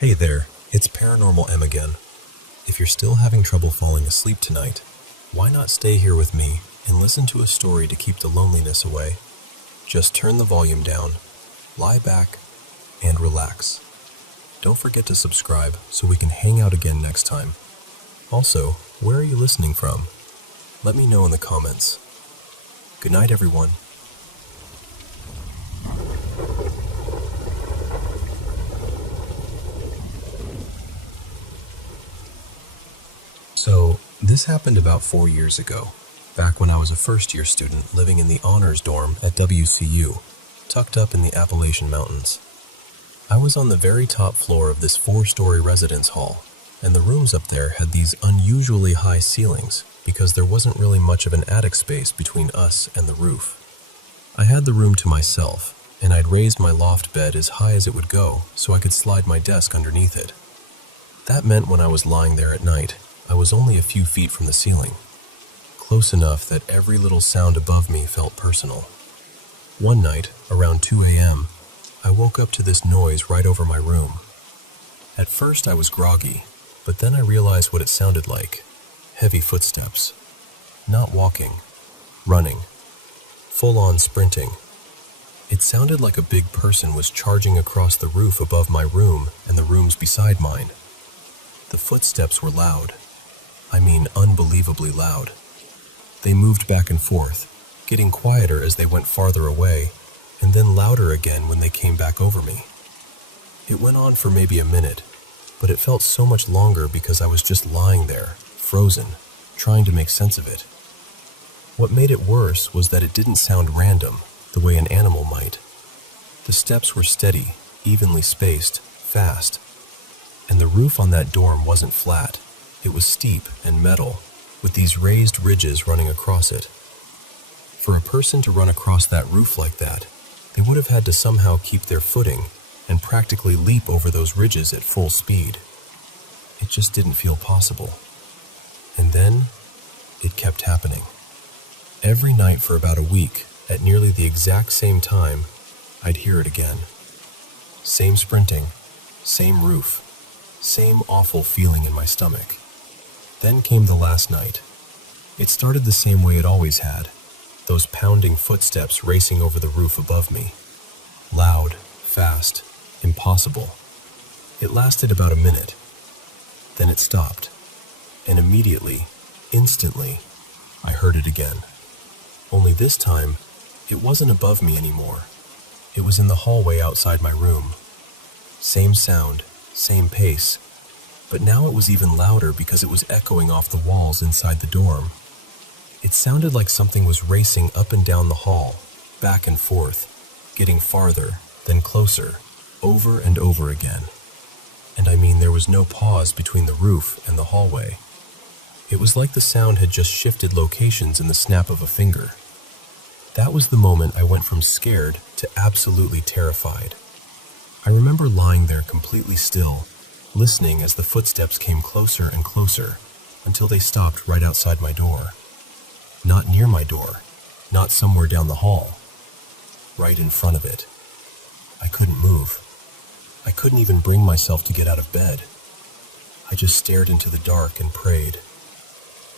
Hey there, it's Paranormal M again. If you're still having trouble falling asleep tonight, why not stay here with me and listen to a story to keep the loneliness away? Just turn the volume down, lie back, and relax. Don't forget to subscribe so we can hang out again next time. Also, where are you listening from? Let me know in the comments. Good night, everyone. So, this happened about 4 years ago, back when I was a first-year student living in the honors dorm at WCU, tucked up in the Appalachian Mountains. I was on the very top floor of this 4-story residence hall, and the rooms up there had these unusually high ceilings because there wasn't really much of an attic space between us and the roof. I had the room to myself, and I'd raised my loft bed as high as it would go so I could slide my desk underneath it. That meant when I was lying there at night, I was only a few feet from the ceiling, close enough that every little sound above me felt personal. One night, around 2 a.m., I woke up to this noise right over my room. At first I was groggy, but then I realized what it sounded like. Heavy footsteps. Not walking, running, full-on sprinting. It sounded like a big person was charging across the roof above my room and the rooms beside mine. The footsteps were loud. I mean, unbelievably loud. They moved back and forth, getting quieter as they went farther away, and then louder again when they came back over me. It went on for maybe a minute, but it felt so much longer because I was just lying there, frozen, trying to make sense of it. What made it worse was that it didn't sound random, the way an animal might. The steps were steady, evenly spaced, fast, and the roof on that dorm wasn't flat. It was steep and metal, with these raised ridges running across it. For a person to run across that roof like that, they would have had to somehow keep their footing and practically leap over those ridges at full speed. It just didn't feel possible. And then, it kept happening. Every night for about a week, at nearly the exact same time, I'd hear it again. Same sprinting, same roof, same awful feeling in my stomach. Then came the last night. It started the same way it always had, those pounding footsteps racing over the roof above me. Loud, fast, impossible. It lasted about a minute. Then it stopped, and immediately, instantly, I heard it again. Only this time, it wasn't above me anymore. It was in the hallway outside my room. Same sound, same pace, but now it was even louder because it was echoing off the walls inside the dorm. It sounded like something was racing up and down the hall, back and forth, getting farther, then closer, over and over again. And I mean, there was no pause between the roof and the hallway. It was like the sound had just shifted locations in the snap of a finger. That was the moment I went from scared to absolutely terrified. I remember lying there completely still, listening as the footsteps came closer and closer until they stopped right outside my door. Not near my door, not somewhere down the hall. Right in front of it. I couldn't move. I couldn't even bring myself to get out of bed. I just stared into the dark and prayed.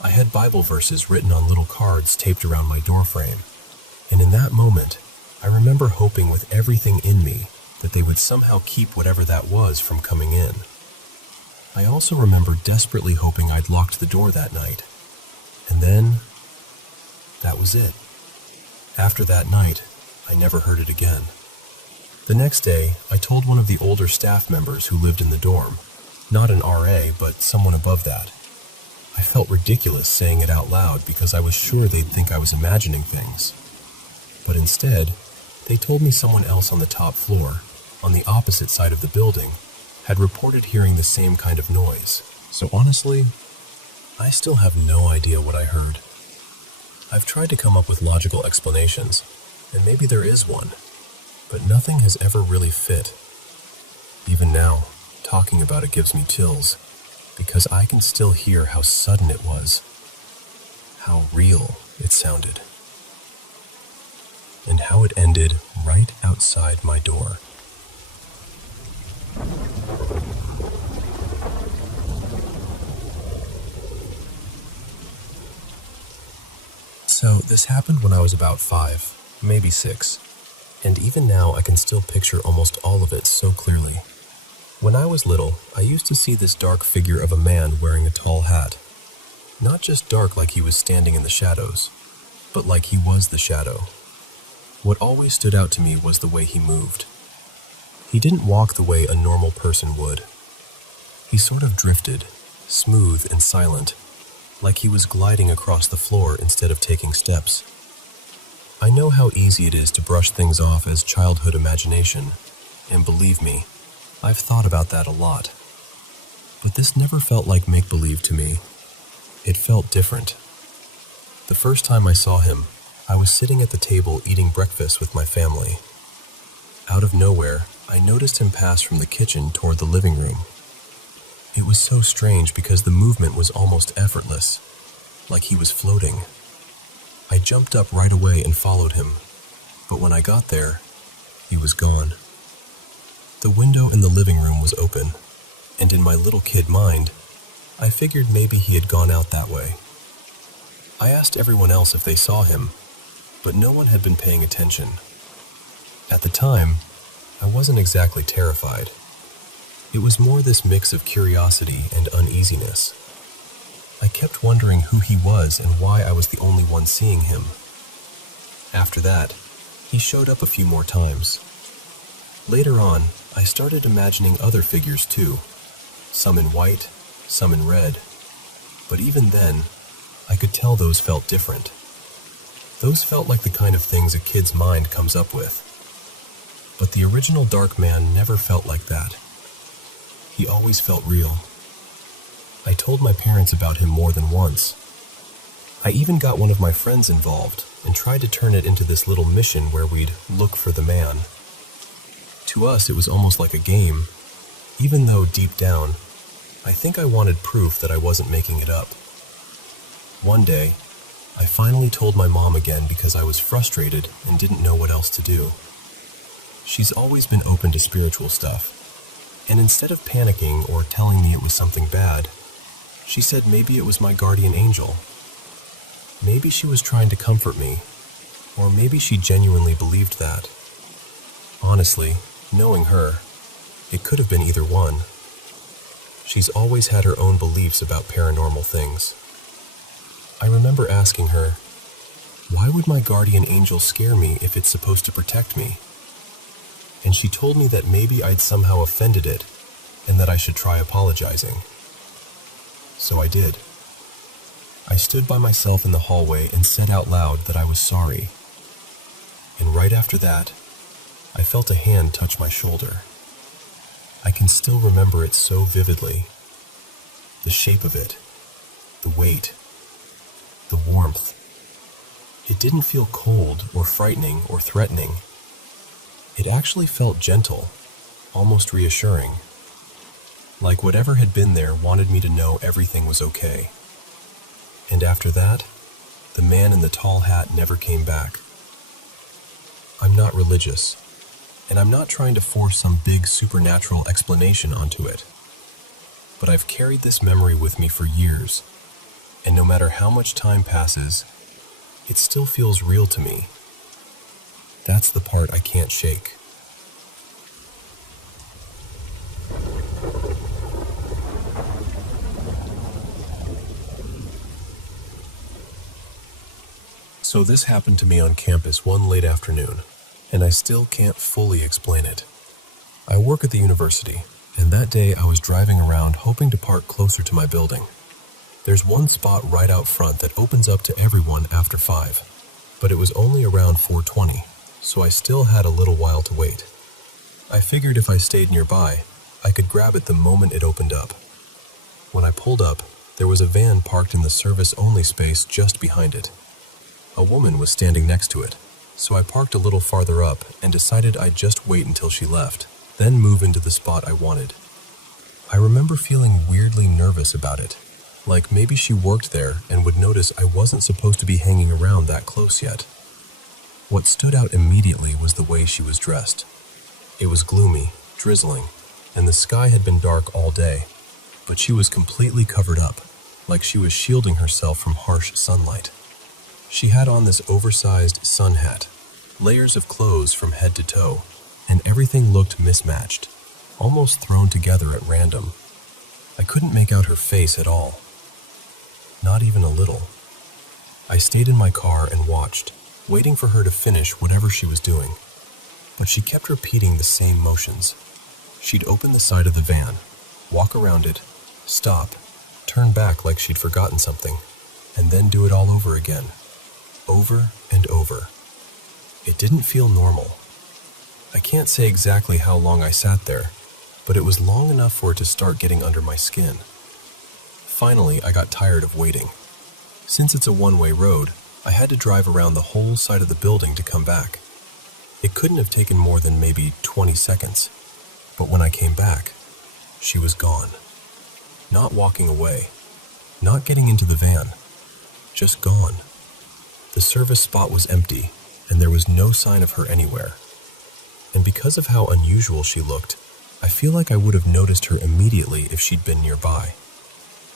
I had Bible verses written on little cards taped around my doorframe, and in that moment, I remember hoping with everything in me that they would somehow keep whatever that was from coming in. I also remember desperately hoping I'd locked the door that night. And then, that was it. After that night, I never heard it again. The next day, I told one of the older staff members who lived in the dorm, not an RA, but someone above that. I felt ridiculous saying it out loud because I was sure they'd think I was imagining things. But instead, they told me someone else on the top floor, on the opposite side of the building, had reported hearing the same kind of noise. So honestly, I still have no idea what I heard. I've tried to come up with logical explanations, and maybe there is one, but nothing has ever really fit. Even now, talking about it gives me chills, because I can still hear how sudden it was, how real it sounded, and how it ended right outside my door. This happened when I was about 5, maybe 6, and even now I can still picture almost all of it so clearly. When I was little, I used to see this dark figure of a man wearing a tall hat. Not just dark like he was standing in the shadows, but like he was the shadow. What always stood out to me was the way he moved. He didn't walk the way a normal person would. He sort of drifted, smooth and silent, like he was gliding across the floor instead of taking steps. I know how easy it is to brush things off as childhood imagination, and believe me, I've thought about that a lot. But this never felt like make-believe to me. It felt different. The first time I saw him, I was sitting at the table eating breakfast with my family. Out of nowhere, I noticed him pass from the kitchen toward the living room. It was so strange because the movement was almost effortless, like he was floating. I jumped up right away and followed him, but when I got there, he was gone. The window in the living room was open, and in my little kid mind, I figured maybe he had gone out that way. I asked everyone else if they saw him, but no one had been paying attention. At the time, I wasn't exactly terrified. It was more this mix of curiosity and uneasiness. I kept wondering who he was and why I was the only one seeing him. After that, he showed up a few more times. Later on, I started imagining other figures too, some in white, some in red, but even then, I could tell those felt different. Those felt like the kind of things a kid's mind comes up with. But the original Dark Man never felt like that. He always felt real. I told my parents about him more than once. I even got one of my friends involved and tried to turn it into this little mission where we'd look for the man. To us, it was almost like a game, even though deep down, I think I wanted proof that I wasn't making it up. One day, I finally told my mom again because I was frustrated and didn't know what else to do. She's always been open to spiritual stuff, and instead of panicking or telling me it was something bad, she said maybe it was my guardian angel. Maybe she was trying to comfort me, or maybe she genuinely believed that. Honestly, knowing her, it could have been either one. She's always had her own beliefs about paranormal things. I remember asking her, why would my guardian angel scare me if it's supposed to protect me? And she told me that maybe I'd somehow offended it, and that I should try apologizing. So I did. I stood by myself in the hallway and said out loud that I was sorry. And right after that, I felt a hand touch my shoulder. I can still remember it so vividly. The shape of it, the weight, the warmth. It didn't feel cold or frightening or threatening. It actually felt gentle, almost reassuring. Like whatever had been there wanted me to know everything was okay. And after that, the man in the tall hat never came back. I'm not religious, and I'm not trying to force some big supernatural explanation onto it. But I've carried this memory with me for years, and no matter how much time passes, it still feels real to me. That's the part I can't shake. So this happened to me on campus one late afternoon, and I still can't fully explain it. I work at the university, and that day I was driving around hoping to park closer to my building. There's one spot right out front that opens up to everyone after 5, but it was only around 4:20, so I still had a little while to wait. I figured if I stayed nearby, I could grab it the moment it opened up. When I pulled up, there was a van parked in the service-only space just behind it. A woman was standing next to it, so I parked a little farther up and decided I'd just wait until she left, then move into the spot I wanted. I remember feeling weirdly nervous about it, like maybe she worked there and would notice I wasn't supposed to be hanging around that close yet. What stood out immediately was the way she was dressed. It was gloomy, drizzling, and the sky had been dark all day, but she was completely covered up, like she was shielding herself from harsh sunlight. She had on this oversized sun hat, layers of clothes from head to toe, and everything looked mismatched, almost thrown together at random. I couldn't make out her face at all. Not even a little. I stayed in my car and watched, waiting for her to finish whatever she was doing. But she kept repeating the same motions. She'd open the side of the van, walk around it, stop, turn back like she'd forgotten something, and then do it all over again. Over and over. It didn't feel normal. I can't say exactly how long I sat there, but it was long enough for it to start getting under my skin. Finally, I got tired of waiting. Since it's a one-way road, I had to drive around the whole side of the building to come back. It couldn't have taken more than maybe 20 seconds, but when I came back, she was gone. Not walking away, not getting into the van, just gone. The service spot was empty, and there was no sign of her anywhere. And because of how unusual she looked, I feel like I would have noticed her immediately if she'd been nearby.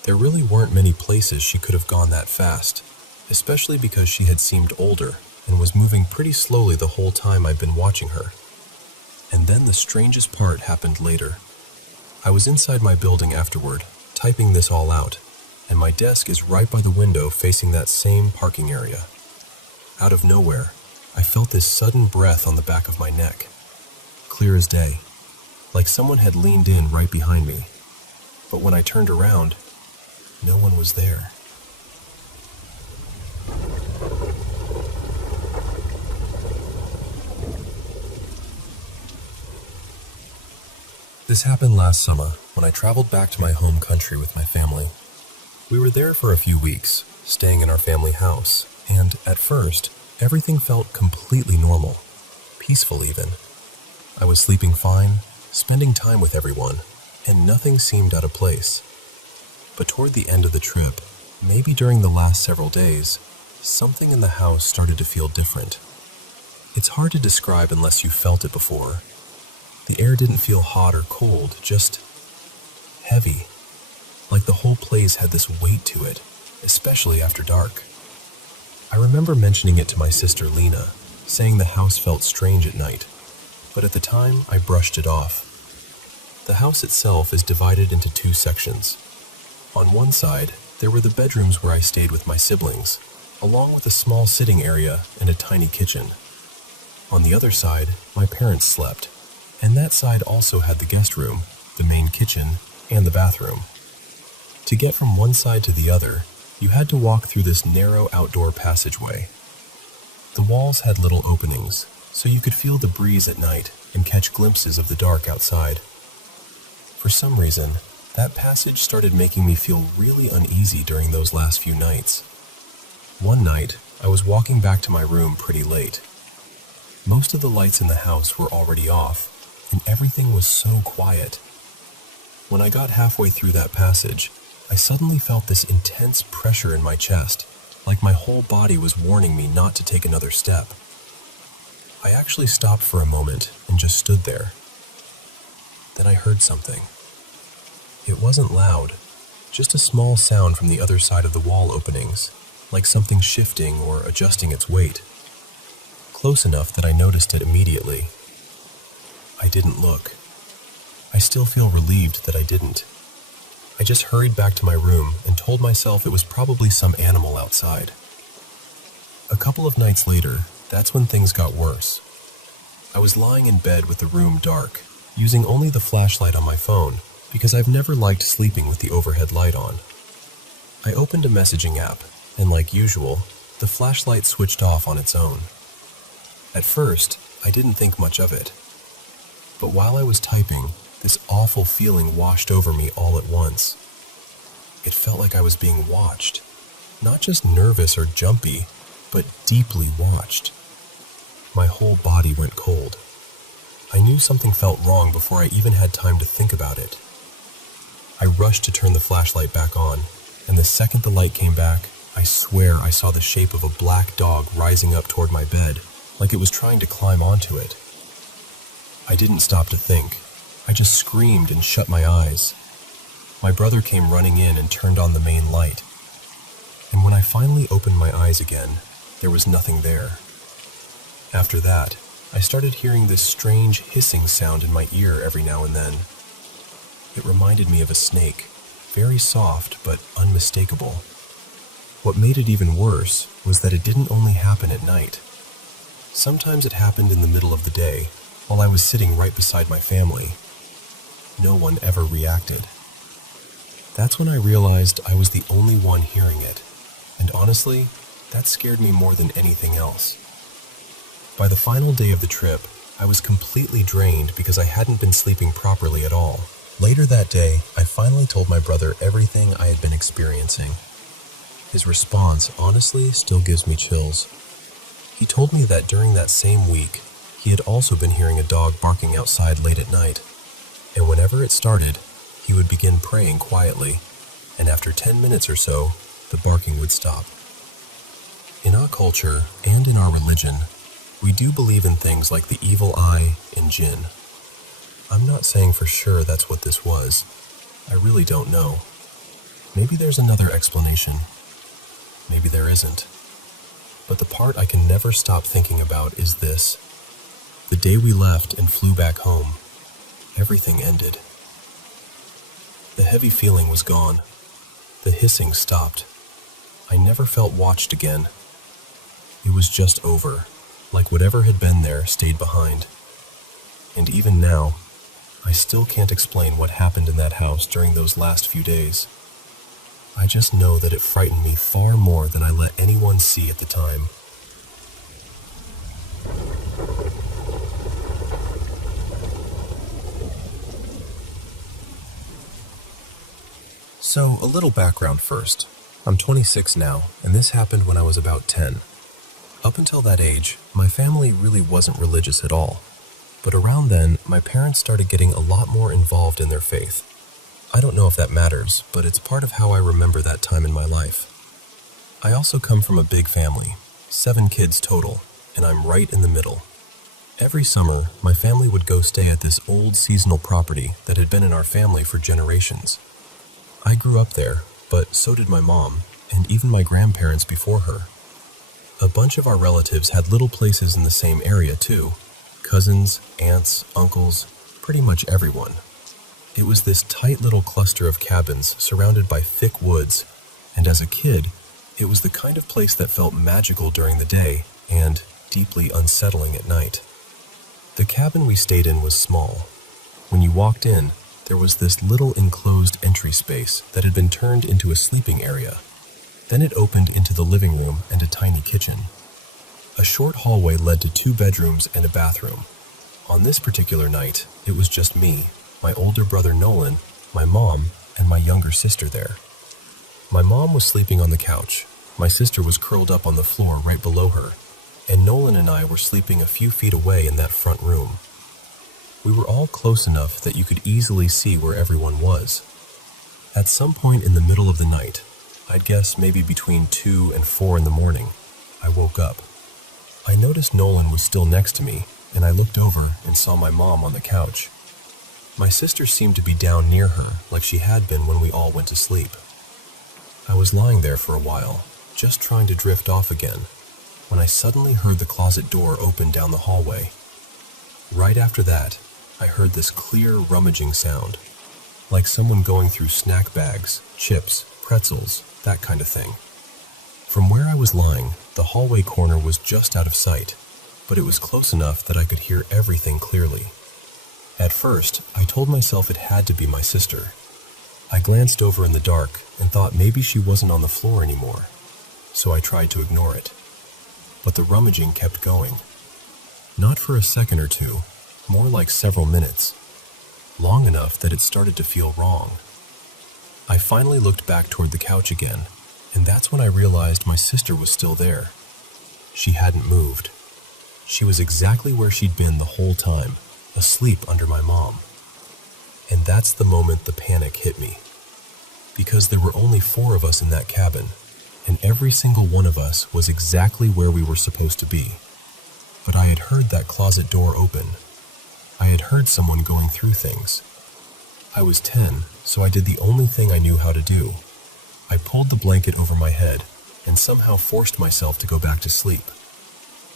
There really weren't many places she could have gone that fast, especially because she had seemed older and was moving pretty slowly the whole time I'd been watching her. And then the strangest part happened later. I was inside my building afterward, typing this all out, and my desk is right by the window facing that same parking area. Out of nowhere, I felt this sudden breath on the back of my neck. Clear as day, like someone had leaned in right behind me. But when I turned around, no one was there. This happened last summer when I traveled back to my home country with my family. We were there for a few weeks, staying in our family house, and at first, everything felt completely normal, peaceful even. I was sleeping fine, spending time with everyone, and nothing seemed out of place. But toward the end of the trip, maybe during the last several days, something in the house started to feel different. It's hard to describe unless you felt it before. The air didn't feel hot or cold, just heavy, like the whole place had this weight to it, especially after dark. I remember mentioning it to my sister Lena, saying the house felt strange at night, but at the time I brushed it off. The house itself is divided into two sections. On one side, there were the bedrooms where I stayed with my siblings, along with a small sitting area and a tiny kitchen. On the other side, my parents slept, and that side also had the guest room, the main kitchen, and the bathroom. To get from one side to the other, you had to walk through this narrow outdoor passageway. The walls had little openings, so you could feel the breeze at night and catch glimpses of the dark outside. For some reason, that passage started making me feel really uneasy during those last few nights. One night, I was walking back to my room pretty late. Most of the lights in the house were already off, and everything was so quiet. When I got halfway through that passage, I suddenly felt this intense pressure in my chest, like my whole body was warning me not to take another step. I actually stopped for a moment and just stood there. Then I heard something. It wasn't loud, just a small sound from the other side of the wall openings, like something shifting or adjusting its weight. Close enough that I noticed it immediately. I didn't look. I still feel relieved that I didn't. I just hurried back to my room and told myself it was probably some animal outside. A couple of nights later, that's when things got worse. I was lying in bed with the room dark, using only the flashlight on my phone because I've never liked sleeping with the overhead light on. I opened a messaging app, and like usual, the flashlight switched off on its own. At first, I didn't think much of it. But while I was typing, this awful feeling washed over me all at once. It felt like I was being watched. Not just nervous or jumpy, but deeply watched. My whole body went cold. I knew something felt wrong before I even had time to think about it. I rushed to turn the flashlight back on, and the second the light came back, I swear I saw the shape of a black dog rising up toward my bed, like it was trying to climb onto it. I didn't stop to think. I just screamed and shut my eyes. My brother came running in and turned on the main light. And when I finally opened my eyes again, there was nothing there. After that, I started hearing this strange hissing sound in my ear every now and then. It reminded me of a snake, very soft but unmistakable. What made it even worse was that it didn't only happen at night. Sometimes it happened in the middle of the day, while I was sitting right beside my family. No one ever reacted. That's when I realized I was the only one hearing it, and honestly, that scared me more than anything else. By the final day of the trip, I was completely drained because I hadn't been sleeping properly at all. Later that day, I finally told my brother everything I had been experiencing. His response honestly still gives me chills. He told me that during that same week, he had also been hearing a dog barking outside late at night, and whenever it started, he would begin praying quietly, and after 10 minutes or so, the barking would stop. In our culture and in our religion, we do believe in things like the evil eye and jinn. I'm not saying for sure that's what this was. I really don't know. Maybe there's another explanation. Maybe there isn't. But the part I can never stop thinking about is this. The day we left and flew back home, everything ended. The heavy feeling was gone. The hissing stopped. I never felt watched again. It was just over, like whatever had been there stayed behind. And even now, I still can't explain what happened in that house during those last few days. I just know that it frightened me far more than I let anyone see at the time. So, a little background first. I'm 26 now, and this happened when I was about 10. Up until that age, my family really wasn't religious at all. But around then, my parents started getting a lot more involved in their faith. I don't know if that matters, but it's part of how I remember that time in my life. I also come from a big family, 7 kids total, and I'm right in the middle. Every summer, my family would go stay at this old seasonal property that had been in our family for generations. I grew up there, but so did my mom, and even my grandparents before her. A bunch of our relatives had little places in the same area too. Cousins, aunts, uncles, pretty much everyone. It was this tight little cluster of cabins surrounded by thick woods, and as a kid, it was the kind of place that felt magical during the day and deeply unsettling at night. The cabin we stayed in was small. When you walked in, there was this little enclosed entry space that had been turned into a sleeping area. Then it opened into the living room and a tiny kitchen. A short hallway led to 2 bedrooms and a bathroom. On this particular night, it was just me, my older brother Nolan, my mom, and my younger sister there. My mom was sleeping on the couch, my sister was curled up on the floor right below her, and Nolan and I were sleeping a few feet away in that front room. We were all close enough that you could easily see where everyone was. At some point in the middle of the night, I'd guess maybe between 2 and 4 in the morning, I woke up. I noticed Nolan was still next to me, and I looked over and saw my mom on the couch. My sister seemed to be down near her, like she had been when we all went to sleep. I was lying there for a while, just trying to drift off again, when I suddenly heard the closet door open down the hallway. Right after that, I heard this clear rummaging sound, like someone going through snack bags, chips, pretzels, that kind of thing. From where I was lying, the hallway corner was just out of sight, but it was close enough that I could hear everything clearly. At first, I told myself it had to be my sister. I glanced over in the dark and thought maybe she wasn't on the floor anymore, so I tried to ignore it. But the rummaging kept going. Not for a second or two, more like several minutes, long enough that it started to feel wrong. I finally looked back toward the couch again, and that's when I realized my sister was still there. She hadn't moved. She was exactly where she'd been the whole time, asleep under my mom. And that's the moment the panic hit me. Because there were only 4 of us in that cabin, and every single one of us was exactly where we were supposed to be. But I had heard that closet door open. I had heard someone going through things. I was 10, so I did the only thing I knew how to do. I pulled the blanket over my head, and somehow forced myself to go back to sleep.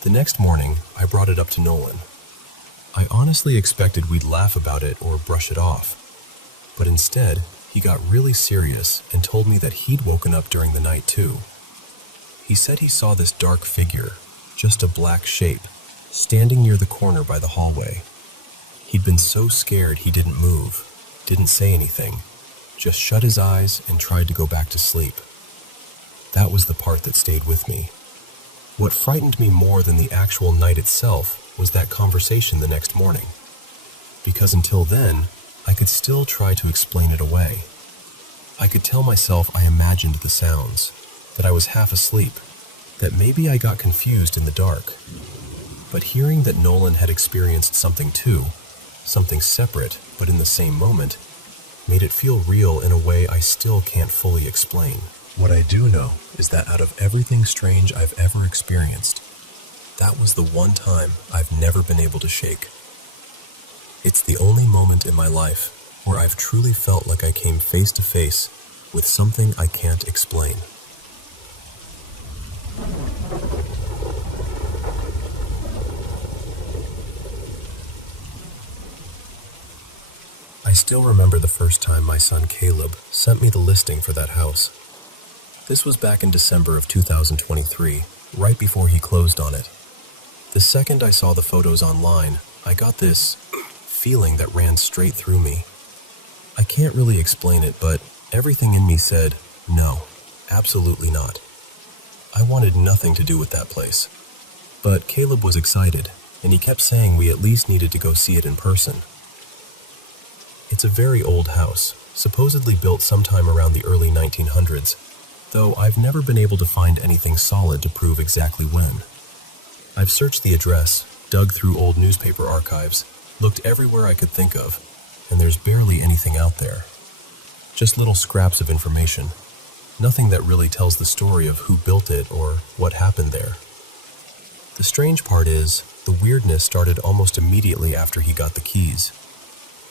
The next morning, I brought it up to Nolan. I honestly expected we'd laugh about it or brush it off, but instead, he got really serious and told me that he'd woken up during the night too. He said he saw this dark figure, just a black shape, standing near the corner by the hallway. He'd been so scared he didn't move, didn't say anything, just shut his eyes and tried to go back to sleep. That was the part that stayed with me. What frightened me more than the actual night itself was that conversation the next morning. Because until then, I could still try to explain it away. I could tell myself I imagined the sounds, that I was half asleep, that maybe I got confused in the dark. But hearing that Nolan had experienced something too, something separate but in the same moment, made it feel real in a way I still can't fully explain. What I do know is that out of everything strange I've ever experienced, that was the one time I've never been able to shake. It's the only moment in my life where I've truly felt like I came face to face with something I can't explain. I still remember the first time my son Caleb sent me the listing for that house. This was back in December of 2023, right before he closed on it. The second I saw the photos online, I got this feeling that ran straight through me. I can't really explain it, but everything in me said, no, absolutely not. I wanted nothing to do with that place. But Caleb was excited, and he kept saying we at least needed to go see it in person. It's a very old house, supposedly built sometime around the early 1900s, though I've never been able to find anything solid to prove exactly when. I've searched the address, dug through old newspaper archives, looked everywhere I could think of, and there's barely anything out there. Just little scraps of information, nothing that really tells the story of who built it or what happened there. The strange part is, the weirdness started almost immediately after he got the keys.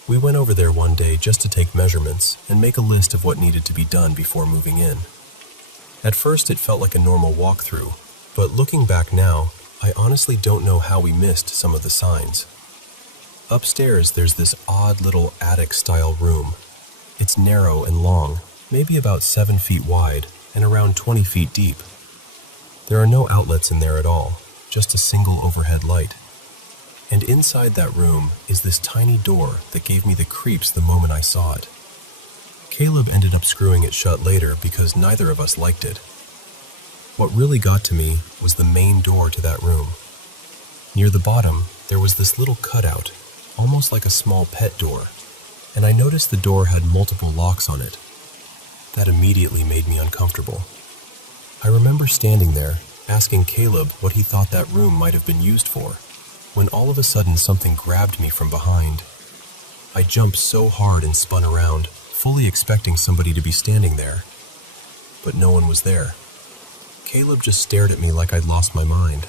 We went over there one day just to take measurements and make a list of what needed to be done before moving in. At first it felt like a normal walkthrough, but looking back now, I honestly don't know how we missed some of the signs. Upstairs there's this odd little attic-style room. It's narrow and long, maybe about 7 feet wide and around 20 feet deep. There are no outlets in there at all, just a single overhead light. And inside that room is this tiny door that gave me the creeps the moment I saw it. Caleb ended up screwing it shut later because neither of us liked it. What really got to me was the main door to that room. Near the bottom, there was this little cutout, almost like a small pet door, and I noticed the door had multiple locks on it. That immediately made me uncomfortable. I remember standing there, asking Caleb what he thought that room might have been used for, when all of a sudden something grabbed me from behind. I jumped so hard and spun around, fully expecting somebody to be standing there. But no one was there. Caleb just stared at me like I'd lost my mind.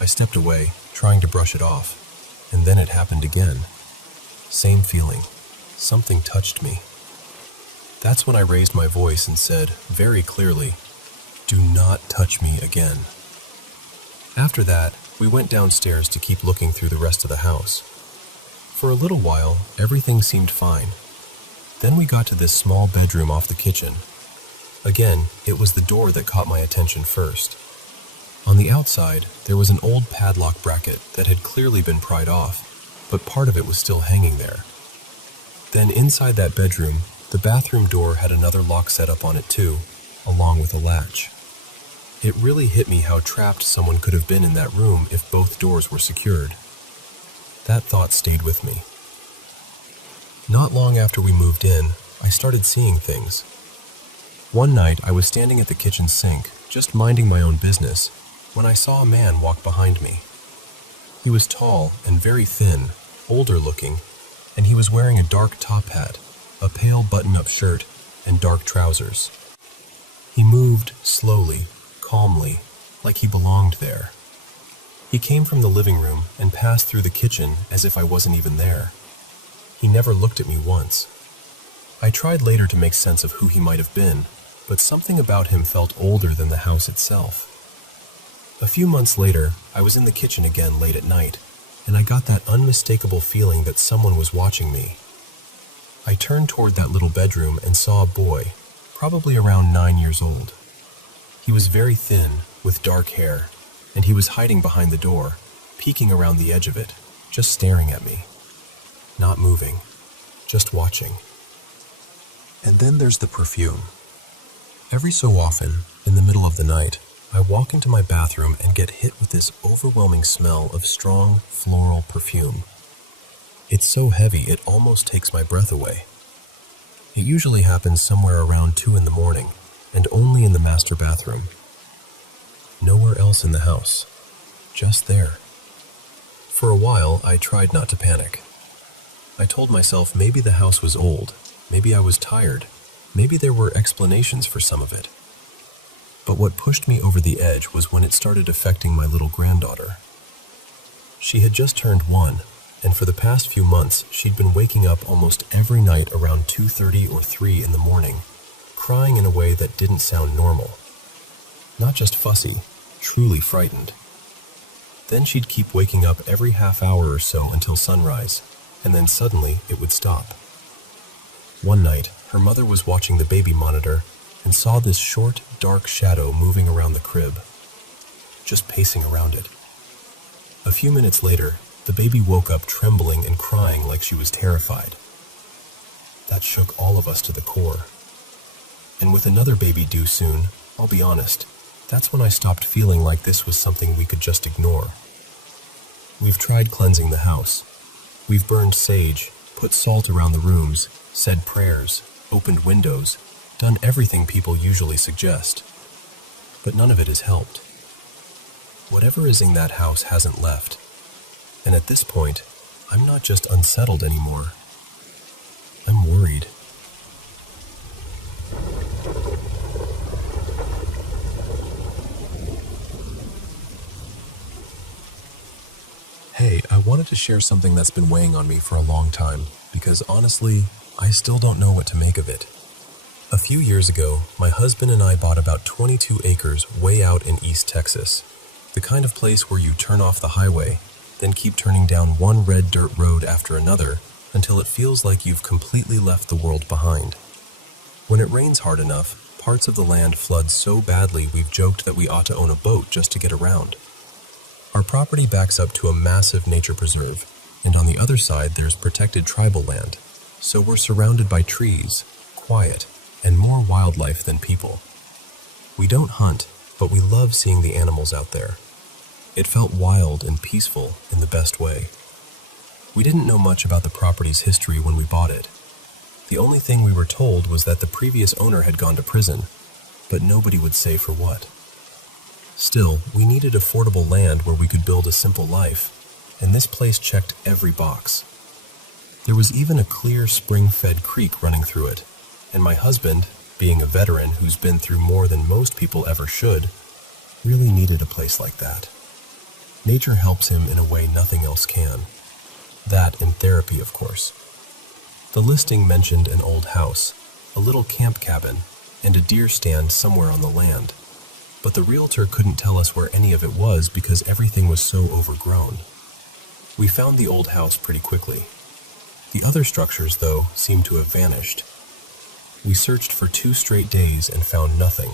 I stepped away, trying to brush it off, and then it happened again. Same feeling. Something touched me. That's when I raised my voice and said, very clearly, "Do not touch me again." After that, we went downstairs to keep looking through the rest of the house. For a little while, everything seemed fine. Then we got to this small bedroom off the kitchen. Again, it was the door that caught my attention first. On the outside, there was an old padlock bracket that had clearly been pried off, but part of it was still hanging there. Then inside that bedroom, the bathroom door had another lock set up on it too, along with a latch. It really hit me how trapped someone could have been in that room if both doors were secured. That thought stayed with me. Not long after we moved in, I started seeing things. One night, I was standing at the kitchen sink, just minding my own business, when I saw a man walk behind me. He was tall and very thin, older looking, and he was wearing a dark top hat, a pale button-up shirt, and dark trousers. He moved slowly, calmly, like he belonged there. He came from the living room and passed through the kitchen as if I wasn't even there. He never looked at me once. I tried later to make sense of who he might have been, but something about him felt older than the house itself. A few months later, I was in the kitchen again late at night, and I got that unmistakable feeling that someone was watching me. I turned toward that little bedroom and saw a boy, probably around 9 years old. He was very thin, with dark hair, and he was hiding behind the door, peeking around the edge of it, just staring at me. Not moving, just watching. And then there's the perfume. Every so often, in the middle of the night, I walk into my bathroom and get hit with this overwhelming smell of strong, floral perfume. It's so heavy it almost takes my breath away. It usually happens somewhere around 2 in the morning, and only in the master bathroom. Nowhere else in the house. Just there. For a while, I tried not to panic. I told myself maybe the house was old, maybe I was tired, maybe there were explanations for some of it. But what pushed me over the edge was when it started affecting my little granddaughter. She had just turned 1, and for the past few months, she'd been waking up almost every night around 2:30 or 3 in the morning, crying in a way that didn't sound normal. Not just fussy, truly frightened. Then she'd keep waking up every half hour or so until sunrise, and then suddenly it would stop. One night, her mother was watching the baby monitor and saw this short, dark shadow moving around the crib, just pacing around it. A few minutes later, the baby woke up trembling and crying like she was terrified. That shook all of us to the core. And with another baby due soon, I'll be honest, that's when I stopped feeling like this was something we could just ignore. We've tried cleansing the house. We've burned sage, put salt around the rooms, said prayers, opened windows, done everything people usually suggest. But none of it has helped. Whatever is in that house hasn't left. And at this point, I'm not just unsettled anymore. I'm worried. Hey, I wanted to share something that's been weighing on me for a long time, because honestly, I still don't know what to make of it. A few years ago, my husband and I bought about 22 acres way out in East Texas, the kind of place where you turn off the highway, then keep turning down one red dirt road after another until it feels like you've completely left the world behind. When it rains hard enough, parts of the land flood so badly we've joked that we ought to own a boat just to get around. Our property backs up to a massive nature preserve, and on the other side there's protected tribal land, so we're surrounded by trees, quiet, and more wildlife than people. We don't hunt, but we love seeing the animals out there. It felt wild and peaceful in the best way. We didn't know much about the property's history when we bought it. The only thing we were told was that the previous owner had gone to prison, but nobody would say for what. Still, we needed affordable land where we could build a simple life, and this place checked every box. There was even a clear spring-fed creek running through it, and my husband, being a veteran who's been through more than most people ever should, really needed a place like that. Nature helps him in a way nothing else can. That and therapy, of course. The listing mentioned an old house, a little camp cabin, and a deer stand somewhere on the land. But the realtor couldn't tell us where any of it was because everything was so overgrown. We found the old house pretty quickly. The other structures, though, seemed to have vanished. We searched for 2 straight days and found nothing.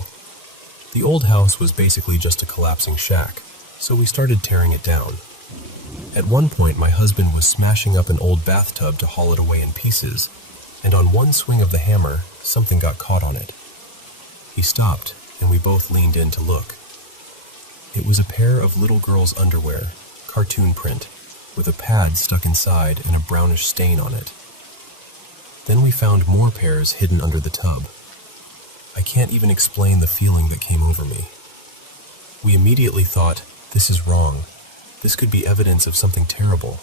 The old house was basically just a collapsing shack, so we started tearing it down. At one point, my husband was smashing up an old bathtub to haul it away in pieces, and on one swing of the hammer, something got caught on it. He stopped, and we both leaned in to look. It was a pair of little girls' underwear, cartoon print, with a pad stuck inside and a brownish stain on it. Then we found more pairs hidden under the tub. I can't even explain the feeling that came over me. We immediately thought, this is wrong. This could be evidence of something terrible,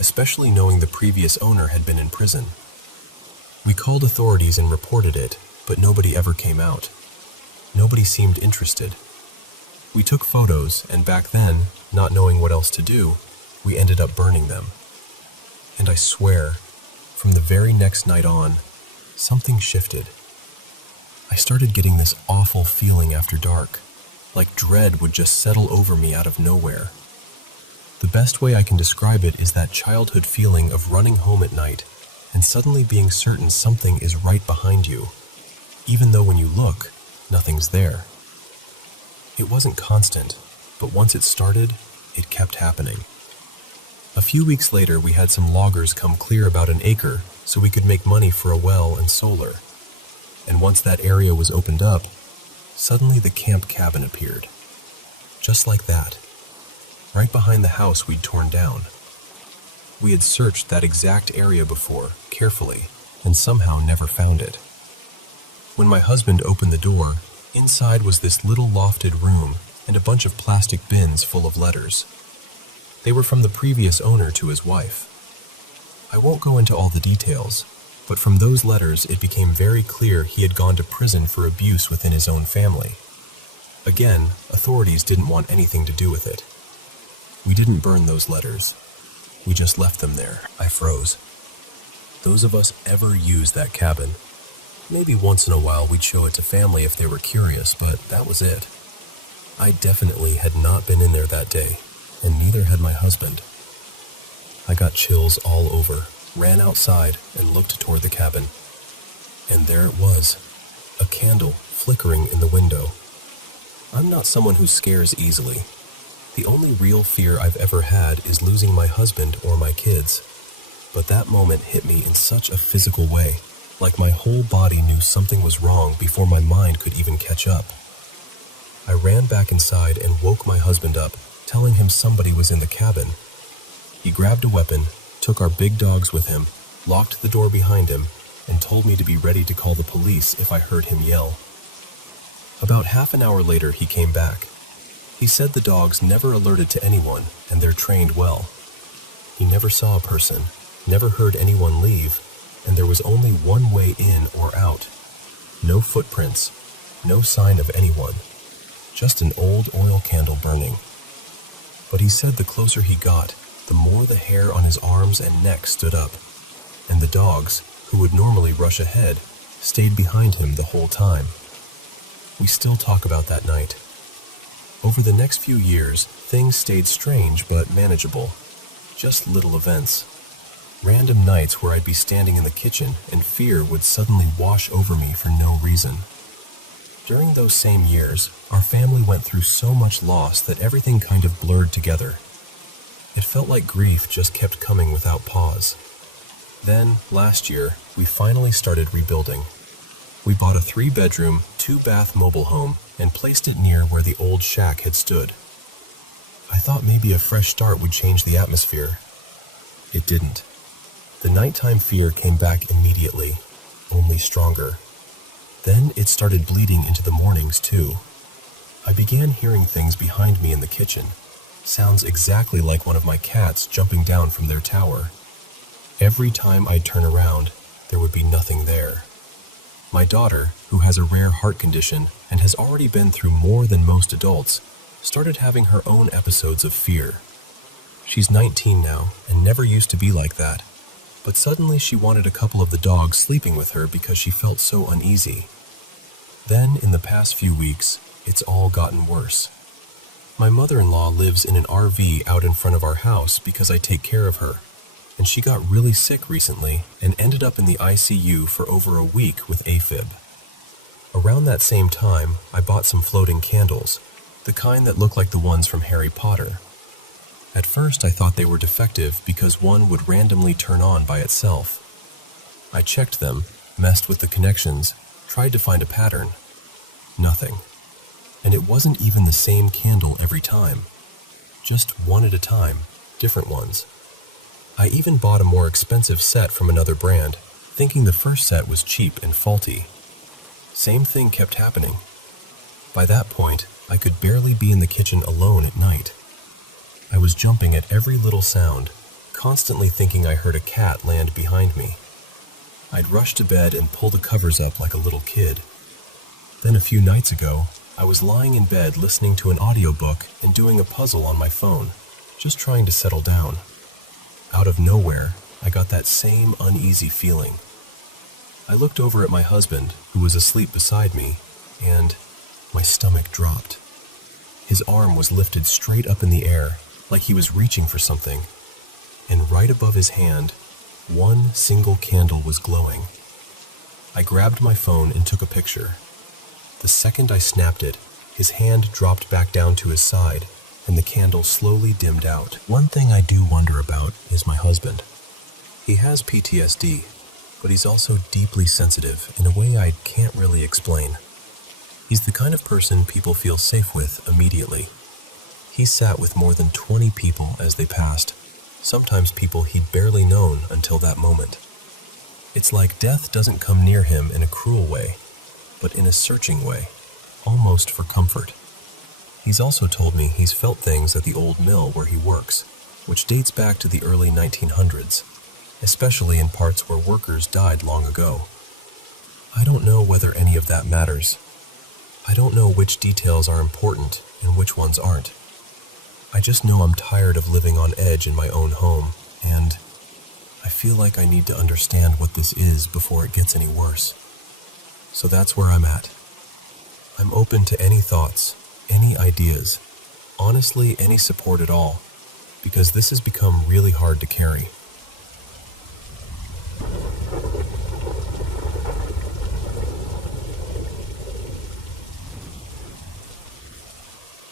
especially knowing the previous owner had been in prison. We called authorities and reported it, but nobody ever came out. Nobody seemed interested. We took photos, and back then, not knowing what else to do, we ended up burning them. And I swear, from the very next night on, something shifted. I started getting this awful feeling after dark, like dread would just settle over me out of nowhere. The best way I can describe it is that childhood feeling of running home at night and suddenly being certain something is right behind you, even though when you look, nothing's there. It wasn't constant, but once it started, it kept happening. A few weeks later, we had some loggers come clear about an acre so we could make money for a well and solar. And once that area was opened up, suddenly the camp cabin appeared. Just like that. Right behind the house we'd torn down. We had searched that exact area before, carefully, and somehow never found it. When my husband opened the door, inside was this little lofted room and a bunch of plastic bins full of letters. They were from the previous owner to his wife. I won't go into all the details, but from those letters it became very clear he had gone to prison for abuse within his own family. Again, authorities didn't want anything to do with it. We didn't burn those letters. We just left them there. I froze. Those of us ever used that cabin. Maybe once in a while we'd show it to family if they were curious, but that was it. I definitely had not been in there that day, and neither had my husband. I got chills all over, ran outside, and looked toward the cabin. And there it was, a candle flickering in the window. I'm not someone who scares easily. The only real fear I've ever had is losing my husband or my kids. But that moment hit me in such a physical way, like my whole body knew something was wrong before my mind could even catch up. I ran back inside and woke my husband up, telling him somebody was in the cabin. He grabbed a weapon, took our big dogs with him, locked the door behind him, and told me to be ready to call the police if I heard him yell. About half an hour later, he came back. He said the dogs never alerted to anyone, and they're trained well. He never saw a person, never heard anyone leave, and there was only one way in or out. No footprints, no sign of anyone, just an old oil candle burning. But he said the closer he got, the more the hair on his arms and neck stood up, and the dogs, who would normally rush ahead, stayed behind him the whole time. We still talk about that night. Over the next few years, things stayed strange but manageable. Just little events. Random nights where I'd be standing in the kitchen and fear would suddenly wash over me for no reason. During those same years, our family went through so much loss that everything kind of blurred together. It felt like grief just kept coming without pause. Then, last year, we finally started rebuilding. We bought a 3-bedroom, 2-bath mobile home and placed it near where the old shack had stood. I thought maybe a fresh start would change the atmosphere. It didn't. The nighttime fear came back immediately, only stronger. Then it started bleeding into the mornings too. I began hearing things behind me in the kitchen, sounds exactly like one of my cats jumping down from their tower. Every time I'd turn around, there would be nothing there. My daughter, who has a rare heart condition and has already been through more than most adults, started having her own episodes of fear. She's 19 now and never used to be like that, but suddenly she wanted a couple of the dogs sleeping with her because she felt so uneasy. Then, in the past few weeks, it's all gotten worse. My mother-in-law lives in an RV out in front of our house because I take care of her, and she got really sick recently and ended up in the ICU for over a week with AFib. Around that same time, I bought some floating candles, the kind that look like the ones from Harry Potter. At first, I thought they were defective because one would randomly turn on by itself. I checked them, messed with the connections, tried to find a pattern. Nothing. And it wasn't even the same candle every time. Just one at a time, different ones. I even bought a more expensive set from another brand, thinking the first set was cheap and faulty. Same thing kept happening. By that point, I could barely be in the kitchen alone at night. I was jumping at every little sound, constantly thinking I heard a cat land behind me. I'd rush to bed and pull the covers up like a little kid. Then a few nights ago, I was lying in bed listening to an audiobook and doing a puzzle on my phone, just trying to settle down. Out of nowhere, I got that same uneasy feeling. I looked over at my husband, who was asleep beside me, and my stomach dropped. His arm was lifted straight up in the air, like he was reaching for something, and right above his hand, one single candle was glowing. I grabbed my phone and took a picture. The second I snapped it, his hand dropped back down to his side, and the candle slowly dimmed out. One thing I do wonder about is my husband. He has PTSD, but he's also deeply sensitive in a way I can't really explain. He's the kind of person people feel safe with immediately. He sat with more than 20 people as they passed, sometimes people he'd barely known until that moment. It's like death doesn't come near him in a cruel way, but in a searching way, almost for comfort. He's also told me he's felt things at the old mill where he works, which dates back to the early 1900s, especially in parts where workers died long ago. I don't know whether any of that matters. I don't know which details are important and which ones aren't. I just know I'm tired of living on edge in my own home, and I feel like I need to understand what this is before it gets any worse. So that's where I'm at. I'm open to any thoughts, any ideas, honestly any support at all, because this has become really hard to carry.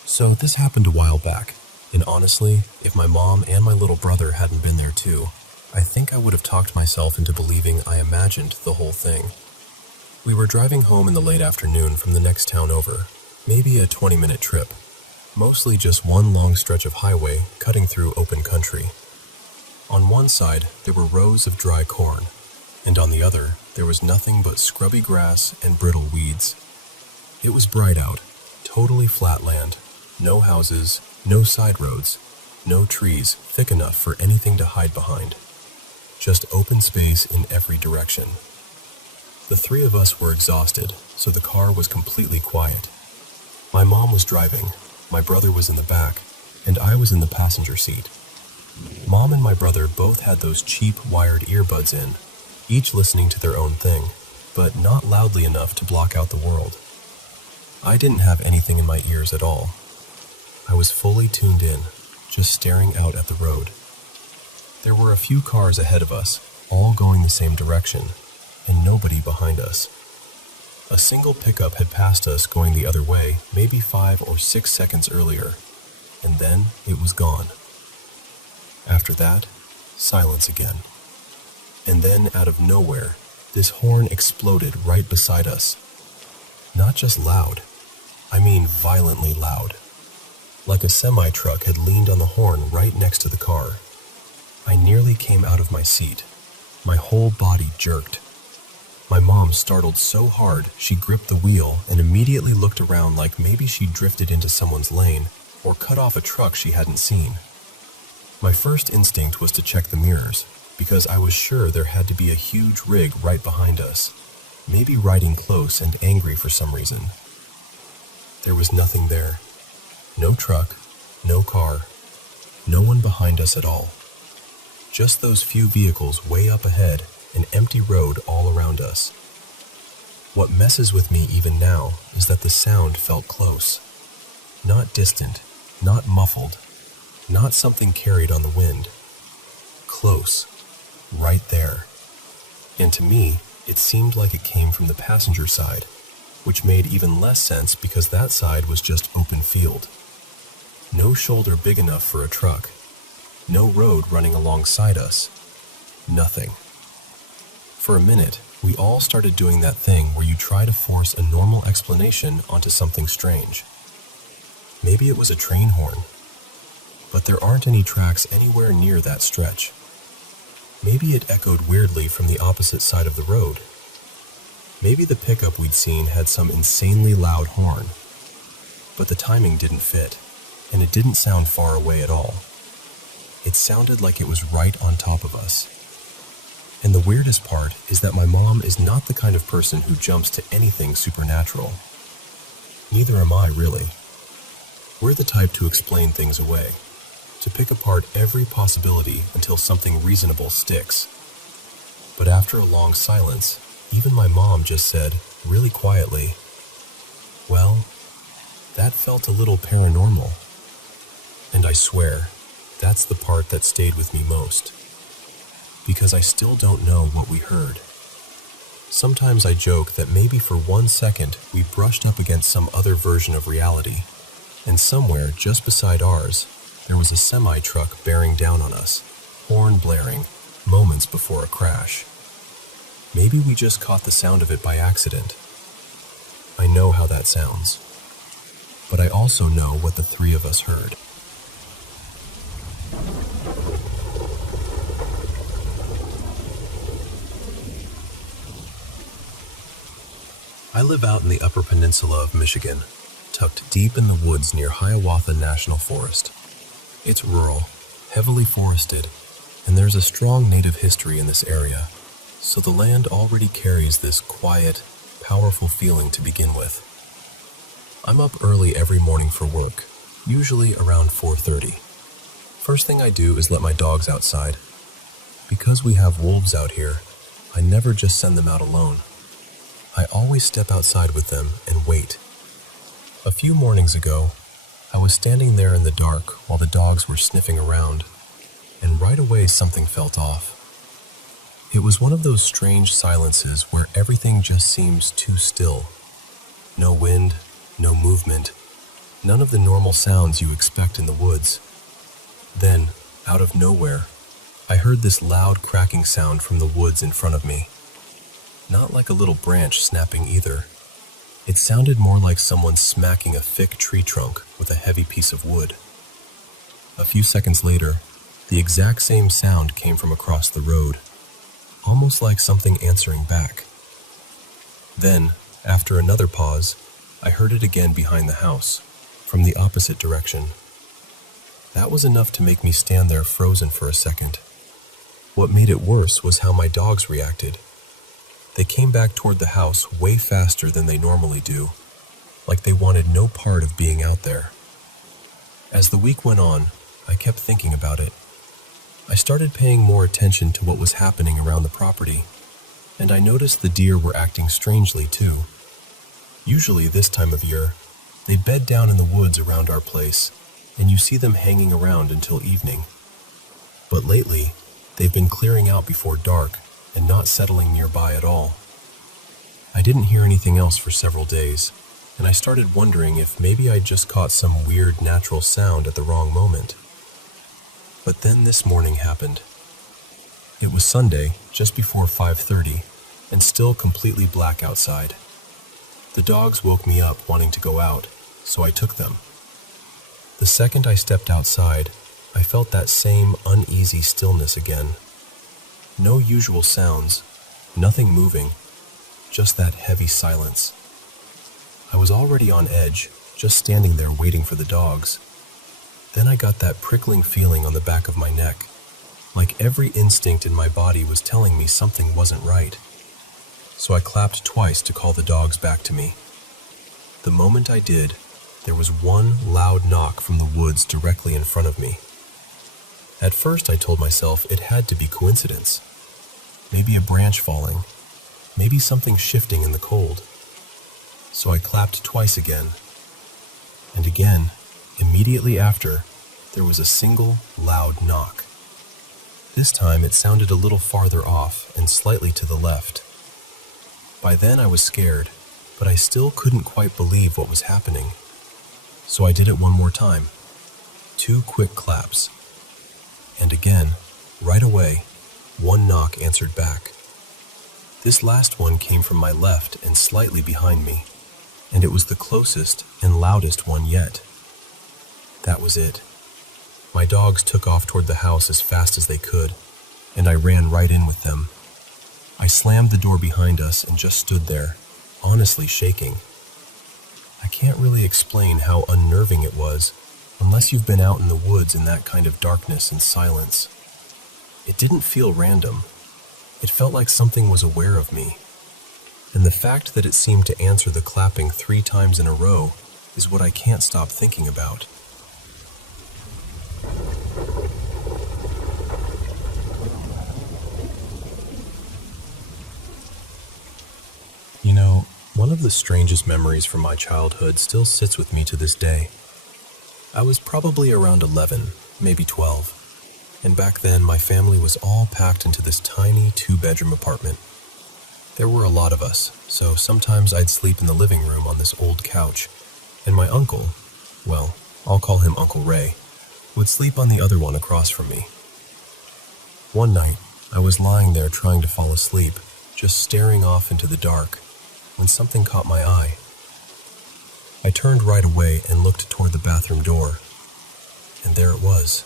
So this happened a while back, and honestly, if my mom and my little brother hadn't been there too, I think I would have talked myself into believing I imagined the whole thing. We were driving home in the late afternoon from the next town over, maybe a 20-minute trip, mostly just one long stretch of highway cutting through open country. On one side, there were rows of dry corn, and on the other, there was nothing but scrubby grass and brittle weeds. It was bright out, totally flat land, no houses, no side roads, no trees thick enough for anything to hide behind. Just open space in every direction. The three of us were exhausted, so the car was completely quiet. My mom was driving, my brother was in the back, and I was in the passenger seat. Mom and my brother both had those cheap wired earbuds in, each listening to their own thing, but not loudly enough to block out the world. I didn't have anything in my ears at all. I was fully tuned in, just staring out at the road. There were a few cars ahead of us, all going the same direction, and nobody behind us. A single pickup had passed us going the other way maybe 5 or 6 seconds earlier, and then it was gone. After that, silence again. And then out of nowhere, this horn exploded right beside us. Not just loud, I mean violently loud. Like a semi-truck had leaned on the horn right next to the car. I nearly came out of my seat. My whole body jerked. My mom startled so hard she gripped the wheel and immediately looked around like maybe she drifted into someone's lane or cut off a truck she hadn't seen. My first instinct was to check the mirrors, because I was sure there had to be a huge rig right behind us, maybe riding close and angry for some reason. There was nothing there. No truck, no car, no one behind us at all. Just those few vehicles way up ahead, an empty road all around us. What messes with me even now is that the sound felt close. Not distant, not muffled, not something carried on the wind. Close, right there. And to me, it seemed like it came from the passenger side, which made even less sense because that side was just open field. No shoulder big enough for a truck. No road running alongside us. Nothing. For a minute, we all started doing that thing where you try to force a normal explanation onto something strange. Maybe it was a train horn, but there aren't any tracks anywhere near that stretch. Maybe it echoed weirdly from the opposite side of the road. Maybe the pickup we'd seen had some insanely loud horn, but the timing didn't fit, and it didn't sound far away at all. It sounded like it was right on top of us. And the weirdest part is that my mom is not the kind of person who jumps to anything supernatural. Neither am I, really. We're the type to explain things away, to pick apart every possibility until something reasonable sticks. But after a long silence, Even my mom just said, really quietly, "Well, that felt a little paranormal." And I swear, that's the part that stayed with me most. Because I still don't know what we heard. Sometimes I joke that maybe for 1 second we brushed up against some other version of reality, and somewhere just beside ours, there was a semi-truck bearing down on us, horn blaring, moments before a crash. Maybe we just caught the sound of it by accident. I know how that sounds. But I also know what the three of us heard. I live out in the Upper Peninsula of Michigan, tucked deep in the woods near Hiawatha National Forest. It's rural, heavily forested, and there's a strong native history in this area, so the land already carries this quiet, powerful feeling to begin with. I'm up early every morning for work, usually around 4:30. First thing I do is let my dogs outside. Because we have wolves out here, I never just send them out alone. I always step outside with them and wait. A few mornings ago, I was standing there in the dark while the dogs were sniffing around, and right away something felt off. It was one of those strange silences where everything just seems too still. No wind, no movement, none of the normal sounds you expect in the woods. Then, out of nowhere, I heard this loud cracking sound from the woods in front of me. Not like a little branch snapping either. It sounded more like someone smacking a thick tree trunk with a heavy piece of wood. A few seconds later, the exact same sound came from across the road, almost like something answering back. Then, after another pause, I heard it again behind the house, from the opposite direction. That was enough to make me stand there frozen for a second. What made it worse was how my dogs reacted. They came back toward the house way faster than they normally do, like they wanted no part of being out there. As the week went on, I kept thinking about it. I started paying more attention to what was happening around the property, and I noticed the deer were acting strangely too. Usually this time of year, they bed down in the woods around our place, and you see them hanging around until evening. But lately, they've been clearing out before dark and not settling nearby at all. I didn't hear anything else for several days, and I started wondering if maybe I'd just caught some weird natural sound at the wrong moment. But then this morning happened. It was Sunday, just before 5:30, and still completely black outside. The dogs woke me up wanting to go out, so I took them. The second I stepped outside, I felt that same uneasy stillness again. No usual sounds, nothing moving, just that heavy silence. I was already on edge, just standing there waiting for the dogs. Then I got that prickling feeling on the back of my neck, like every instinct in my body was telling me something wasn't right. So I clapped twice to call the dogs back to me. The moment I did, there was one loud knock from the woods directly in front of me. At first I told myself it had to be coincidence. Maybe a branch falling, maybe something shifting in the cold. So I clapped twice again. And again, immediately after, there was a single loud knock. This time it sounded a little farther off and slightly to the left. By then I was scared, but I still couldn't quite believe what was happening. So I did it one more time. 2 quick claps. And again, right away, one knock answered back. This last one came from my left and slightly behind me, and it was the closest and loudest one yet. That was it. My dogs took off toward the house as fast as they could, and I ran right in with them. I slammed the door behind us and just stood there, honestly shaking. I can't really explain how unnerving it was unless you've been out in the woods in that kind of darkness and silence. It didn't feel random. It felt like something was aware of me. And the fact that it seemed to answer the clapping 3 times in a row is what I can't stop thinking about. One of the strangest memories from my childhood still sits with me to this day. I was probably around 11, maybe 12, and back then my family was all packed into this tiny 2-bedroom apartment. There were a lot of us, so sometimes I'd sleep in the living room on this old couch, and my uncle, well, I'll call him Uncle Ray, would sleep on the other one across from me. One night, I was lying there trying to fall asleep, just staring off into the dark, when something caught my eye. I turned right away and looked toward the bathroom door, and there it was.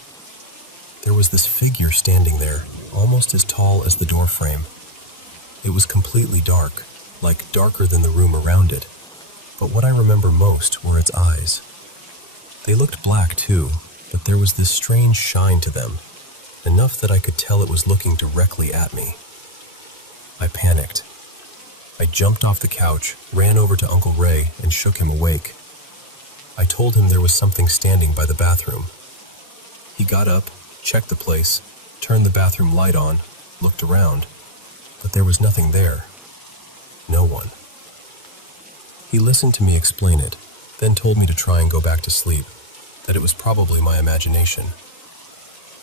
There was this figure standing there, almost as tall as the door frame. It was completely dark, like darker than the room around it, but what I remember most were its eyes. They looked black too, but there was this strange shine to them, enough that I could tell it was looking directly at me. I panicked. I jumped off the couch, ran over to Uncle Ray, and shook him awake. I told him there was something standing by the bathroom. He got up, checked the place, turned the bathroom light on, looked around, but there was nothing there. No one. He listened to me explain it, then told me to try and go back to sleep, that it was probably my imagination.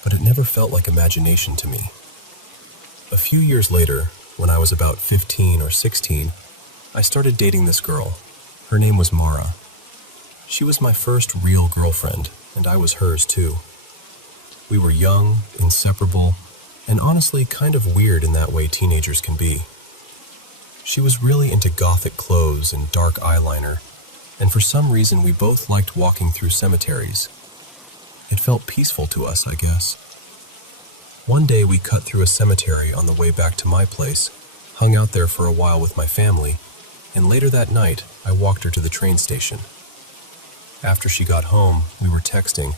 But it never felt like imagination to me. A few years later, when I was about 15 or 16, I started dating this girl. Her name was Mara. She was my first real girlfriend, and I was hers too. We were young, inseparable, and honestly kind of weird in that way teenagers can be. She was really into gothic clothes and dark eyeliner, and for some reason we both liked walking through cemeteries. It felt peaceful to us, I guess. One day we cut through a cemetery on the way back to my place, hung out there for a while with my family, and later that night I walked her to the train station. After she got home, we were texting,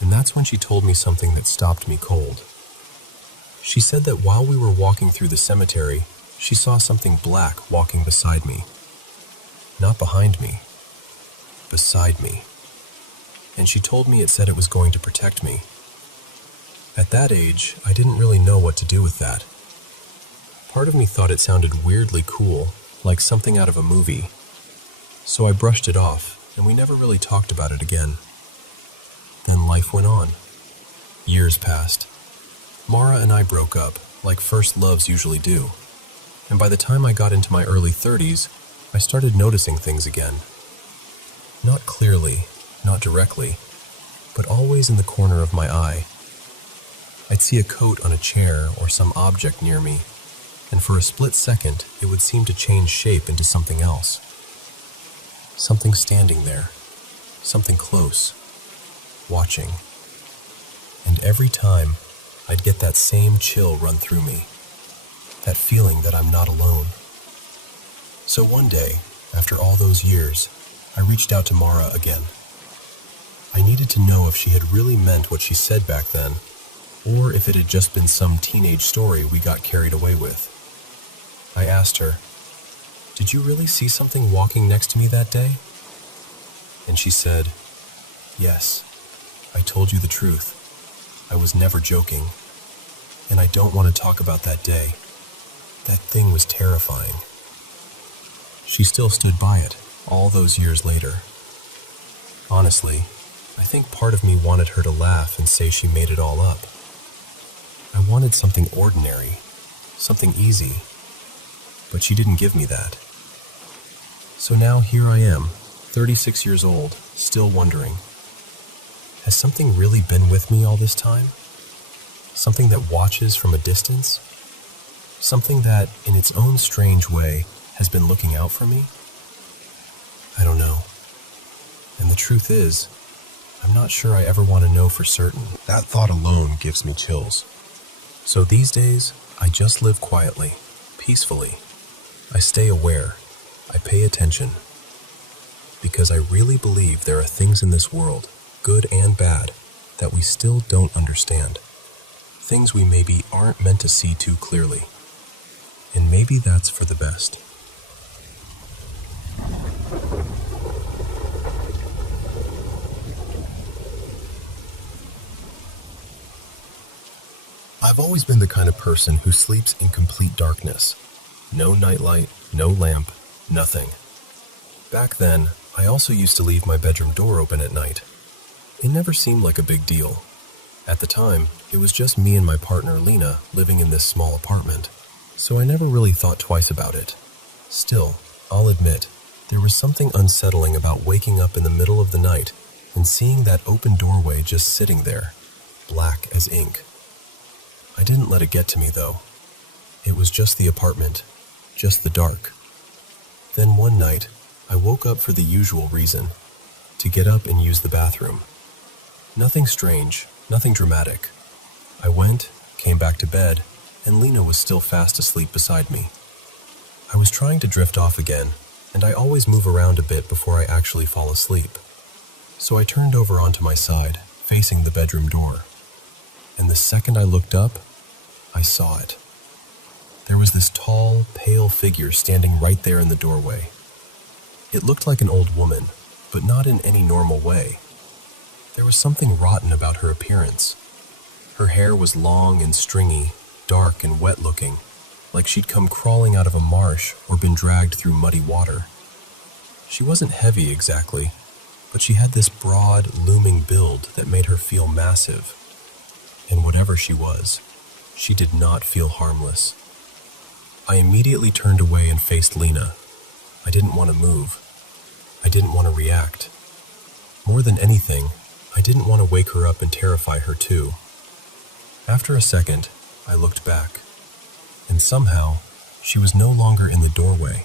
and that's when she told me something that stopped me cold. She said that while we were walking through the cemetery, she saw something black walking beside me. Not behind me, beside me. And she told me it said it was going to protect me. At that age, I didn't really know what to do with that. Part of me thought it sounded weirdly cool, like something out of a movie. So I brushed it off, and we never really talked about it again. Then life went on. Years passed. Mara and I broke up, like first loves usually do. And by the time I got into my early 30s, I started noticing things again. Not clearly, not directly, but always in the corner of my eye. I'd see a coat on a chair or some object near me, and for a split second, it would seem to change shape into something else. Something standing there, something close, watching. And every time, I'd get that same chill run through me, that feeling that I'm not alone. So one day, after all those years, I reached out to Mara again. I needed to know if she had really meant what she said back then, or if it had just been some teenage story we got carried away with. I asked her, "Did you really see something walking next to me that day?" And she said, "Yes, I told you the truth. I was never joking, and I don't want to talk about that day. That thing was terrifying." She still stood by it all those years later. Honestly, I think part of me wanted her to laugh and say she made it all up. I wanted something ordinary, something easy, but she didn't give me that. So now here I am, 36 years old, still wondering, has something really been with me all this time? Something that watches from a distance? Something that, in its own strange way, has been looking out for me? I don't know. And the truth is, I'm not sure I ever want to know for certain. That thought alone gives me chills. So these days, I just live quietly, peacefully. I stay aware. I pay attention. Because I really believe there are things in this world, good and bad, that we still don't understand. Things we maybe aren't meant to see too clearly. And maybe that's for the best. I've always been the kind of person who sleeps in complete darkness. No nightlight, no lamp, nothing. Back then, I also used to leave my bedroom door open at night. It never seemed like a big deal. At the time, it was just me and my partner Lena living in this small apartment, so I never really thought twice about it. Still, I'll admit, there was something unsettling about waking up in the middle of the night and seeing that open doorway just sitting there, black as ink. I didn't let it get to me, though. It was just the apartment, just the dark. Then one night, I woke up for the usual reason, to get up and use the bathroom. Nothing strange, nothing dramatic. I went, came back to bed, and Lena was still fast asleep beside me. I was trying to drift off again, and I always move around a bit before I actually fall asleep. So I turned over onto my side, facing the bedroom door. And the second I looked up, I saw it. There was this tall, pale figure standing right there in the doorway. It looked like an old woman, but not in any normal way. There was something rotten about her appearance. Her hair was long and stringy, dark and wet-looking, like she'd come crawling out of a marsh or been dragged through muddy water. She wasn't heavy exactly, but she had this broad, looming build that made her feel massive. And whatever she was, she did not feel harmless. I immediately turned away and faced Lena. I didn't want to move. I didn't want to react. More than anything, I didn't want to wake her up and terrify her too. After a second, I looked back, and somehow, she was no longer in the doorway.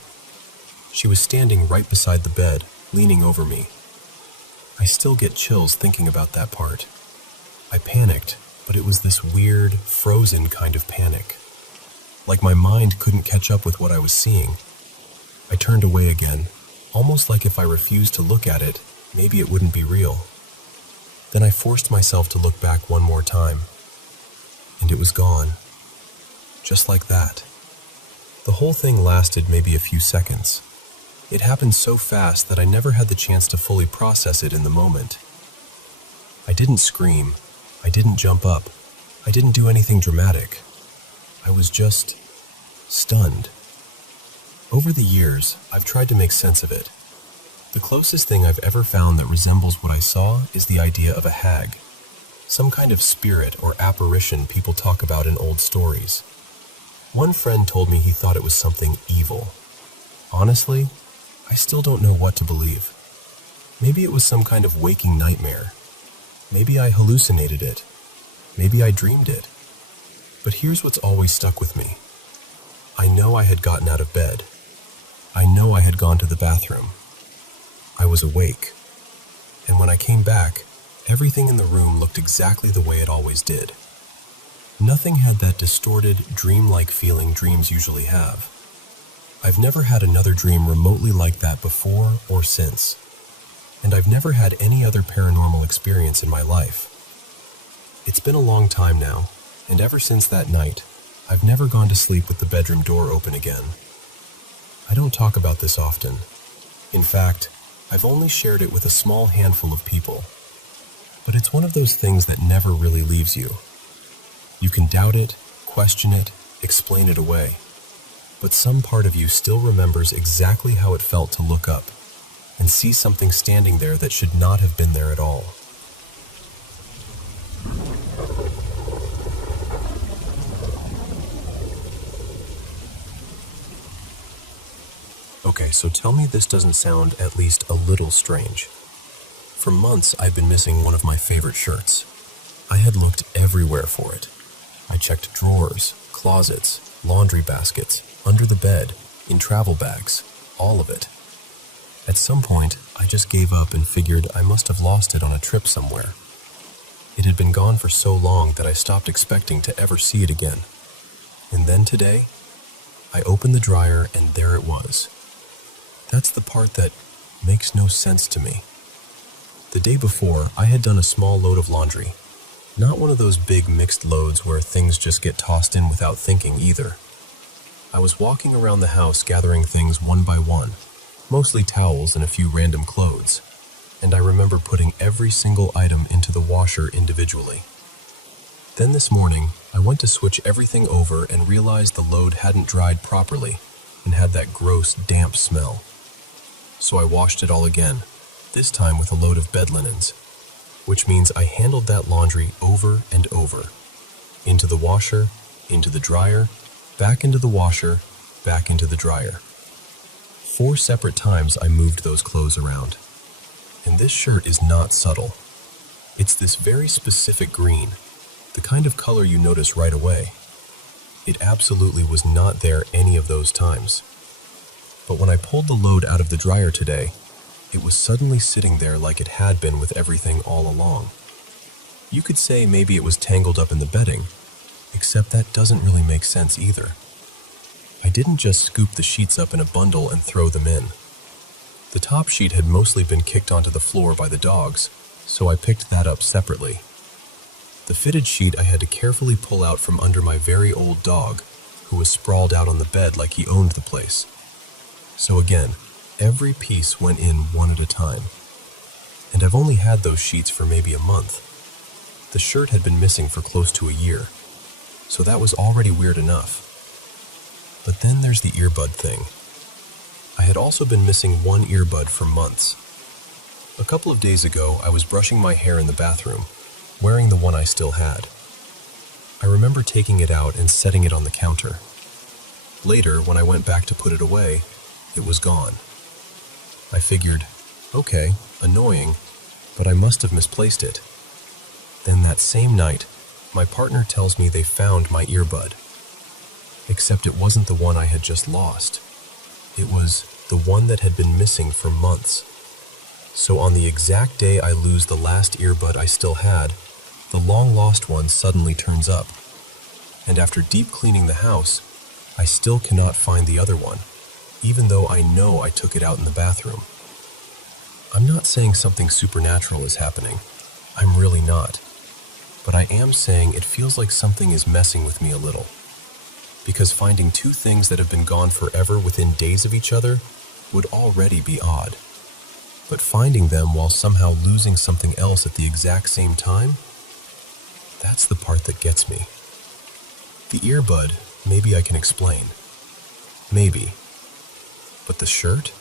She was standing right beside the bed, leaning over me. I still get chills thinking about that part. I panicked, but it was this weird, frozen kind of panic. Like my mind couldn't catch up with what I was seeing. I turned away again, almost like if I refused to look at it, maybe it wouldn't be real. Then I forced myself to look back one more time, and it was gone. Just like that. The whole thing lasted maybe a few seconds. It happened so fast that I never had the chance to fully process it in the moment. I didn't scream. I didn't jump up. I didn't do anything dramatic. I was just stunned. Over the years, I've tried to make sense of it. The closest thing I've ever found that resembles what I saw is the idea of a hag. Some kind of spirit or apparition people talk about in old stories. One friend told me he thought it was something evil. Honestly, I still don't know what to believe. Maybe it was some kind of waking nightmare. Maybe I hallucinated it. Maybe I dreamed it. But here's what's always stuck with me. I know I had gotten out of bed. I know I had gone to the bathroom. I was awake. And when I came back, everything in the room looked exactly the way it always did. Nothing had that distorted, dreamlike feeling dreams usually have. I've never had another dream remotely like that before or since. And I've never had any other paranormal experience in my life. It's been a long time now, and ever since that night, I've never gone to sleep with the bedroom door open again. I don't talk about this often. In fact, I've only shared it with a small handful of people. But it's one of those things that never really leaves you. You can doubt it, question it, explain it away. But some part of you still remembers exactly how it felt to look up and see something standing there that should not have been there at all. Okay, so tell me this doesn't sound at least a little strange. For months, I've been missing one of my favorite shirts. I had looked everywhere for it. I checked drawers, closets, laundry baskets, under the bed, in travel bags, all of it. At some point, I just gave up and figured I must have lost it on a trip somewhere. It had been gone for so long that I stopped expecting to ever see it again. And then today, I opened the dryer and there it was. That's the part that makes no sense to me. The day before, I had done a small load of laundry. Not one of those big mixed loads where things just get tossed in without thinking either. I was walking around the house gathering things one by one, mostly towels and a few random clothes, and I remember putting every single item into the washer individually. Then this morning, I went to switch everything over and realized the load hadn't dried properly and had that gross, damp smell. So I washed it all again, this time with a load of bed linens, which means I handled that laundry over and over. Into the washer, into the dryer, back into the washer, back into the dryer. 4 separate times I moved those clothes around. And this shirt is not subtle. It's this very specific green, the kind of color you notice right away. It absolutely was not there any of those times. But when I pulled the load out of the dryer today, it was suddenly sitting there like it had been with everything all along. You could say maybe it was tangled up in the bedding, except that doesn't really make sense either. I didn't just scoop the sheets up in a bundle and throw them in. The top sheet had mostly been kicked onto the floor by the dogs, so I picked that up separately. The fitted sheet I had to carefully pull out from under my very old dog, who was sprawled out on the bed like he owned the place. So again, every piece went in one at a time. And I've only had those sheets for maybe a month. The shirt had been missing for close to a year, so that was already weird enough. But then there's the earbud thing. I had also been missing one earbud for months. A couple of days ago, I was brushing my hair in the bathroom, wearing the one I still had. I remember taking it out and setting it on the counter. Later, when I went back to put it away, it was gone. I figured, okay, annoying, but I must have misplaced it. Then that same night, my partner tells me they found my earbud. Except it wasn't the one I had just lost. It was the one that had been missing for months. So on the exact day I lose the last earbud I still had, the long-lost one suddenly turns up. And after deep cleaning the house, I still cannot find the other one, even though I know I took it out in the bathroom. I'm not saying something supernatural is happening. I'm really not. But I am saying it feels like something is messing with me a little. Because finding 2 things that have been gone forever within days of each other would already be odd. But finding them while somehow losing something else at the exact same time, that's the part that gets me. The earbud, maybe I can explain. Maybe. But the shirt?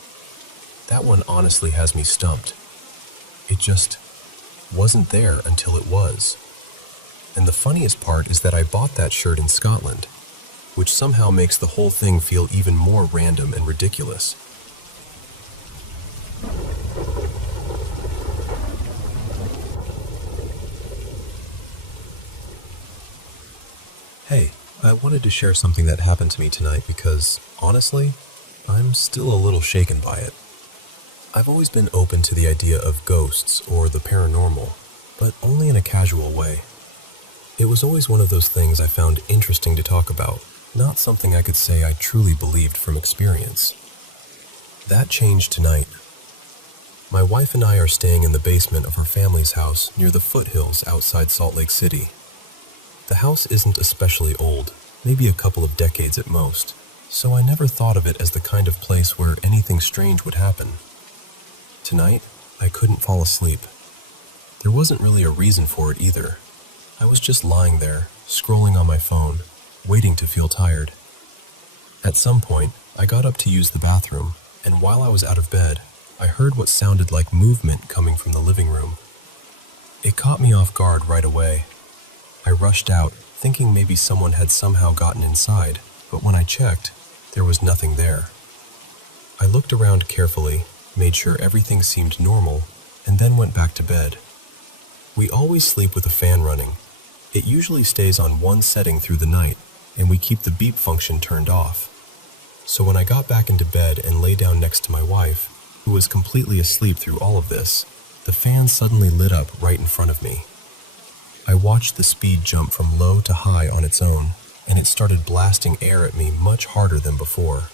That one honestly has me stumped. It just wasn't there until it was. And the funniest part is that I bought that shirt in Scotland, which somehow makes the whole thing feel even more random and ridiculous. Hey, I wanted to share something that happened to me tonight because, honestly, I'm still a little shaken by it. I've always been open to the idea of ghosts or the paranormal, but only in a casual way. It was always one of those things I found interesting to talk about, not something I could say I truly believed from experience. That changed tonight. My wife and I are staying in the basement of our family's house near the foothills outside Salt Lake City. The house isn't especially old, maybe a couple of decades at most, so I never thought of it as the kind of place where anything strange would happen. Tonight, I couldn't fall asleep. There wasn't really a reason for it either. I was just lying there, scrolling on my phone, waiting to feel tired. At some point, I got up to use the bathroom, and while I was out of bed, I heard what sounded like movement coming from the living room. It caught me off guard right away. I rushed out, thinking maybe someone had somehow gotten inside, but when I checked, there was nothing there. I looked around carefully, made sure everything seemed normal, and then went back to bed. We always sleep with a fan running. It usually stays on one setting through the night, and we keep the beep function turned off. So when I got back into bed and lay down next to my wife, who was completely asleep through all of this, the fan suddenly lit up right in front of me. I watched the speed jump from low to high on its own, and it started blasting air at me much harder than before.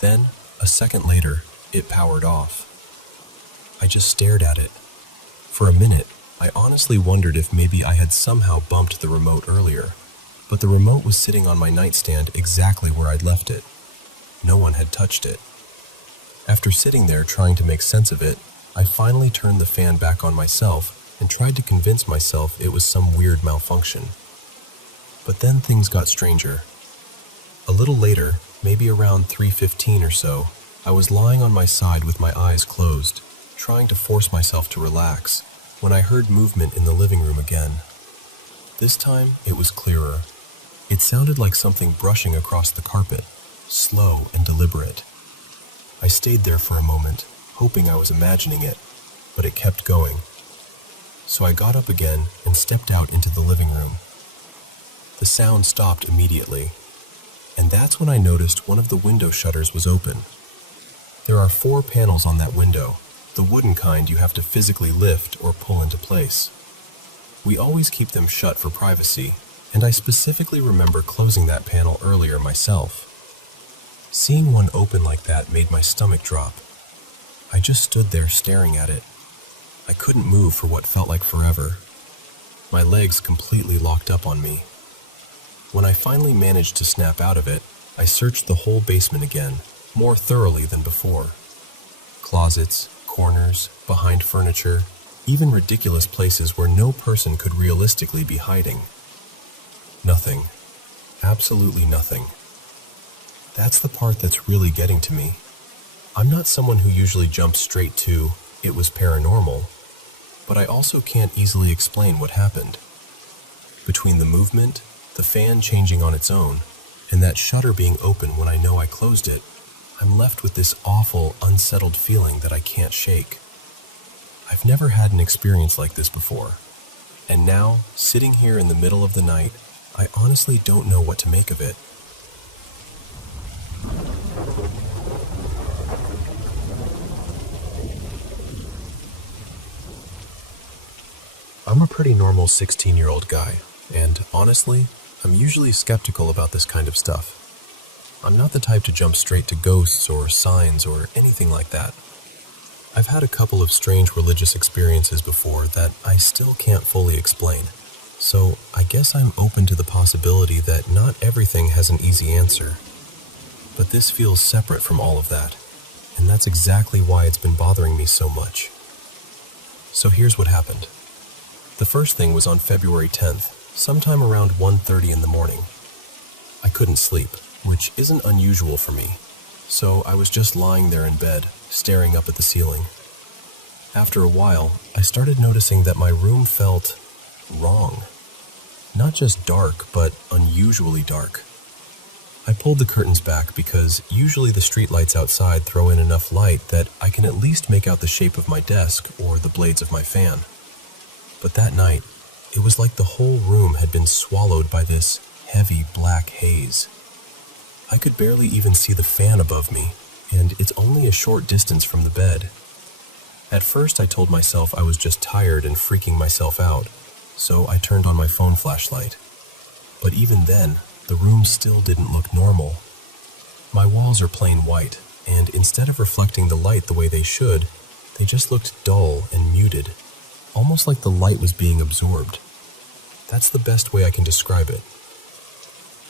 Then, a second later, it powered off. I just stared at it. For a minute, I honestly wondered if maybe I had somehow bumped the remote earlier, but the remote was sitting on my nightstand exactly where I'd left it. No one had touched it. After sitting there trying to make sense of it, I finally turned the fan back on myself and tried to convince myself it was some weird malfunction. But then things got stranger. A little later, maybe around 3:15 or so, I was lying on my side with my eyes closed, trying to force myself to relax, when I heard movement in the living room again. This time, it was clearer. It sounded like something brushing across the carpet, slow and deliberate. I stayed there for a moment, hoping I was imagining it, but it kept going. So I got up again and stepped out into the living room. The sound stopped immediately, and that's when I noticed one of the window shutters was open. There are 4 panels on that window, the wooden kind you have to physically lift or pull into place. We always keep them shut for privacy, and I specifically remember closing that panel earlier myself. Seeing one open like that made my stomach drop. I just stood there staring at it. I couldn't move for what felt like forever. My legs completely locked up on me. When I finally managed to snap out of it, I searched the whole basement again, more thoroughly than before. Closets, corners, behind furniture, even ridiculous places where no person could realistically be hiding. Nothing. Absolutely nothing. That's the part that's really getting to me. I'm not someone who usually jumps straight to, "It was paranormal," but I also can't easily explain what happened. Between the movement, the fan changing on its own, and that shutter being open when I know I closed it, I'm left with this awful, unsettled feeling that I can't shake. I've never had an experience like this before, and now, sitting here in the middle of the night, I honestly don't know what to make of it. I'm a pretty normal 16-year-old guy, and honestly, I'm usually skeptical about this kind of stuff. I'm not the type to jump straight to ghosts or signs or anything like that. I've had a couple of strange religious experiences before that I still can't fully explain, so I guess I'm open to the possibility that not everything has an easy answer. But this feels separate from all of that, and that's exactly why it's been bothering me so much. So here's what happened. The first thing was on February 10th, sometime around 1:30 in the morning. I couldn't sleep, which isn't unusual for me, so I was just lying there in bed, staring up at the ceiling. After a while, I started noticing that my room felt wrong. Not just dark, but unusually dark. I pulled the curtains back because usually the streetlights outside throw in enough light that I can at least make out the shape of my desk or the blades of my fan. But that night, it was like the whole room had been swallowed by this heavy black haze. I could barely even see the fan above me, and it's only a short distance from the bed. At first, I told myself I was just tired and freaking myself out, so I turned on my phone flashlight. But even then, the room still didn't look normal. My walls are plain white, and instead of reflecting the light the way they should, they just looked dull and muted, almost like the light was being absorbed. That's the best way I can describe it.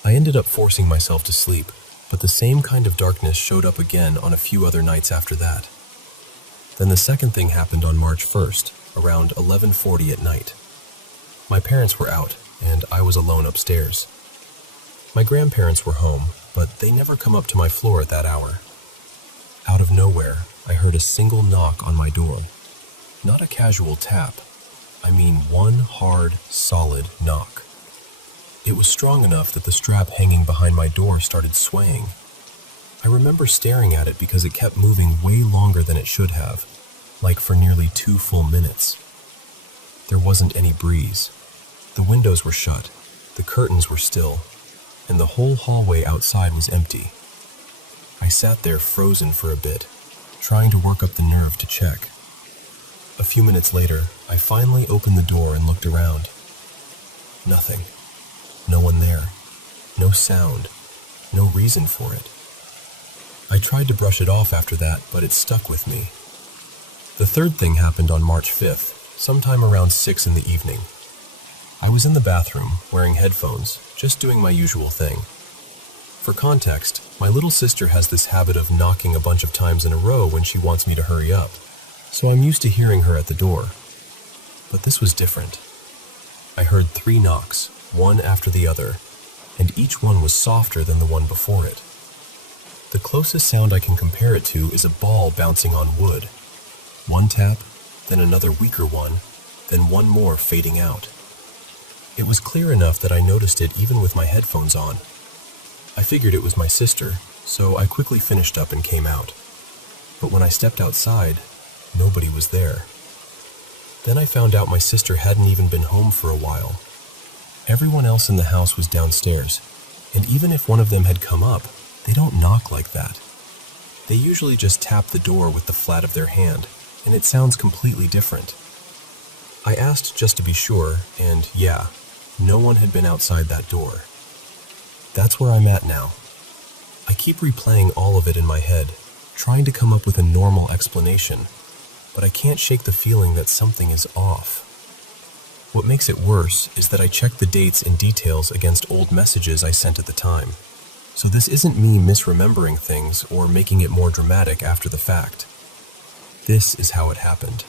I ended up forcing myself to sleep, but the same kind of darkness showed up again on a few other nights after that. Then the second thing happened on March 1st, around 11:40 at night. My parents were out, and I was alone upstairs. My grandparents were home, but they never come up to my floor at that hour. Out of nowhere, I heard a single knock on my door. Not a casual tap. I mean one hard, solid knock. It was strong enough that the strap hanging behind my door started swaying. I remember staring at it because it kept moving way longer than it should have, like for nearly 2 full minutes. There wasn't any breeze. The windows were shut, the curtains were still, and the whole hallway outside was empty. I sat there frozen for a bit, trying to work up the nerve to check. A few minutes later, I finally opened the door and looked around. Nothing. No one there. No sound. No reason for it. I tried to brush it off after that, but it stuck with me. The third thing happened on March 5th, sometime around 6 in the evening. I was in the bathroom, wearing headphones, just doing my usual thing. For context, my little sister has this habit of knocking a bunch of times in a row when she wants me to hurry up, so I'm used to hearing her at the door. But this was different. I heard 3 knocks, one after the other, and each one was softer than the one before it. The closest sound I can compare it to is a ball bouncing on wood. One tap, then another weaker one, then one more fading out. It was clear enough that I noticed it even with my headphones on. I figured it was my sister, so I quickly finished up and came out. But when I stepped outside, nobody was there. Then I found out my sister hadn't even been home for a while. Everyone else in the house was downstairs, and even if one of them had come up, they don't knock like that. They usually just tap the door with the flat of their hand, and it sounds completely different. I asked just to be sure, and yeah, no one had been outside that door. That's where I'm at now. I keep replaying all of it in my head, trying to come up with a normal explanation, but I can't shake the feeling that something is off. What makes it worse is that I checked the dates and details against old messages I sent at the time. So this isn't me misremembering things or making it more dramatic after the fact. This is how it happened.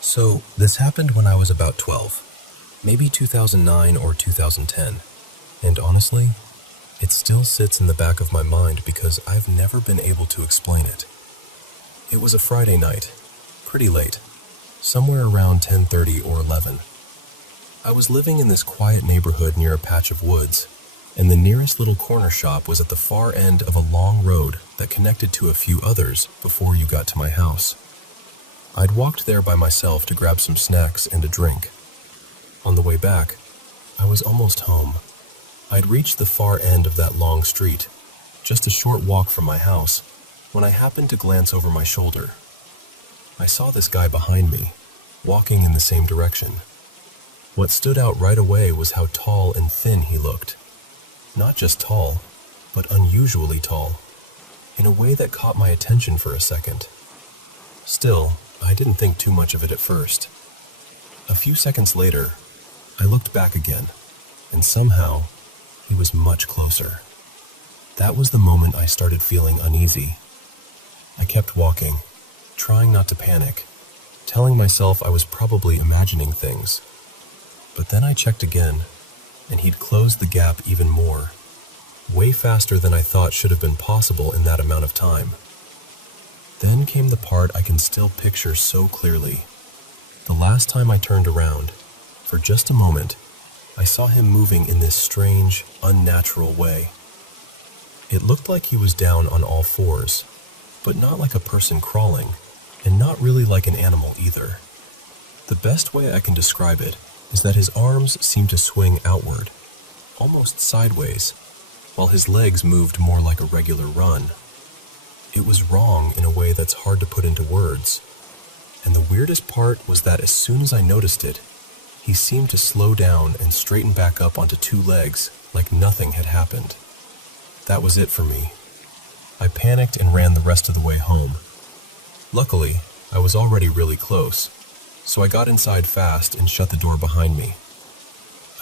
So, this happened when I was about 12, maybe 2009 or 2010, and honestly, it still sits in the back of my mind because I've never been able to explain it. It was a Friday night, pretty late, somewhere around 10:30 or 11. I was living in this quiet neighborhood near a patch of woods, and the nearest little corner shop was at the far end of a long road that connected to a few others before you got to my house. I'd walked there by myself to grab some snacks and a drink. On the way back, I was almost home. I'd reached the far end of that long street, just a short walk from my house, when I happened to glance over my shoulder. I saw this guy behind me, walking in the same direction. What stood out right away was how tall and thin he looked. Not just tall, but unusually tall, in a way that caught my attention for a second. Still, I didn't think too much of it at first. A few seconds later, I looked back again, and somehow, he was much closer. That was the moment I started feeling uneasy. I kept walking, trying not to panic, telling myself I was probably imagining things. But then I checked again, and he'd closed the gap even more, way faster than I thought should have been possible in that amount of time. Then came the part I can still picture so clearly. The last time I turned around, for just a moment, I saw him moving in this strange, unnatural way. It looked like he was down on all fours, but not like a person crawling, and not really like an animal either. The best way I can describe it is that his arms seemed to swing outward, almost sideways, while his legs moved more like a regular run. It was wrong in a way that's hard to put into words. And the weirdest part was that as soon as I noticed it, he seemed to slow down and straighten back up onto two legs like nothing had happened. That was it for me. I panicked and ran the rest of the way home. Luckily, I was already really close, so I got inside fast and shut the door behind me.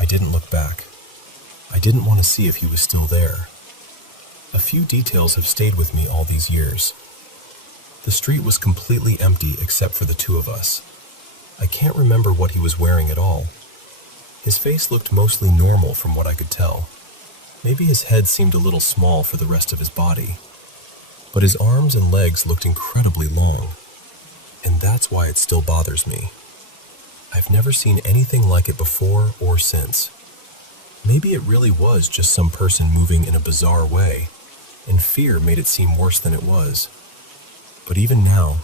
I didn't look back. I didn't want to see if he was still there. A few details have stayed with me all these years. The street was completely empty except for the two of us. I can't remember what he was wearing at all. His face looked mostly normal from what I could tell. Maybe his head seemed a little small for the rest of his body. But his arms and legs looked incredibly long. And that's why it still bothers me. I've never seen anything like it before or since. Maybe it really was just some person moving in a bizarre way, and fear made it seem worse than it was. But even now,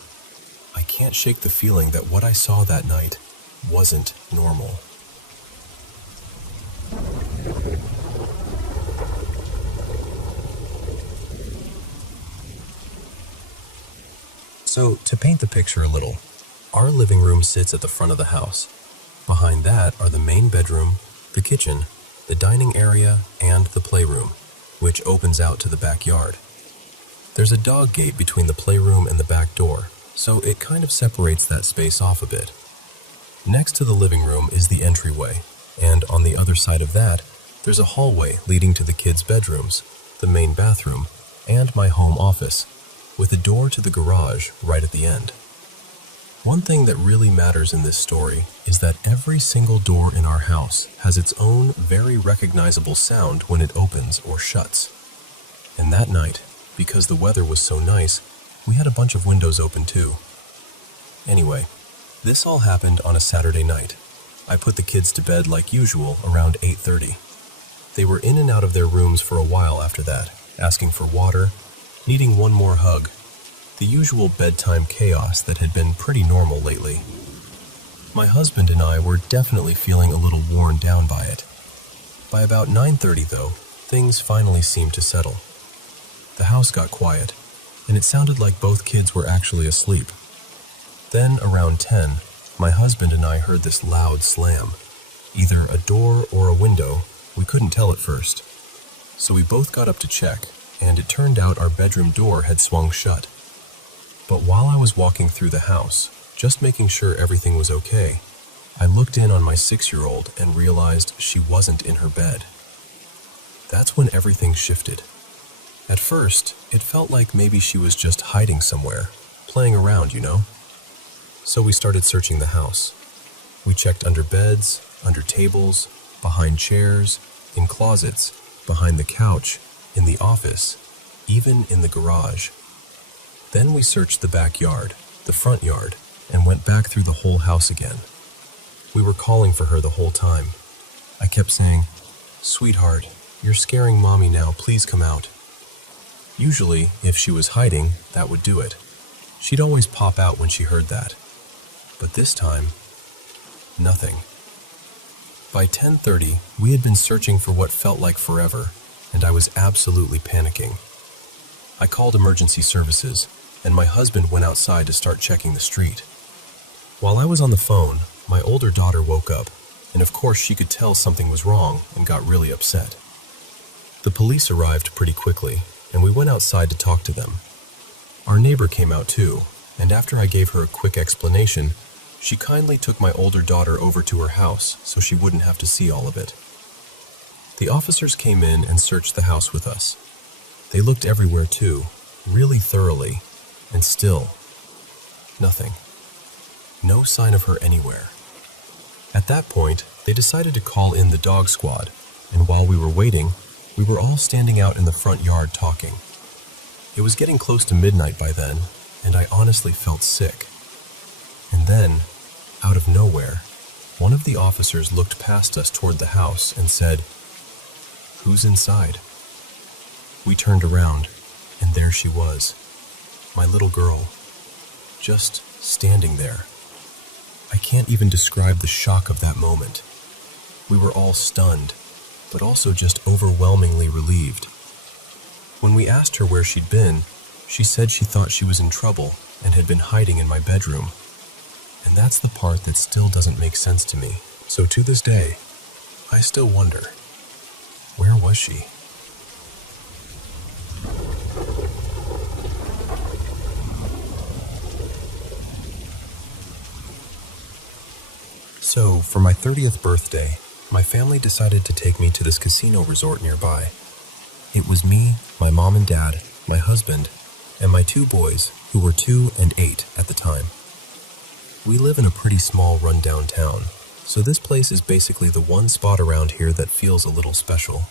I can't shake the feeling that what I saw that night wasn't normal. So, to paint the picture a little, our living room sits at the front of the house. Behind that are the main bedroom, the kitchen, the dining area, and the playroom, which opens out to the backyard. There's a dog gate between the playroom and the back door, so it kind of separates that space off a bit. Next to the living room is the entryway, and on the other side of that, there's a hallway leading to the kids' bedrooms, the main bathroom, and my home office, with a door to the garage right at the end. One thing that really matters in this story is that every single door in our house has its own very recognizable sound when it opens or shuts. And that night, because the weather was so nice, we had a bunch of windows open too. Anyway, this all happened on a Saturday night. I put the kids to bed like usual around 8:30. They were in and out of their rooms for a while after that, asking for water, needing one more hug. The usual bedtime chaos that had been pretty normal lately. My husband and I were definitely feeling a little worn down by it. By about 9:30 though, things finally seemed to settle. The house got quiet, and it sounded like both kids were actually asleep. Then around 10, my husband and I heard this loud slam. Either a door or a window, we couldn't tell at first. So we both got up to check, and it turned out our bedroom door had swung shut. But while I was walking through the house, just making sure everything was okay, I looked in on my 6-year-old and realized she wasn't in her bed. That's when everything shifted. At first, it felt like maybe she was just hiding somewhere, playing around, you know? So we started searching the house. We checked under beds, under tables, behind chairs, in closets, behind the couch, in the office, even in the garage. Then we searched the backyard, the front yard, and went back through the whole house again. We were calling for her the whole time. I kept saying, "Sweetheart, you're scaring Mommy now, please come out." Usually, if she was hiding, that would do it. She'd always pop out when she heard that. But this time, nothing. By 10:30, we had been searching for what felt like forever, and I was absolutely panicking. I called emergency services, and my husband went outside to start checking the street. While I was on the phone, my older daughter woke up, and of course she could tell something was wrong and got really upset. The police arrived pretty quickly, and we went outside to talk to them. Our neighbor came out too, and after I gave her a quick explanation, she kindly took my older daughter over to her house so she wouldn't have to see all of it. The officers came in and searched the house with us. They looked everywhere too, really thoroughly, and still, nothing. No sign of her anywhere. At that point, they decided to call in the dog squad, and while we were waiting, we were all standing out in the front yard talking. It was getting close to midnight by then, and I honestly felt sick. And then, out of nowhere, one of the officers looked past us toward the house and said, "Who's inside?" We turned around, and there she was, my little girl, just standing there. I can't even describe the shock of that moment. We were all stunned, but also just overwhelmingly relieved. When we asked her where she'd been, she said she thought she was in trouble and had been hiding in my bedroom. And that's the part that still doesn't make sense to me. So to this day, I still wonder, where was she? So, for my 30th birthday, my family decided to take me to this casino resort nearby. It was me, my mom and dad, my husband, and my 2 boys, who were 2 and 8 at the time. We live in a pretty small rundown town, so this place is basically the one spot around here that feels a little special.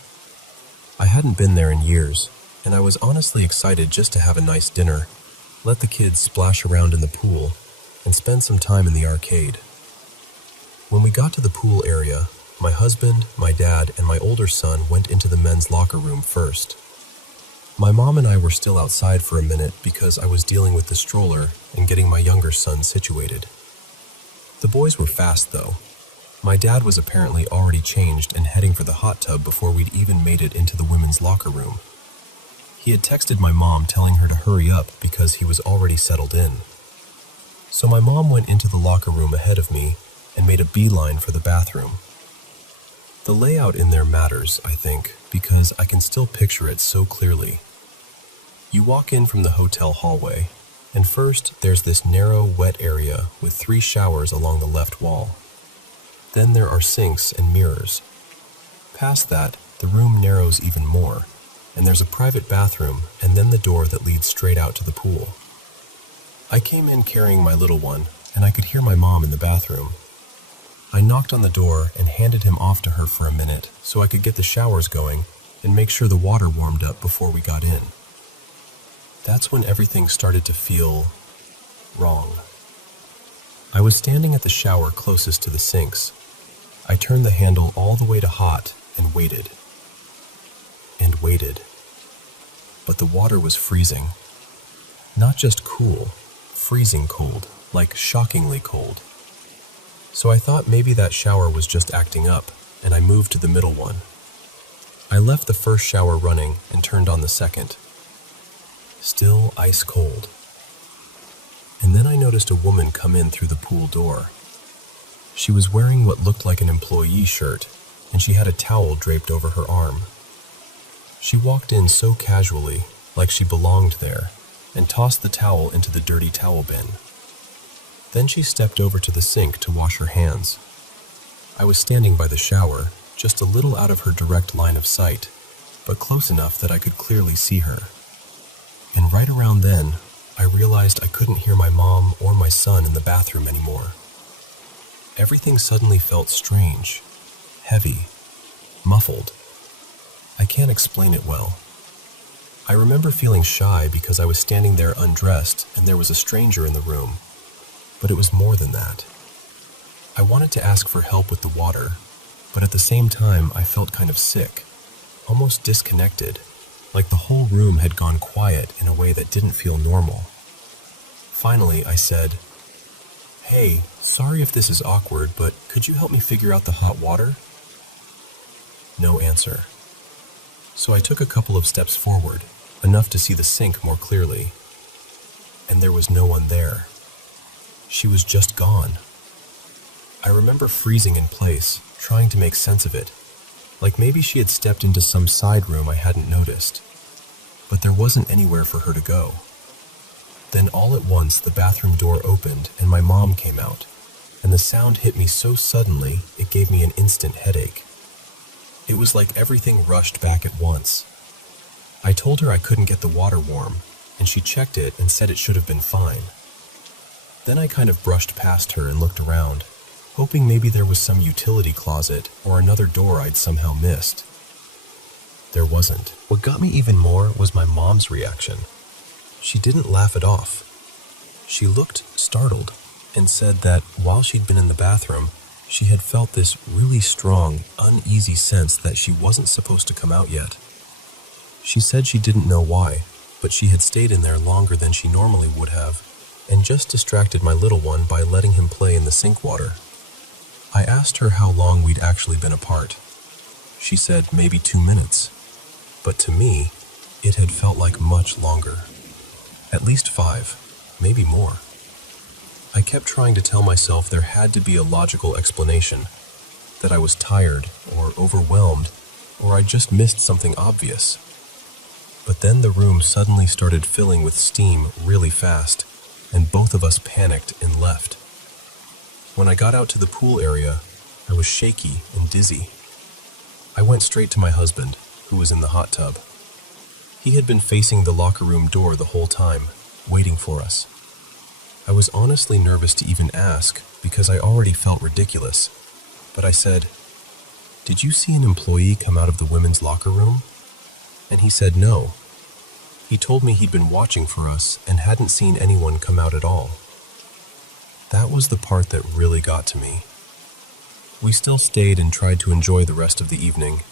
I hadn't been there in years, and I was honestly excited just to have a nice dinner, let the kids splash around in the pool, and spend some time in the arcade. When we got to the pool area, my husband, my dad, and my older son went into the men's locker room first. My mom and I were still outside for a minute because I was dealing with the stroller and getting my younger son situated. The boys were fast though. My dad was apparently already changed and heading for the hot tub before we'd even made it into the women's locker room. He had texted my mom telling her to hurry up because he was already settled in. So my mom went into the locker room ahead of me and made a beeline for the bathroom. The layout in there matters, I think, because I can still picture it so clearly. You walk in from the hotel hallway, and first there's this narrow, wet area with 3 showers along the left wall. Then there are sinks and mirrors. Past that, the room narrows even more, and there's a private bathroom and then the door that leads straight out to the pool. I came in carrying my little one, and I could hear my mom in the bathroom. I knocked on the door and handed him off to her for a minute so I could get the showers going and make sure the water warmed up before we got in. That's when everything started to feel wrong. I was standing at the shower closest to the sinks. I turned the handle all the way to hot and waited. And waited. But the water was freezing. Not just cool, freezing cold, like shockingly cold. So I thought maybe that shower was just acting up, and I moved to the middle one. I left the first shower running and turned on the second. Still ice cold. And then I noticed a woman come in through the pool door. She was wearing what looked like an employee shirt, and she had a towel draped over her arm. She walked in so casually, like she belonged there, and tossed the towel into the dirty towel bin. Then she stepped over to the sink to wash her hands. I was standing by the shower, just a little out of her direct line of sight, but close enough that I could clearly see her. And right around then, I realized I couldn't hear my mom or my son in the bathroom anymore. Everything suddenly felt strange, heavy, muffled. I can't explain it well. I remember feeling shy because I was standing there undressed and there was a stranger in the room. But it was more than that. I wanted to ask for help with the water, but at the same time I felt kind of sick, almost disconnected, like the whole room had gone quiet in a way that didn't feel normal. Finally, I said, "Hey, sorry if this is awkward, but could you help me figure out the hot water?" No answer. So I took a couple of steps forward, enough to see the sink more clearly, and there was no one there. She was just gone. I remember freezing in place, trying to make sense of it, like maybe she had stepped into some side room I hadn't noticed. But there wasn't anywhere for her to go. Then all at once the bathroom door opened and my mom came out, and the sound hit me so suddenly it gave me an instant headache. It was like everything rushed back at once. I told her I couldn't get the water warm, and she checked it and said it should have been fine. Then I kind of brushed past her and looked around, hoping maybe there was some utility closet or another door I'd somehow missed. There wasn't. What got me even more was my mom's reaction. She didn't laugh it off. She looked startled and said that while she'd been in the bathroom, she had felt this really strong, uneasy sense that she wasn't supposed to come out yet. She said she didn't know why, but she had stayed in there longer than she normally would have, and just distracted my little one by letting him play in the sink water. I asked her how long we'd actually been apart. She said maybe 2 minutes, but to me, it had felt like much longer. At least 5, maybe more. I kept trying to tell myself there had to be a logical explanation, that I was tired or overwhelmed, or I'd just missed something obvious. But then the room suddenly started filling with steam really fast, and both of us panicked and left. When I got out to the pool area, I was shaky and dizzy. I went straight to my husband, who was in the hot tub. He had been facing the locker room door the whole time, waiting for us. I was honestly nervous to even ask because I already felt ridiculous, but I said, "Did you see an employee come out of the women's locker room?" And he said no. He told me he'd been watching for us and hadn't seen anyone come out at all. That was the part that really got to me. We still stayed and tried to enjoy the rest of the evening.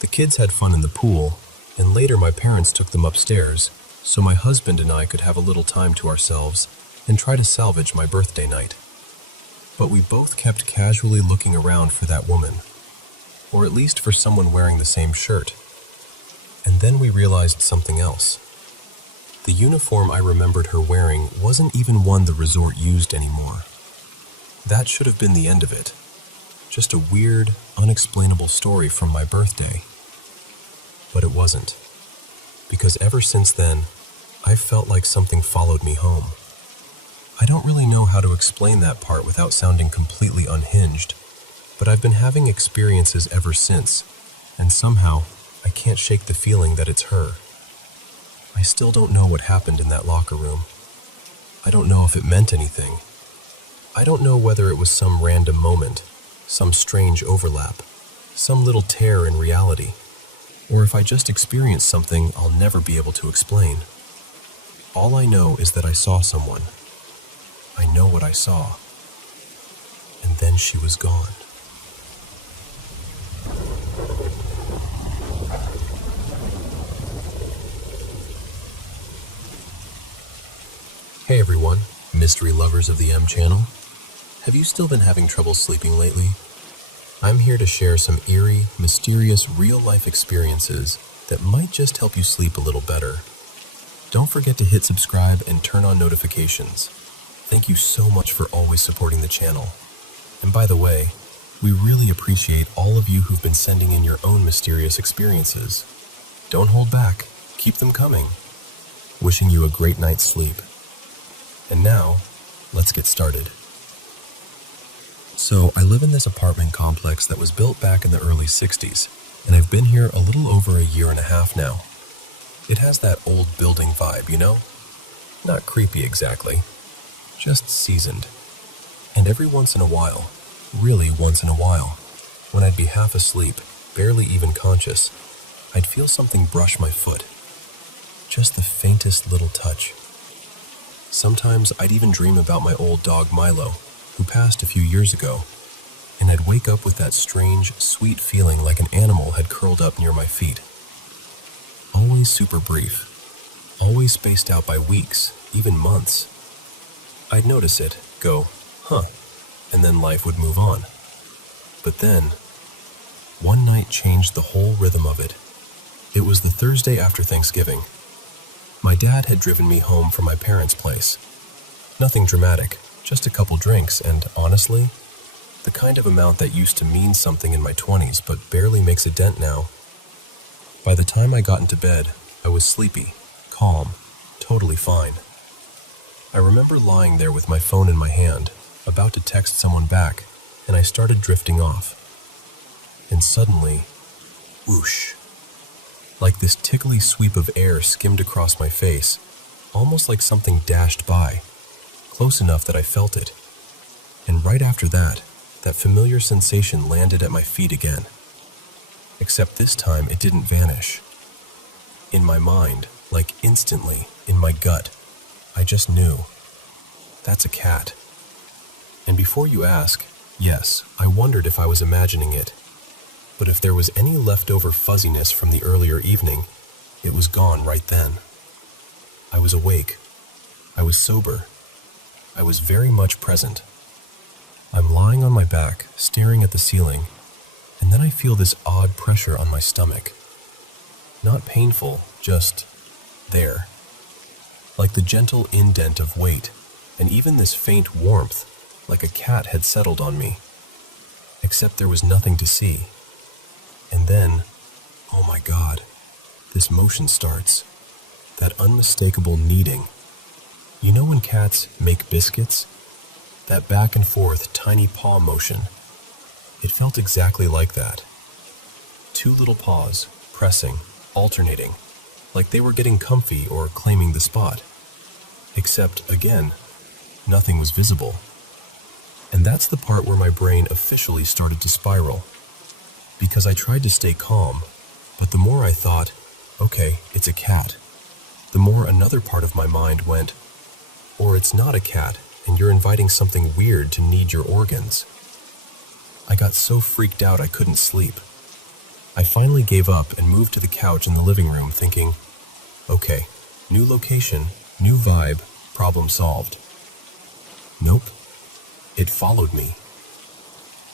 The kids had fun in the pool, and later my parents took them upstairs, so my husband and I could have a little time to ourselves and try to salvage my birthday night. But we both kept casually looking around for that woman, or at least for someone wearing the same shirt. And then we realized something else. The uniform I remembered her wearing wasn't even one the resort used anymore. That should have been the end of it. Just a weird, unexplainable story from my birthday. But it wasn't. Because ever since then, I've felt like something followed me home. I don't really know how to explain that part without sounding completely unhinged, but I've been having experiences ever since, and somehow, I can't shake the feeling that it's her. I still don't know what happened in that locker room. I don't know if it meant anything, I don't know whether it was some random moment, some strange overlap, some little tear in reality, or if I just experienced something I'll never be able to explain. All I know is that I saw someone. I know what I saw. And then she was gone. Hey everyone, mystery lovers of the M channel. Have you still been having trouble sleeping lately? I'm here to share some eerie, mysterious, real-life experiences that might just help you sleep a little better. Don't forget to hit subscribe and turn on notifications. Thank you so much for always supporting the channel. And by the way, we really appreciate all of you who've been sending in your own mysterious experiences. Don't hold back, keep them coming. Wishing you a great night's sleep. And now, let's get started. So, I live in this apartment complex that was built back in the early 60s, and I've been here a little over a year and a half now. It has that old building vibe, you know? Not creepy exactly, just seasoned. And every once in a while, really once in a while, when I'd be half asleep, barely even conscious, I'd feel something brush my foot. Just the faintest little touch. Sometimes I'd even dream about my old dog Milo, who passed a few years ago, and I'd wake up with that strange, sweet feeling like an animal had curled up near my feet. Always super brief, always spaced out by weeks, even months. I'd notice it, go, huh, and then life would move on. But then, one night changed the whole rhythm of it. It was the Thursday after Thanksgiving. My dad had driven me home from my parents' place. Nothing dramatic, just a couple drinks, and honestly, the kind of amount that used to mean something in my 20s but barely makes a dent now. By the time I got into bed, I was sleepy, calm, totally fine. I remember lying there with my phone in my hand, about to text someone back, and I started drifting off. And suddenly, whoosh. Like this tickly sweep of air skimmed across my face, almost like something dashed by, close enough that I felt it. And right after that familiar sensation landed at my feet again. Except this time it didn't vanish. In my mind, like instantly, in my gut, I just knew. That's a cat. And before you ask, yes, I wondered if I was imagining it. But if there was any leftover fuzziness from the earlier evening, it was gone right then. I was awake. I was sober. I was very much present. I'm lying on my back, staring at the ceiling, and then I feel this odd pressure on my stomach. Not painful, just there. Like the gentle indent of weight, and even this faint warmth, like a cat had settled on me. Except there was nothing to see. And then, oh my God, this motion starts. That unmistakable kneading. You know when cats make biscuits? That back and forth tiny paw motion. It felt exactly like that. Two little paws, pressing, alternating, like they were getting comfy or claiming the spot. Except, again, nothing was visible. And that's the part where my brain officially started to spiral. Because I tried to stay calm, but the more I thought, okay, it's a cat, the more another part of my mind went, or it's not a cat, and you're inviting something weird to knead your organs. I got so freaked out I couldn't sleep. I finally gave up and moved to the couch in the living room thinking, okay, new location, new vibe, problem solved. Nope. It followed me.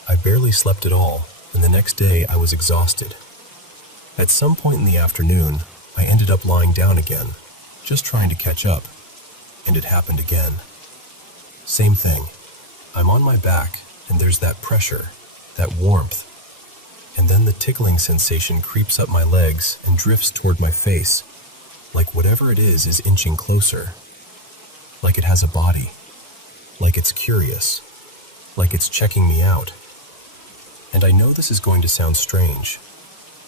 I barely slept at all, and the next day I was exhausted. At some point in the afternoon, I ended up lying down again, just trying to catch up, and it happened again. Same thing. I'm on my back, and there's that pressure, that warmth, and then the tickling sensation creeps up my legs and drifts toward my face, like whatever it is inching closer, like it has a body, like it's curious, like it's checking me out. And I know this is going to sound strange,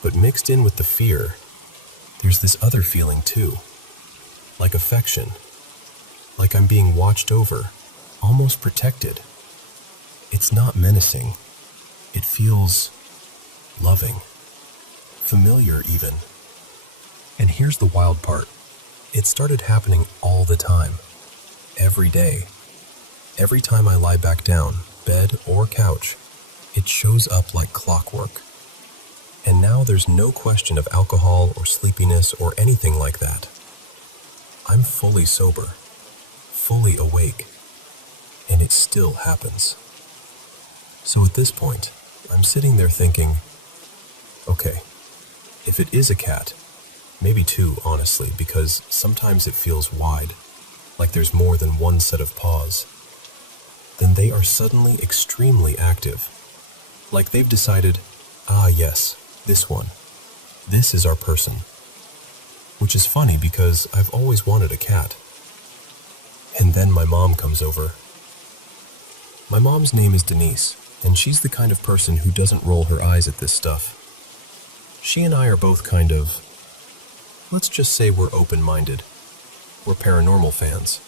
but mixed in with the fear, there's this other feeling too, like affection, like I'm being watched over, almost protected, It's not menacing. It feels loving, familiar even. And here's the wild part. It started happening all the time, every day. Every time I lie back down, bed or couch, it shows up like clockwork. And now there's no question of alcohol or sleepiness or anything like that. I'm fully sober, fully awake, and it still happens. So at this point, I'm sitting there thinking, okay, if it is a cat, maybe two, honestly, because sometimes it feels wide, like there's more than one set of paws, then they are suddenly extremely active. Like they've decided, yes, this one. This is our person. Which is funny because I've always wanted a cat. And then my mom comes over. My mom's name is Denise, and she's the kind of person who doesn't roll her eyes at this stuff. She and I are both kind of, let's just say we're open-minded. We're paranormal fans.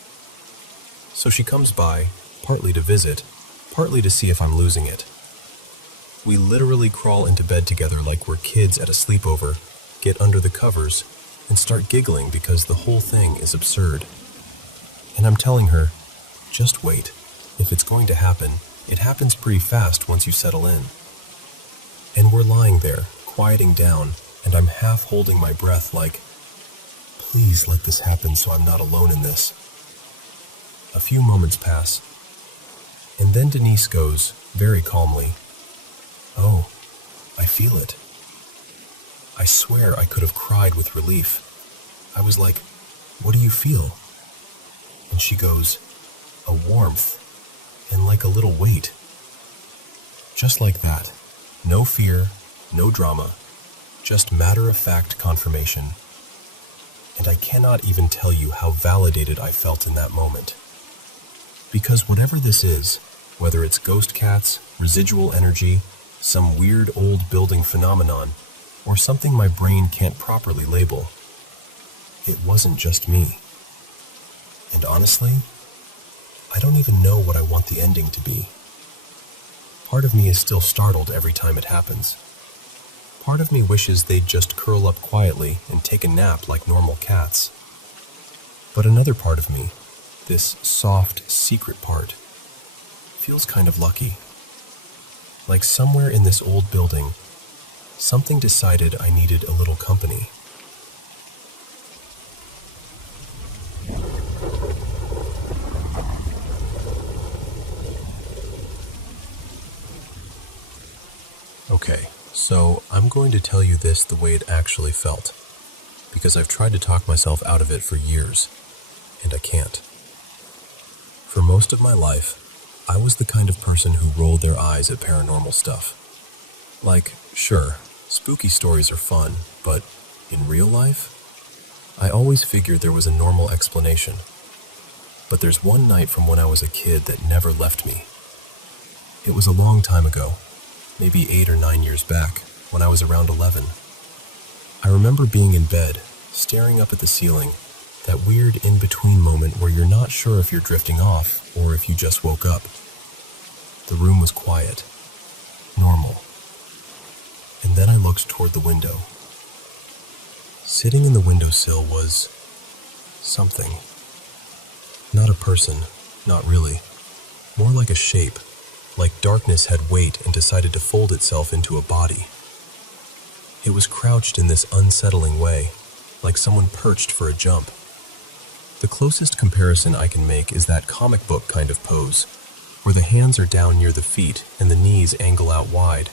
So she comes by, partly to visit, partly to see if I'm losing it. We literally crawl into bed together like we're kids at a sleepover, get under the covers, and start giggling because the whole thing is absurd. And I'm telling her, just wait. If it's going to happen, it happens pretty fast once you settle in. And we're lying there, quieting down, and I'm half holding my breath like, please let this happen so I'm not alone in this. A few moments pass, and then Denise goes, very calmly, oh, I feel it. I swear I could have cried with relief. I was like, what do you feel? And she goes, a warmth, and like a little weight. Just like that. No fear, no drama, just matter-of-fact confirmation. And I cannot even tell you how validated I felt in that moment. Because whatever this is, whether it's ghost cats, residual energy, some weird old building phenomenon, or something my brain can't properly label, it wasn't just me. And honestly, I don't even know what I want the ending to be. Part of me is still startled every time it happens. Part of me wishes they'd just curl up quietly and take a nap like normal cats. But another part of me, this soft, secret part, feels kind of lucky. Like somewhere in this old building, something decided I needed a little company. Okay, so I'm going to tell you this the way it actually felt, because I've tried to talk myself out of it for years, and I can't. For most of my life, I was the kind of person who rolled their eyes at paranormal stuff. Like, sure, spooky stories are fun, but in real life, I always figured there was a normal explanation. But there's one night from when I was a kid that never left me. It was a long time ago, maybe 8 or 9 years back, when I was around 11. I remember being in bed, staring up at the ceiling, that weird in-between moment where you're not sure if you're drifting off or if you just woke up. The room was quiet, normal. And then I looked toward the window. Sitting in the windowsill was something. Not a person, not really. More like a shape, like darkness had weight and decided to fold itself into a body. It was crouched in this unsettling way, like someone perched for a jump. The closest comparison I can make is that comic book kind of pose, where the hands are down near the feet and the knees angle out wide,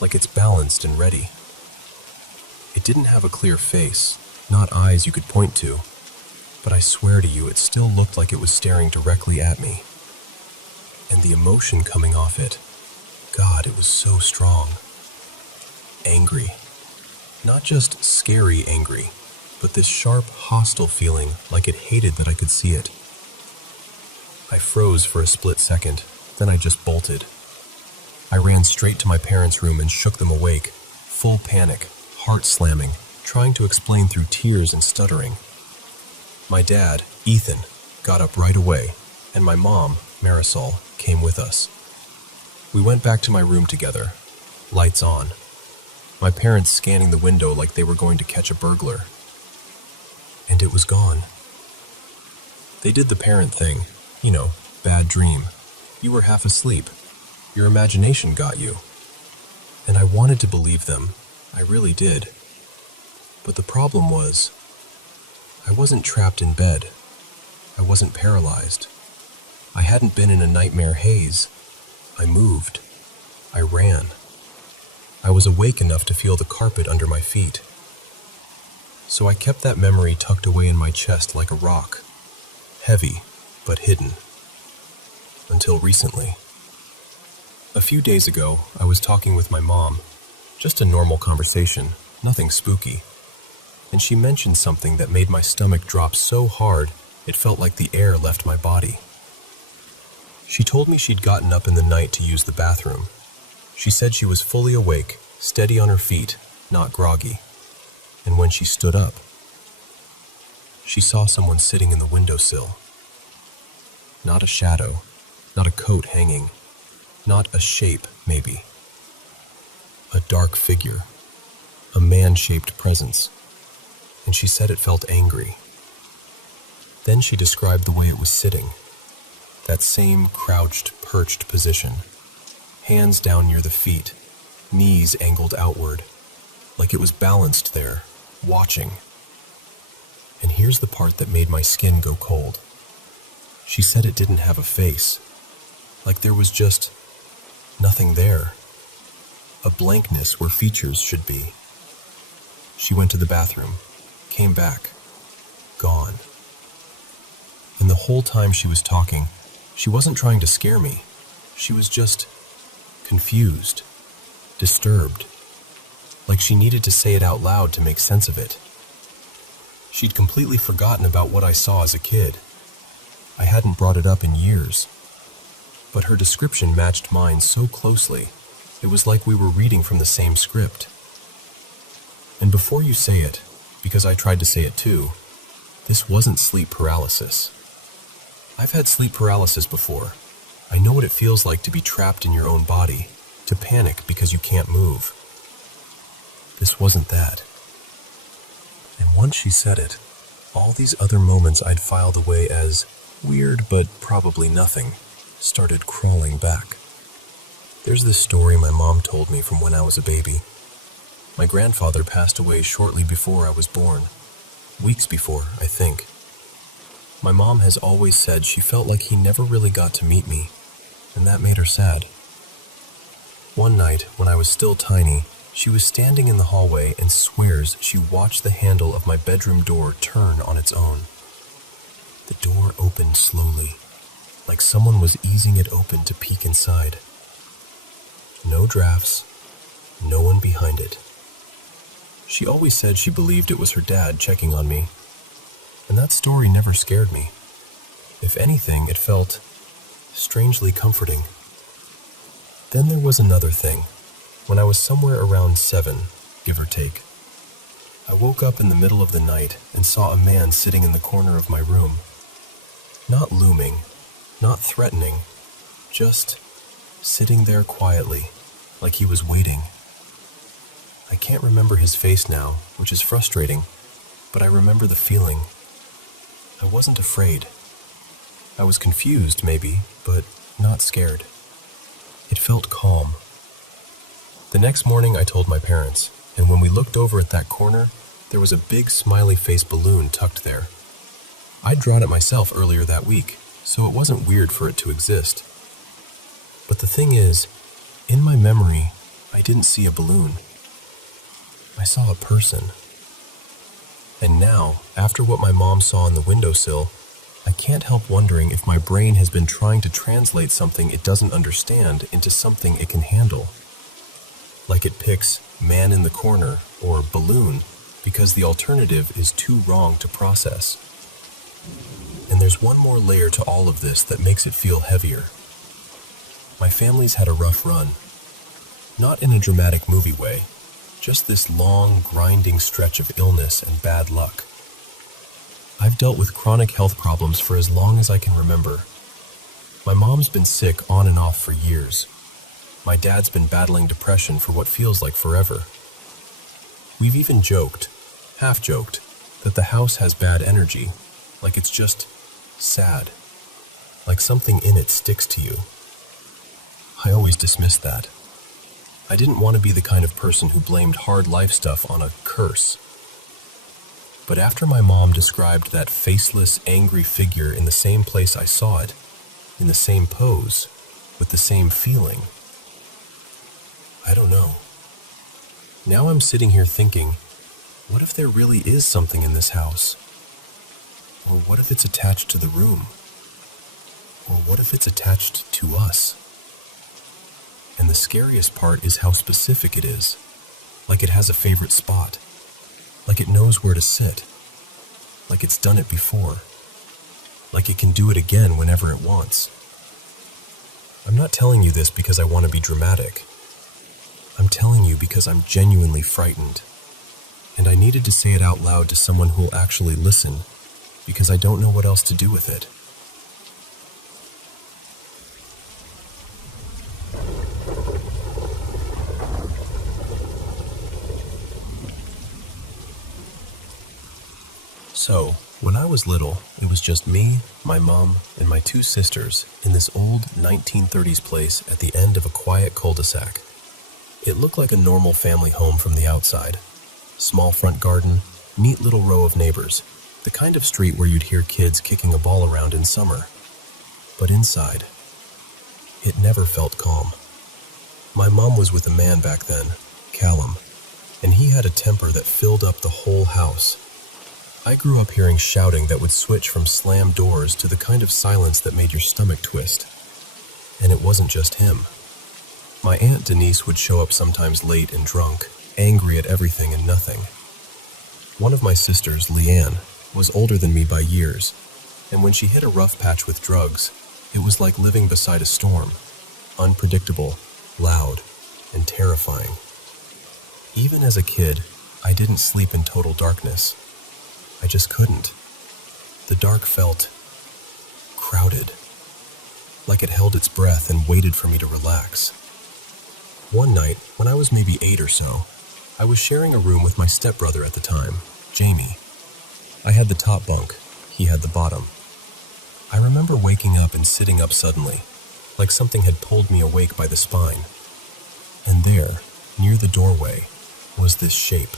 like it's balanced and ready. It didn't have a clear face, not eyes you could point to, but I swear to you it still looked like it was staring directly at me. And the emotion coming off it, God, it was so strong. Angry. Not just scary angry, but this sharp, hostile feeling like it hated that I could see it. I froze for a split second, then I just bolted. I ran straight to my parents' room and shook them awake, full panic, heart slamming, trying to explain through tears and stuttering. My dad, Ethan, got up right away, and my mom, Marisol, came with us. We went back to my room together, lights on, my parents scanning the window like they were going to catch a burglar. And it was gone. They did the parent thing, bad dream. You were half asleep. Your imagination got you. And I wanted to believe them. I really did. But the problem was, I wasn't trapped in bed. I wasn't paralyzed. I hadn't been in a nightmare haze. I moved. I ran. I was awake enough to feel the carpet under my feet. So I kept that memory tucked away in my chest like a rock, heavy but hidden. Until recently. A few days ago, I was talking with my mom, just a normal conversation, nothing spooky, and she mentioned something that made my stomach drop so hard it felt like the air left my body. She told me she'd gotten up in the night to use the bathroom. She said she was fully awake, steady on her feet, not groggy. And when she stood up, she saw someone sitting in the windowsill. Not a shadow, not a coat hanging, not a shape, maybe. A dark figure, a man-shaped presence, and she said it felt angry. Then she described the way it was sitting, that same crouched, perched position, hands down near the feet, knees angled outward, like it was balanced there, watching. And here's the part that made my skin go cold. She said it didn't have a face, like there was just nothing there, a blankness where features should be. She went to the bathroom, came back, gone. And the whole time she was talking, she wasn't trying to scare me. She was just confused, disturbed, like she needed to say it out loud to make sense of it. She'd completely forgotten about what I saw as a kid. I hadn't brought it up in years. But her description matched mine so closely, it was like we were reading from the same script. And before you say it, because I tried to say it too, this wasn't sleep paralysis. I've had sleep paralysis before. I know what it feels like to be trapped in your own body, to panic because you can't move. This wasn't that. And once she said it, all these other moments I'd filed away as weird but probably nothing started crawling back. There's this story my mom told me from when I was a baby. My grandfather passed away shortly before I was born. Weeks before, I think. My mom has always said she felt like he never really got to meet me, and that made her sad. One night, when I was still tiny, she was standing in the hallway and swears she watched the handle of my bedroom door turn on its own. The door opened slowly, like someone was easing it open to peek inside. No drafts, no one behind it. She always said she believed it was her dad checking on me, and that story never scared me. If anything, it felt strangely comforting. Then there was another thing. When I was somewhere around 7, give or take, I woke up in the middle of the night and saw a man sitting in the corner of my room. Not looming, not threatening, just sitting there quietly, like he was waiting. I can't remember his face now, which is frustrating, but I remember the feeling. I wasn't afraid. I was confused, maybe, but not scared. It felt calm. The next morning I told my parents, and when we looked over at that corner, there was a big smiley face balloon tucked there. I'd drawn it myself earlier that week, so it wasn't weird for it to exist. But the thing is, in my memory, I didn't see a balloon. I saw a person. And now, after what my mom saw on the windowsill, I can't help wondering if my brain has been trying to translate something it doesn't understand into something it can handle. Like it picks man in the corner or balloon because the alternative is too wrong to process. And there's one more layer to all of this that makes it feel heavier. My family's had a rough run. Not in a dramatic movie way, just this long, grinding stretch of illness and bad luck. I've dealt with chronic health problems for as long as I can remember. My mom's been sick on and off for years. My dad's been battling depression for what feels like forever. We've even joked, half joked, that the house has bad energy, like it's just sad, like something in it sticks to you. I always dismissed that. I didn't want to be the kind of person who blamed hard life stuff on a curse. But after my mom described that faceless, angry figure in the same place I saw it, in the same pose, with the same feeling, I don't know. Now I'm sitting here thinking, what if there really is something in this house? Or what if it's attached to the room? Or what if it's attached to us? And the scariest part is how specific it is. Like it has a favorite spot. Like it knows where to sit. Like it's done it before. Like it can do it again whenever it wants. I'm not telling you this because I want to be dramatic. I'm telling you because I'm genuinely frightened. And I needed to say it out loud to someone who will actually listen, because I don't know what else to do with it. So, when I was little, it was just me, my mom, and my two sisters in this old 1930s place at the end of a quiet cul-de-sac. It looked like a normal family home from the outside. Small front garden, neat little row of neighbors, the kind of street where you'd hear kids kicking a ball around in summer. But inside, it never felt calm. My mom was with a man back then, Callum, and he had a temper that filled up the whole house. I grew up hearing shouting that would switch from slammed doors to the kind of silence that made your stomach twist. And it wasn't just him. My Aunt Denise would show up sometimes late and drunk, angry at everything and nothing. One of my sisters, Leanne, was older than me by years, and when she hit a rough patch with drugs, it was like living beside a storm, unpredictable, loud, and terrifying. Even as a kid, I didn't sleep in total darkness. I just couldn't. The dark felt crowded, like it held its breath and waited for me to relax. One night, when I was maybe 8 or so, I was sharing a room with my stepbrother at the time, Jamie. I had the top bunk, he had the bottom. I remember waking up and sitting up suddenly, like something had pulled me awake by the spine. And there, near the doorway, was this shape.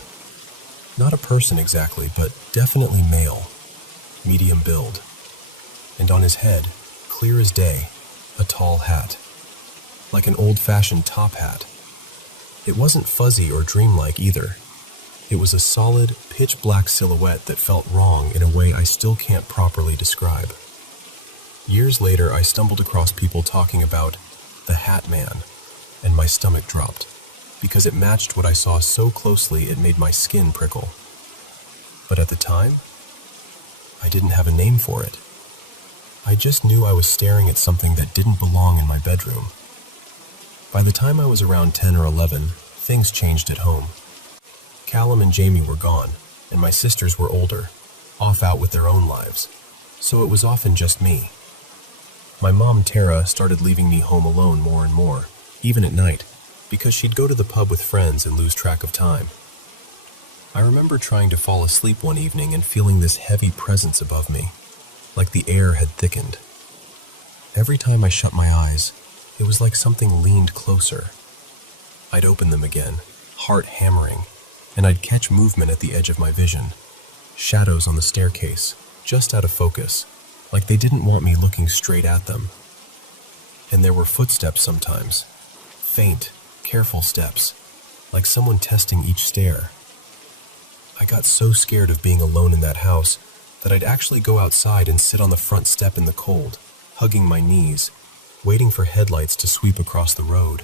Not a person exactly, but definitely male, medium build. And on his head, clear as day, a tall hat. Like an old-fashioned top hat. It wasn't fuzzy or dreamlike either. It was a solid, pitch-black silhouette that felt wrong in a way I still can't properly describe. Years later, I stumbled across people talking about the Hat Man, and my stomach dropped, because it matched what I saw so closely it made my skin prickle. But at the time, I didn't have a name for it. I just knew I was staring at something that didn't belong in my bedroom. By the time I was around 10 or 11, things changed at home. Callum and Jamie were gone, and my sisters were older, off out with their own lives, so it was often just me. My mom, Tara, started leaving me home alone more and more, even at night, because she'd go to the pub with friends and lose track of time. I remember trying to fall asleep one evening and feeling this heavy presence above me, like the air had thickened. Every time I shut my eyes, it was like something leaned closer. I'd open them again, heart hammering, and I'd catch movement at the edge of my vision. Shadows on the staircase, just out of focus, like they didn't want me looking straight at them. And there were footsteps sometimes, faint, careful steps, like someone testing each stair. I got so scared of being alone in that house that I'd actually go outside and sit on the front step in the cold, hugging my knees, waiting for headlights to sweep across the road.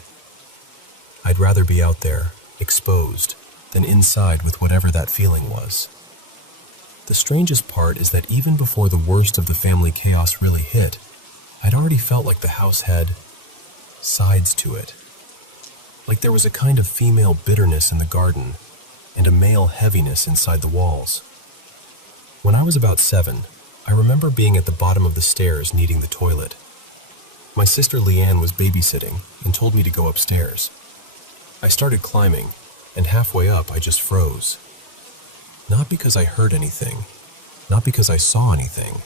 I'd rather be out there, exposed, than inside with whatever that feeling was. The strangest part is that even before the worst of the family chaos really hit, I'd already felt like the house had sides to it. Like there was a kind of female bitterness in the garden and a male heaviness inside the walls. When I was about 7, I remember being at the bottom of the stairs needing the toilet. My sister Leanne was babysitting and told me to go upstairs. I started climbing, and halfway up I just froze. Not because I heard anything, not because I saw anything.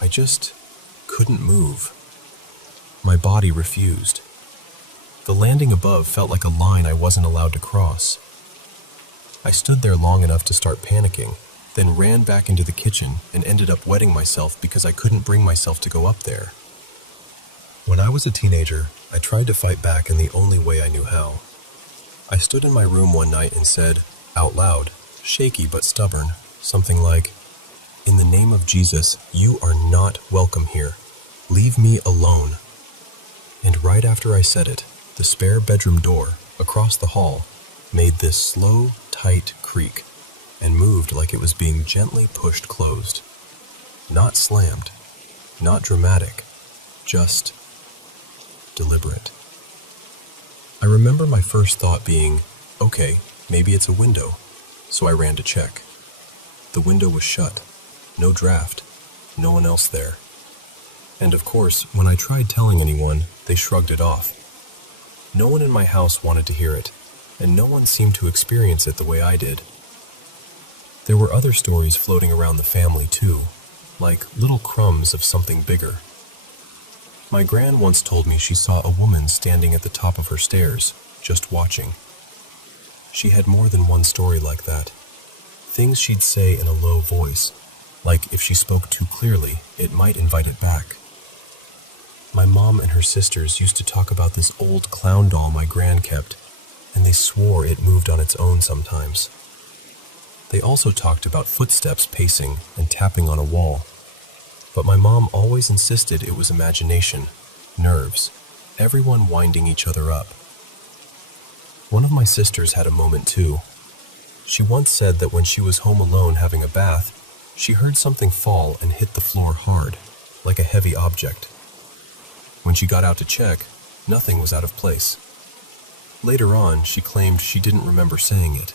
I just couldn't move. My body refused. The landing above felt like a line I wasn't allowed to cross. I stood there long enough to start panicking, then ran back into the kitchen and ended up wetting myself because I couldn't bring myself to go up there. When I was a teenager, I tried to fight back in the only way I knew how. I stood in my room one night and said, out loud, shaky but stubborn, something like, "In the name of Jesus, you are not welcome here. Leave me alone." And right after I said it, the spare bedroom door, across the hall, made this slow, tight creak and moved like it was being gently pushed closed. Not slammed, not dramatic, just deliberate. I remember my first thought being, okay, maybe it's a window, so I ran to check. The window was shut, no draft, no one else there. And of course, when I tried telling anyone, they shrugged it off. No one in my house wanted to hear it, and no one seemed to experience it the way I did. There were other stories floating around the family too, like little crumbs of something bigger. My gran once told me she saw a woman standing at the top of her stairs, just watching. She had more than one story like that. Things she'd say in a low voice, like if she spoke too clearly, it might invite it back. My mom and her sisters used to talk about this old clown doll my gran kept, and they swore it moved on its own sometimes. They also talked about footsteps pacing and tapping on a wall. But my mom always insisted it was imagination, nerves, everyone winding each other up. One of my sisters had a moment too. She once said that when she was home alone having a bath, she heard something fall and hit the floor hard, like a heavy object. When she got out to check, nothing was out of place. Later on, she claimed she didn't remember saying it,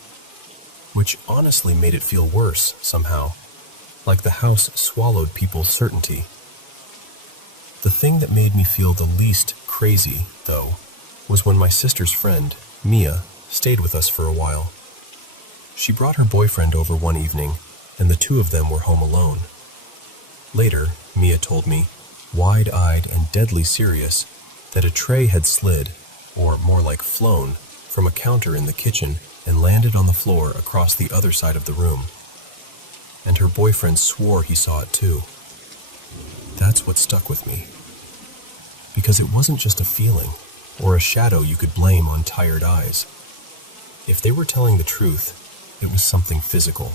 which honestly made it feel worse somehow, like the house swallowed people's certainty. The thing that made me feel the least crazy, though, was when my sister's friend, Mia, stayed with us for a while. She brought her boyfriend over one evening, and the two of them were home alone. Later, Mia told me, wide-eyed and deadly serious, that a tray had slid, or more like flown, from a counter in the kitchen and landed on the floor across the other side of the room. And her boyfriend swore he saw it too. That's what stuck with me. Because it wasn't just a feeling, or a shadow you could blame on tired eyes. If they were telling the truth, it was something physical.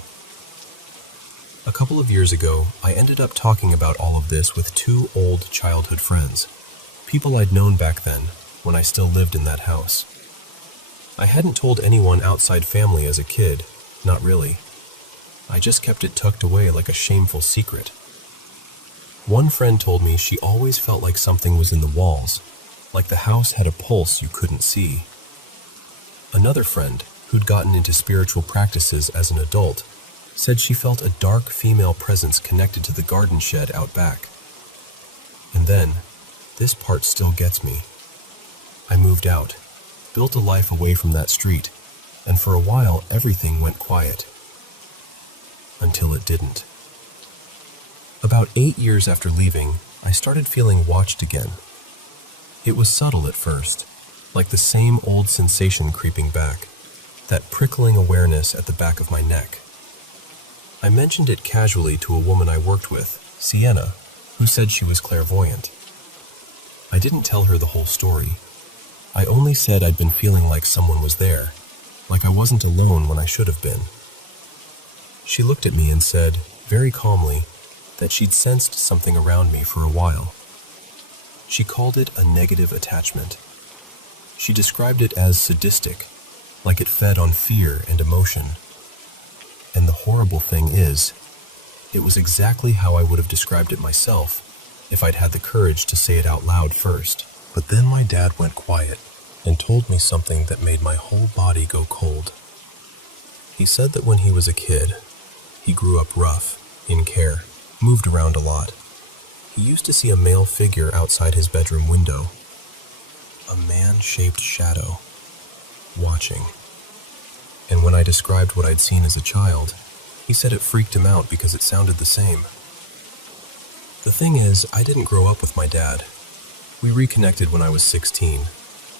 A couple of years ago, I ended up talking about all of this with two old childhood friends, people I'd known back then, when I still lived in that house. I hadn't told anyone outside family as a kid, not really. I just kept it tucked away like a shameful secret. One friend told me she always felt like something was in the walls, like the house had a pulse you couldn't see. Another friend, who'd gotten into spiritual practices as an adult, said she felt a dark female presence connected to the garden shed out back. And then, this part still gets me. I moved out, built a life away from that street, and for a while everything went quiet. Until it didn't. About 8 years after leaving, I started feeling watched again. It was subtle at first, like the same old sensation creeping back, that prickling awareness at the back of my neck. I mentioned it casually to a woman I worked with, Sienna, who said she was clairvoyant. I didn't tell her the whole story. I only said I'd been feeling like someone was there, like I wasn't alone when I should have been. She looked at me and said, very calmly, that she'd sensed something around me for a while. She called it a negative attachment. She described it as sadistic, like it fed on fear and emotion. And the horrible thing is, it was exactly how I would have described it myself if I'd had the courage to say it out loud first. But then my dad went quiet and told me something that made my whole body go cold. He said that when he was a kid, he grew up rough, in care, moved around a lot. He used to see a male figure outside his bedroom window. A man-shaped shadow, watching. And when I described what I'd seen as a child, he said it freaked him out because it sounded the same. The thing is, I didn't grow up with my dad. We reconnected when I was 16,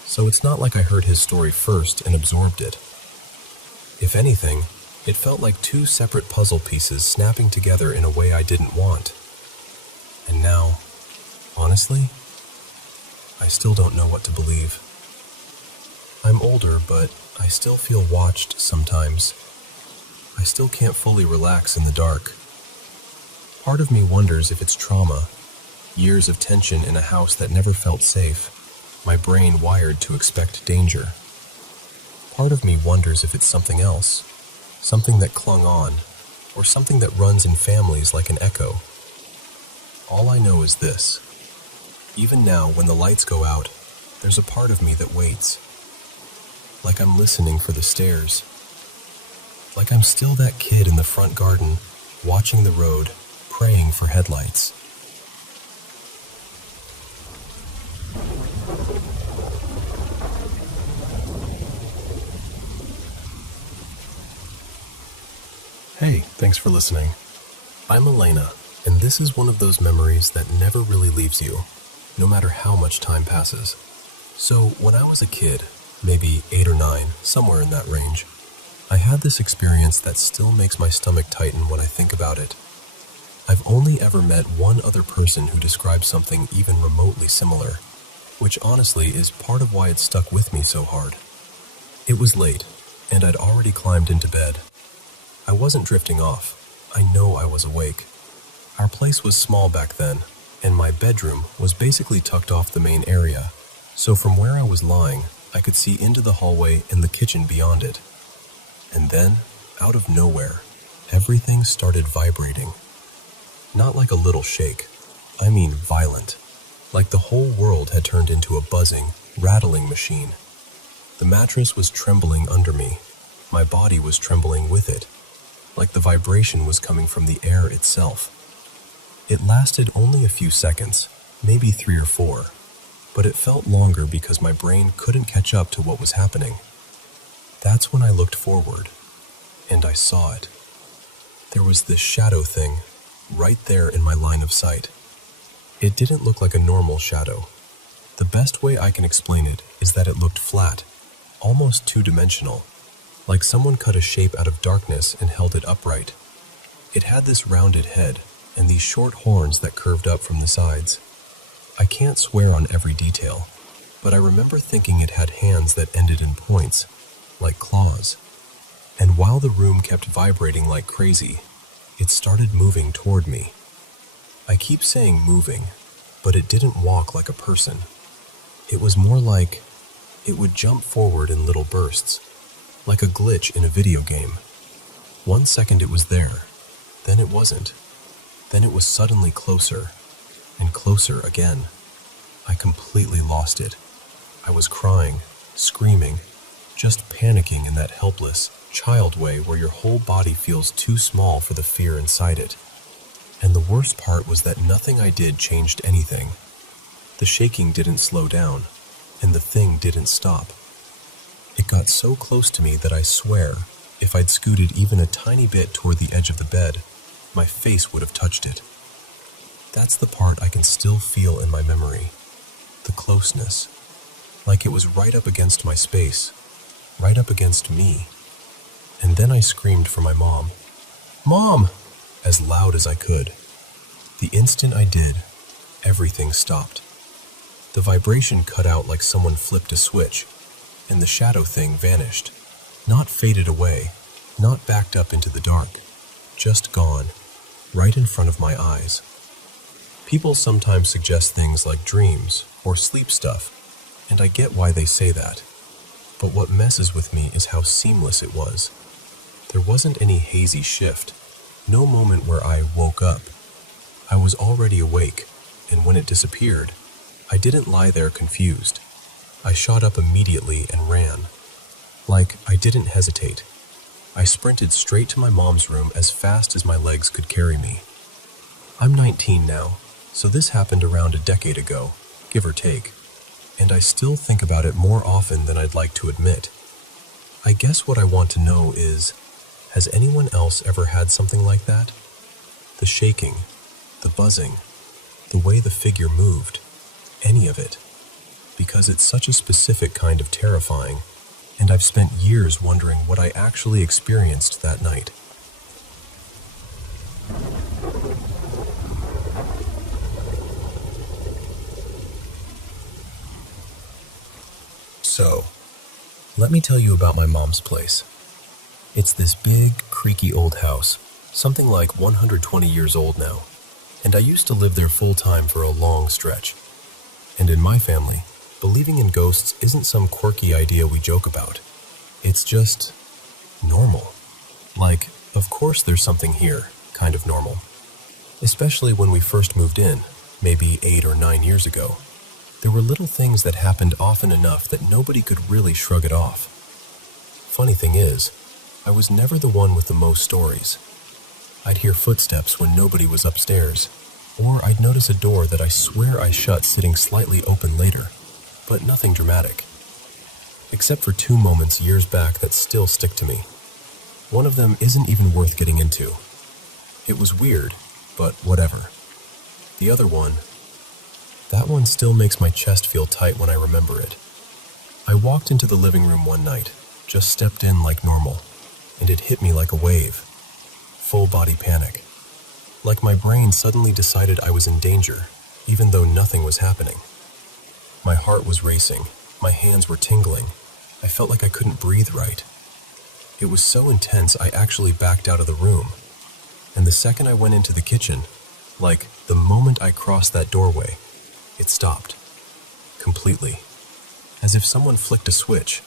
so it's not like I heard his story first and absorbed it. If anything, it felt like two separate puzzle pieces snapping together in a way I didn't want. And now, honestly, I still don't know what to believe. I'm older, but I still feel watched sometimes. I still can't fully relax in the dark. Part of me wonders if it's trauma, years of tension in a house that never felt safe, my brain wired to expect danger. Part of me wonders if it's something else, something that clung on, or something that runs in families like an echo. All I know is this. Even now, when the lights go out, there's a part of me that waits. Like I'm listening for the stairs. Like I'm still that kid in the front garden, watching the road, praying for headlights. Hey, thanks for listening. I'm Elena, and this is one of those memories that never really leaves you, no matter how much time passes. So, when I was a kid, maybe 8 or 9, somewhere in that range, I had this experience that still makes my stomach tighten when I think about it. I've only ever met one other person who described something even remotely similar, which honestly is part of why it stuck with me so hard. It was late, and I'd already climbed into bed. I wasn't drifting off. I know I was awake. Our place was small back then, and my bedroom was basically tucked off the main area, so from where I was lying, I could see into the hallway and the kitchen beyond it. And then, out of nowhere, everything started vibrating. Not like a little shake. I mean violent. Like the whole world had turned into a buzzing, rattling machine. The mattress was trembling under me. My body was trembling with it. Like the vibration was coming from the air itself. It lasted only a few seconds, maybe 3 or 4, but it felt longer because my brain couldn't catch up to what was happening. That's when I looked forward, and I saw it. There was this shadow thing, right there in my line of sight. It didn't look like a normal shadow. The best way I can explain it is that it looked flat, almost two-dimensional, like someone cut a shape out of darkness and held it upright. It had this rounded head and these short horns that curved up from the sides. I can't swear on every detail, but I remember thinking it had hands that ended in points, like claws. And while the room kept vibrating like crazy, it started moving toward me. I keep saying moving, but it didn't walk like a person. It was more like it would jump forward in little bursts, like a glitch in a video game. 1 second it was there, then it wasn't. Then it was suddenly closer, and closer again. I completely lost it. I was crying, screaming, just panicking in that helpless, child way where your whole body feels too small for the fear inside it. And the worst part was that nothing I did changed anything. The shaking didn't slow down, and the thing didn't stop. It got so close to me that I swear, if I'd scooted even a tiny bit toward the edge of the bed, my face would have touched it. That's the part I can still feel in my memory. The closeness. Like it was right up against my space. Right up against me. And then I screamed for my mom. "Mom!" as loud as I could. The instant I did, everything stopped. The vibration cut out like someone flipped a switch, and the shadow thing vanished. Not faded away, not backed up into the dark. Just gone. Right in front of my eyes. People sometimes suggest things like dreams or sleep stuff, and I get why they say that. But what messes with me is how seamless it was. There wasn't any hazy shift, no moment where I woke up. I was already awake, and when it disappeared, I didn't lie there confused. I shot up immediately and ran. Like, I didn't hesitate. I sprinted straight to my mom's room as fast as my legs could carry me. I'm 19 now, So this happened around a decade ago, give or take, and I still think about it more often than I'd like to admit. I guess what I want to know is, has anyone else ever had something like that? The shaking, the buzzing, the way the figure moved, any of it. Because it's such a specific kind of terrifying, and I've spent years wondering what I actually experienced that night. So, let me tell you about my mom's place. It's this big, creaky old house, something like 120 years old now, and I used to live there full-time for a long stretch. And in my family, believing in ghosts isn't some quirky idea we joke about. It's just normal. Like, of course there's something here, kind of normal. Especially when we first moved in, maybe 8 or 9 years ago. There were little things that happened often enough that nobody could really shrug it off. Funny thing is, I was never the one with the most stories. I'd hear footsteps when nobody was upstairs, or I'd notice a door that I swear I shut sitting slightly open later, but nothing dramatic. Except for 2 moments years back that still stick to me. One of them isn't even worth getting into. It was weird, but whatever. The other one, that one still makes my chest feel tight when I remember it. I walked into the living room one night, just stepped in like normal, and it hit me like a wave. Full body panic. Like my brain suddenly decided I was in danger, even though nothing was happening. My heart was racing, my hands were tingling. I felt like I couldn't breathe right. It was so intense I actually backed out of the room. And the second I went into the kitchen, like the moment I crossed that doorway, it stopped. Completely. As if someone flicked a switch.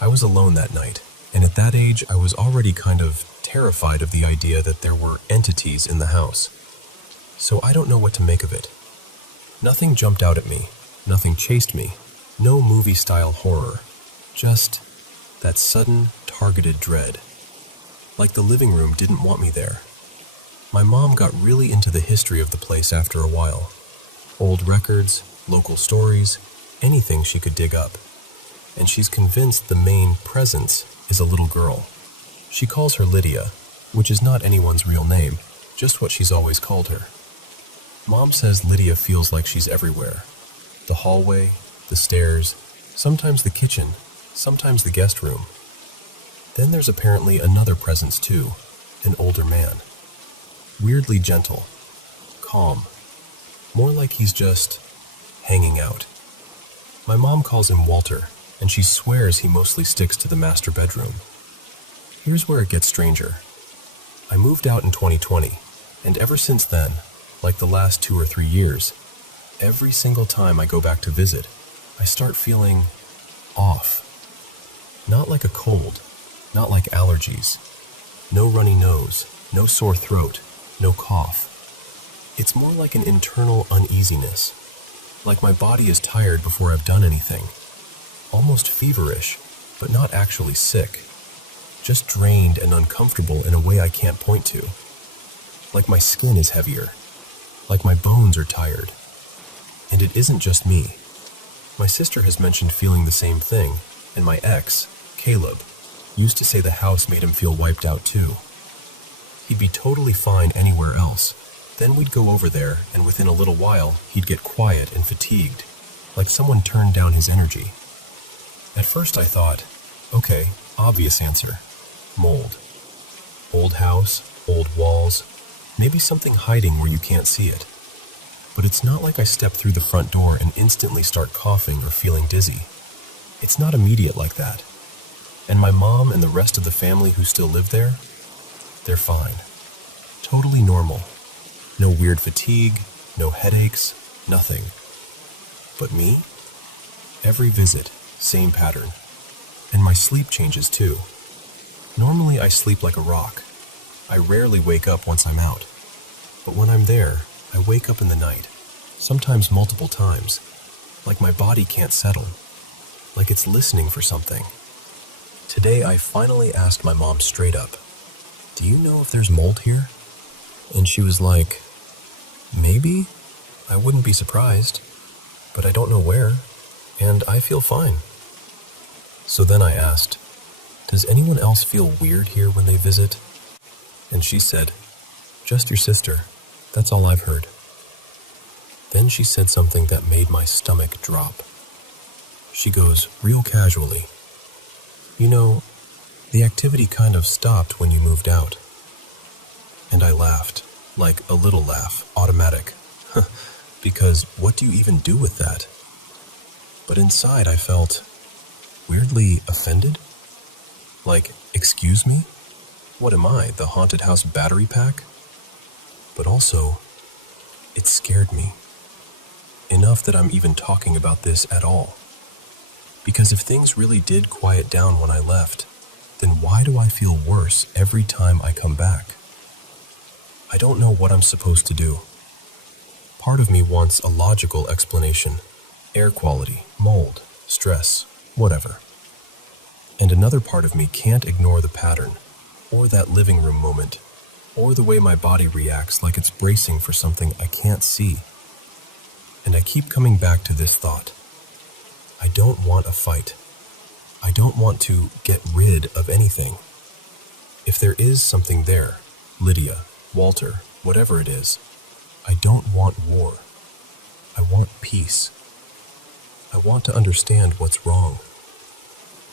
I was alone that night, and at that age I was already kind of terrified of the idea that there were entities in the house. So I don't know what to make of it. Nothing jumped out at me, nothing chased me, no movie-style horror, just that sudden, targeted dread. Like the living room didn't want me there. My mom got really into the history of the place after a while. Old records, local stories, anything she could dig up. And she's convinced the main presence is a little girl. She calls her Lydia, which is not anyone's real name, just what she's always called her. Mom says Lydia feels like she's everywhere. The hallway, the stairs, sometimes the kitchen, sometimes the guest room. Then there's apparently another presence too, an older man. Weirdly gentle, calm, more like he's just hanging out. My mom calls him Walter, and she swears he mostly sticks to the master bedroom. Here's where it gets stranger. I moved out in 2020, and ever since then, like the last 2 or 3 years, every single time I go back to visit, I start feeling off. Not like a cold, not like allergies. No runny nose, no sore throat, no cough. It's more like an internal uneasiness, like my body is tired before I've done anything. Almost feverish, but not actually sick. Just drained and uncomfortable in a way I can't point to. Like my skin is heavier, like my bones are tired. And it isn't just me. My sister has mentioned feeling the same thing, and my ex, Caleb, used to say the house made him feel wiped out too. He'd be totally fine anywhere else. Then we'd go over there, and within a little while, he'd get quiet and fatigued, like someone turned down his energy. At first I thought, okay, obvious answer. Mold. Old house, old walls, maybe something hiding where you can't see it. But it's not like I step through the front door and instantly start coughing or feeling dizzy. It's not immediate like that. And my mom and the rest of the family who still live there, they're fine. Totally normal. No weird fatigue, no headaches, nothing. But me? Every visit, same pattern. And my sleep changes too. Normally I sleep like a rock. I rarely wake up once I'm out. But when I'm there, I wake up in the night, sometimes multiple times, like my body can't settle, like it's listening for something. Today I finally asked my mom straight up, "Do you know if there's mold here?" And she was like, "Maybe, I wouldn't be surprised, but I don't know where, and I feel fine. So then I asked, does anyone else feel weird here when they visit? And she said, just your sister. That's all I've heard. Then she said something that made my stomach drop. She goes, real casually, you know, the activity kind of stopped when you moved out. And I laughed, like a little laugh, automatic. Because what do you even do with that? But inside I felt weirdly offended. Like, excuse me? What am I, the haunted house battery pack? But also, it scared me. Enough that I'm even talking about this at all. Because if things really did quiet down when I left, then why do I feel worse every time I come back? I don't know what I'm supposed to do. Part of me wants a logical explanation. Air quality, mold, stress, whatever. And another part of me can't ignore the pattern, or that living room moment, or the way my body reacts like it's bracing for something I can't see. And I keep coming back to this thought. I don't want a fight. I don't want to get rid of anything. If there is something there, Lydia, Walter, whatever it is, I don't want war. I want peace. I want to understand what's wrong.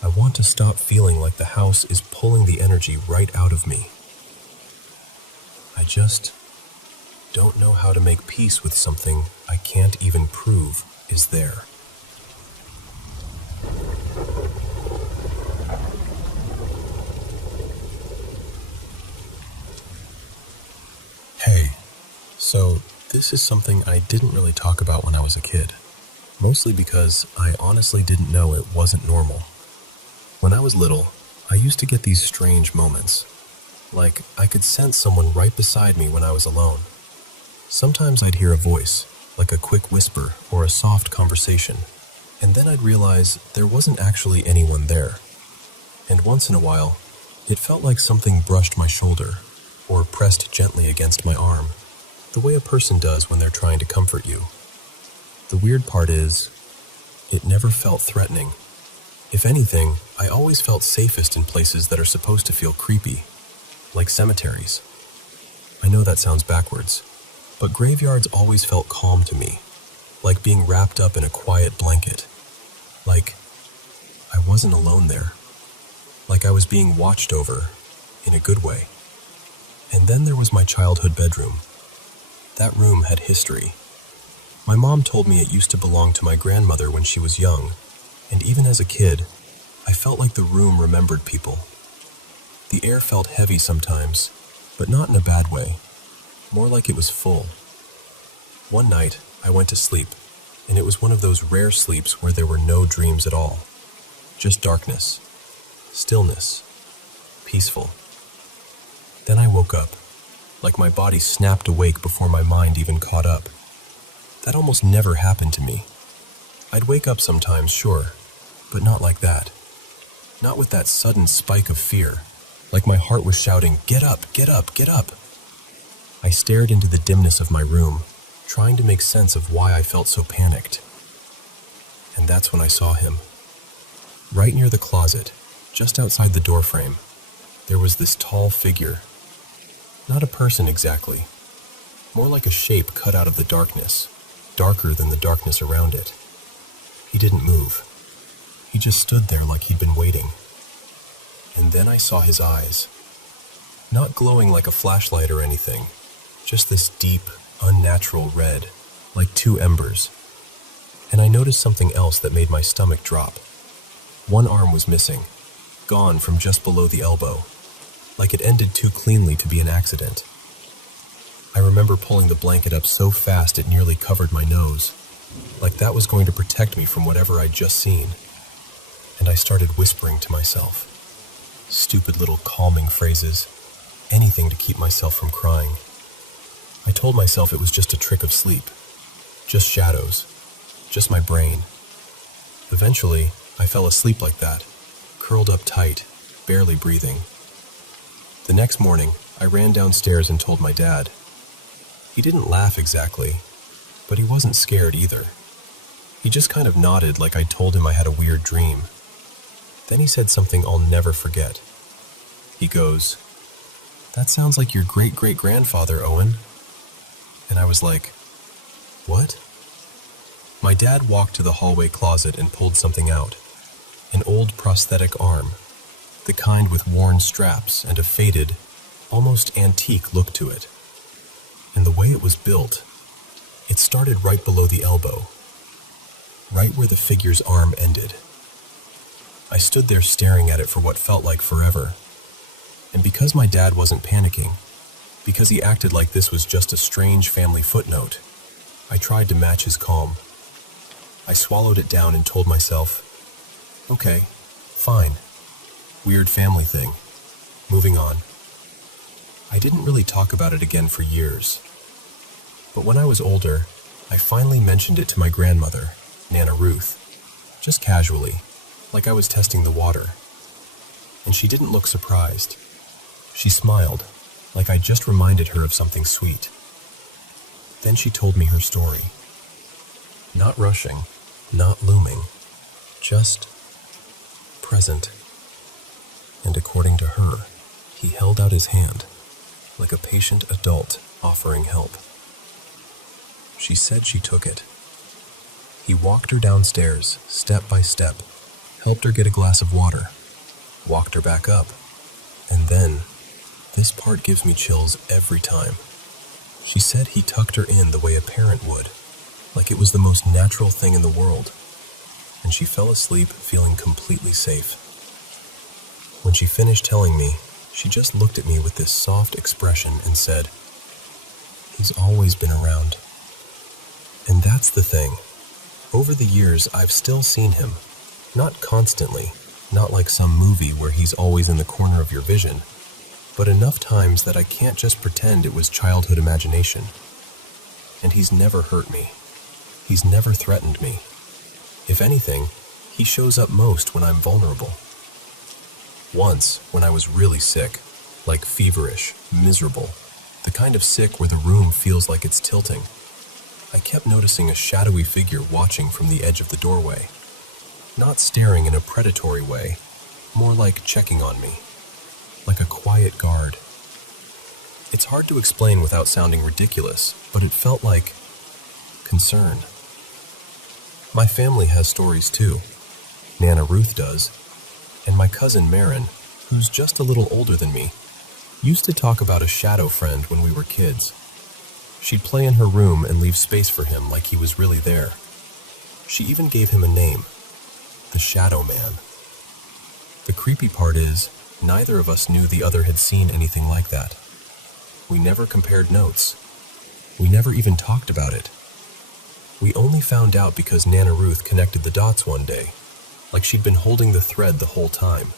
I want to stop feeling like the house is pulling the energy right out of me. I just don't know how to make peace with something I can't even prove is there. Hey, so this is something I didn't really talk about when I was a kid, mostly because I honestly didn't know it wasn't normal. When I was little, I used to get these strange moments, like I could sense someone right beside me when I was alone. Sometimes I'd hear a voice, like a quick whisper or a soft conversation, and then I'd realize there wasn't actually anyone there. And once in a while, it felt like something brushed my shoulder or pressed gently against my arm, the way a person does when they're trying to comfort you. The weird part is, it never felt threatening. If anything, I always felt safest in places that are supposed to feel creepy, like cemeteries. I know that sounds backwards, but graveyards always felt calm to me, like being wrapped up in a quiet blanket. Like I wasn't alone there. Like I was being watched over, in a good way. And then there was my childhood bedroom. That room had history. My mom told me it used to belong to my grandmother when she was young, and even as a kid, I felt like the room remembered people. The air felt heavy sometimes, but not in a bad way, more like it was full. One night, I went to sleep, and it was one of those rare sleeps where there were no dreams at all. Just darkness, stillness, peaceful. Then I woke up, like my body snapped awake before my mind even caught up. That almost never happened to me. I'd wake up sometimes, sure, but not like that. Not with that sudden spike of fear, like my heart was shouting, "Get up, get up, get up!" I stared into the dimness of my room, trying to make sense of why I felt so panicked. And that's when I saw him. Right near the closet, just outside the doorframe, there was this tall figure. Not a person exactly, more like a shape cut out of the darkness, darker than the darkness around it. He didn't move. He just stood there like he'd been waiting. And then I saw his eyes. Not glowing like a flashlight or anything, just this deep, unnatural red, like two embers. And I noticed something else that made my stomach drop. One arm was missing, gone from just below the elbow, like it ended too cleanly to be an accident. I remember pulling the blanket up so fast it nearly covered my nose, like that was going to protect me from whatever I'd just seen. And I started whispering to myself. Stupid little calming phrases, anything to keep myself from crying. I told myself it was just a trick of sleep, just shadows, just my brain. Eventually, I fell asleep like that, curled up tight, barely breathing. The next morning, I ran downstairs and told my dad. He didn't laugh exactly, but he wasn't scared either. He just kind of nodded like I told him I had a weird dream. Then he said something I'll never forget. He goes, "That sounds like your great-great-grandfather, Owen." And I was like, "What?" My dad walked to the hallway closet and pulled something out. An old prosthetic arm, the kind with worn straps and a faded, almost antique look to it. And the way it was built, it started right below the elbow, right where the figure's arm ended. I stood there staring at it for what felt like forever. And because my dad wasn't panicking, because he acted like this was just a strange family footnote, I tried to match his calm. I swallowed it down and told myself, "Okay, fine. Weird family thing. Moving on." I didn't really talk about it again for years. But when I was older, I finally mentioned it to my grandmother, Nana Ruth, just casually, like I was testing the water. And she didn't look surprised. She smiled, like I just reminded her of something sweet. Then she told me her story. Not rushing, not looming, just present. And according to her, he held out his hand, like a patient adult offering help. She said she took it. He walked her downstairs, step by step, helped her get a glass of water, walked her back up, and then, this part gives me chills every time. She said he tucked her in the way a parent would, like it was the most natural thing in the world, and she fell asleep feeling completely safe. When she finished telling me, she just looked at me with this soft expression and said, "He's always been around." And that's the thing. Over the years, I've still seen him. Not constantly, not like some movie where he's always in the corner of your vision, but enough times that I can't just pretend it was childhood imagination. And he's never hurt me. He's never threatened me. If anything, he shows up most when I'm vulnerable. Once, when I was really sick, like feverish, miserable, the kind of sick where the room feels like it's tilting, I kept noticing a shadowy figure watching from the edge of the doorway. Not staring in a predatory way, more like checking on me, like a quiet guard. It's hard to explain without sounding ridiculous, but it felt like concern. My family has stories too. Nana Ruth does, and my cousin Marin, who's just a little older than me, used to talk about a shadow friend when we were kids. She'd play in her room and leave space for him like he was really there. She even gave him a name, the Shadow Man. The creepy part is, neither of us knew the other had seen anything like that. We never compared notes. We never even talked about it. We only found out because Nana Ruth connected the dots one day, like she'd been holding the thread the whole time.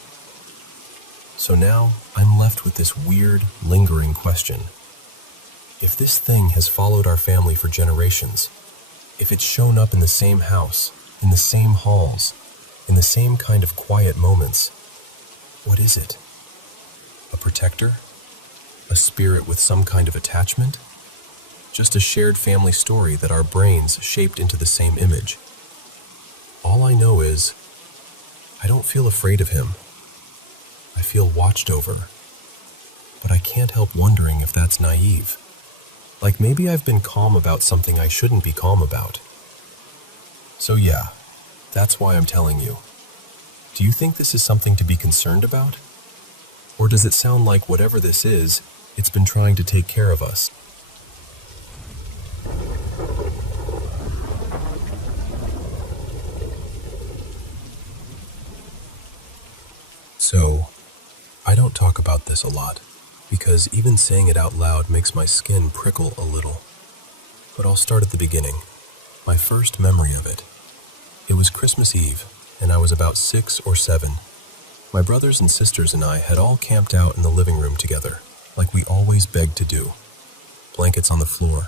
So now, I'm left with this weird, lingering question. If this thing has followed our family for generations, if it's shown up in the same house, in the same halls, in the same kind of quiet moments, what is it? A protector? A spirit with some kind of attachment? Just a shared family story that our brains shaped into the same image. All I know is, I don't feel afraid of him. I feel watched over. But I can't help wondering if that's naive. Like maybe I've been calm about something I shouldn't be calm about. So yeah, that's why I'm telling you. Do you think this is something to be concerned about? Or does it sound like whatever this is, it's been trying to take care of us? So, I don't talk about this a lot, because even saying it out loud makes my skin prickle a little. But I'll start at the beginning. My first memory of it. It was Christmas Eve, and I was about 6 or 7. My brothers and sisters and I had all camped out in the living room together, like we always begged to do. Blankets on the floor,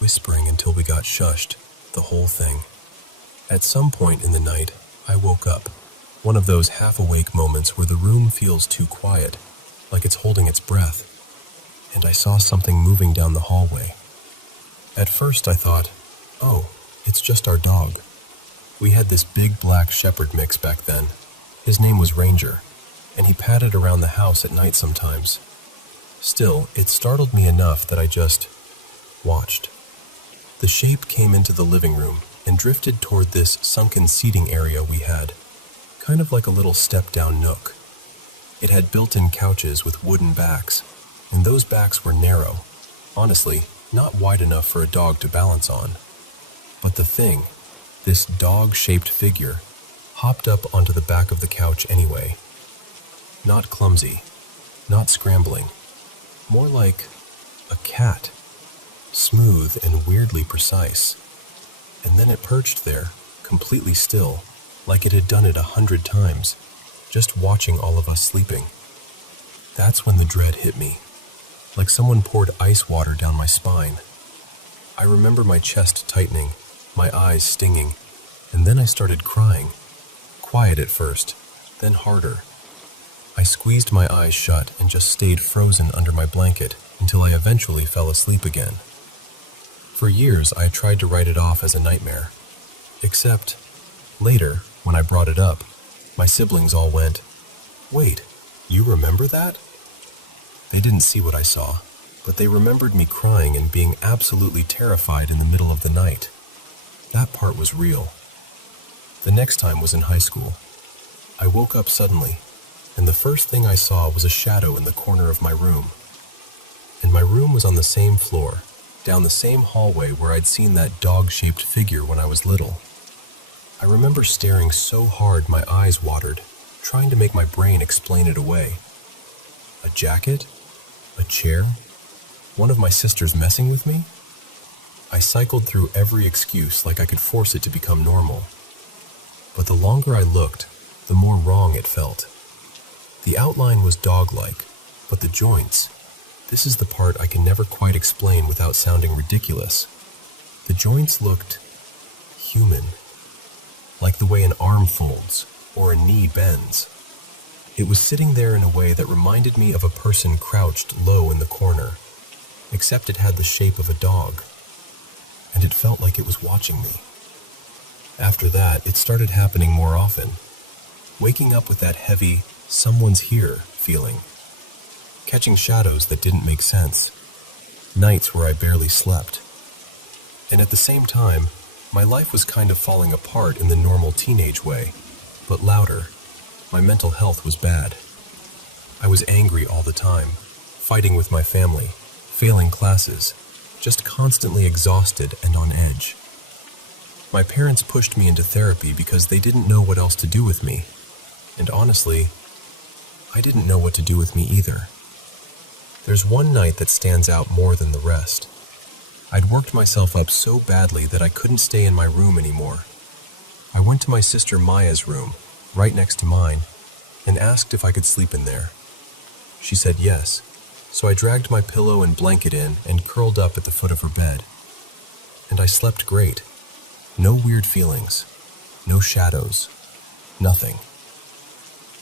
whispering until we got shushed, the whole thing. At some point in the night, I woke up. One of those half-awake moments where the room feels too quiet, like it's holding its breath, and I saw something moving down the hallway. At first I thought, "Oh, it's just our dog. We had this big black shepherd mix back then. His name was Ranger, and he padded around the house at night sometimes." Still, it startled me enough that I just watched. The shape came into the living room and drifted toward this sunken seating area we had, kind of like a little step-down nook. It had built-in couches with wooden backs, and those backs were narrow, honestly, not wide enough for a dog to balance on. But the thing, this dog-shaped figure, hopped up onto the back of the couch anyway. Not clumsy, not scrambling, more like a cat, smooth and weirdly precise. And then it perched there, completely still, like it had done it 100 times, just watching all of us sleeping. That's when the dread hit me, like someone poured ice water down my spine. I remember my chest tightening, my eyes stinging, and then I started crying. Quiet at first, then harder. I squeezed my eyes shut and just stayed frozen under my blanket until I eventually fell asleep again. For years, I tried to write it off as a nightmare. Except, later, when I brought it up, my siblings all went, "Wait, you remember that?" They didn't see what I saw, but they remembered me crying and being absolutely terrified in the middle of the night. That part was real. The next time was in high school. I woke up suddenly, and the first thing I saw was a shadow in the corner of my room. And my room was on the same floor, down the same hallway where I'd seen that dog-shaped figure when I was little. I remember staring so hard my eyes watered, trying to make my brain explain it away. A jacket? A chair? One of my sisters messing with me? I cycled through every excuse like I could force it to become normal. But the longer I looked, the more wrong it felt. The outline was dog-like, but the joints, this is the part I can never quite explain without sounding ridiculous. The joints looked human, like the way an arm folds or a knee bends. It was sitting there in a way that reminded me of a person crouched low in the corner, except it had the shape of a dog, and it felt like it was watching me. After that, it started happening more often, waking up with that heavy, someone's here feeling, catching shadows that didn't make sense, nights where I barely slept. And at the same time, my life was kind of falling apart in the normal teenage way, but louder. My mental health was bad. I was angry all the time, fighting with my family, failing classes, just constantly exhausted and on edge. My parents pushed me into therapy because they didn't know what else to do with me. And honestly, I didn't know what to do with me either. There's one night that stands out more than the rest. I'd worked myself up so badly that I couldn't stay in my room anymore. I went to my sister Maya's room, right next to mine, and asked if I could sleep in there. She said yes, so I dragged my pillow and blanket in and curled up at the foot of her bed. And I slept great. No weird feelings, no shadows, nothing.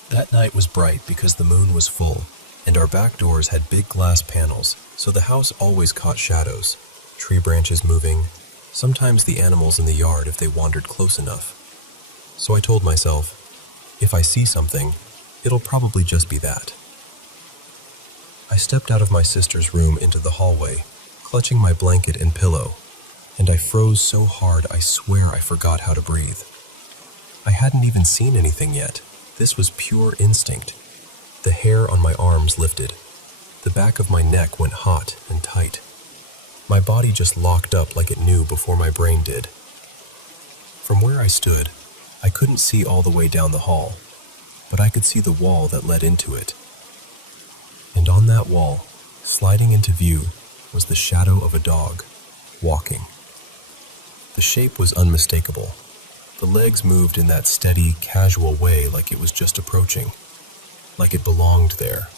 That night was bright because the moon was full, and our back doors had big glass panels, so the house always caught shadows, tree branches moving, sometimes the animals in the yard if they wandered close enough. So I told myself, if I see something, it'll probably just be that. I stepped out of my sister's room into the hallway, clutching my blanket and pillow, and I froze so hard I swear I forgot how to breathe. I hadn't even seen anything yet. This was pure instinct. The hair on my arms lifted. The back of my neck went hot and tight. My body just locked up like it knew before my brain did. From where I stood, I couldn't see all the way down the hall, but I could see the wall that led into it. And on that wall, sliding into view, was the shadow of a dog, walking. The shape was unmistakable. The legs moved in that steady, casual way like it was just approaching, like it belonged there.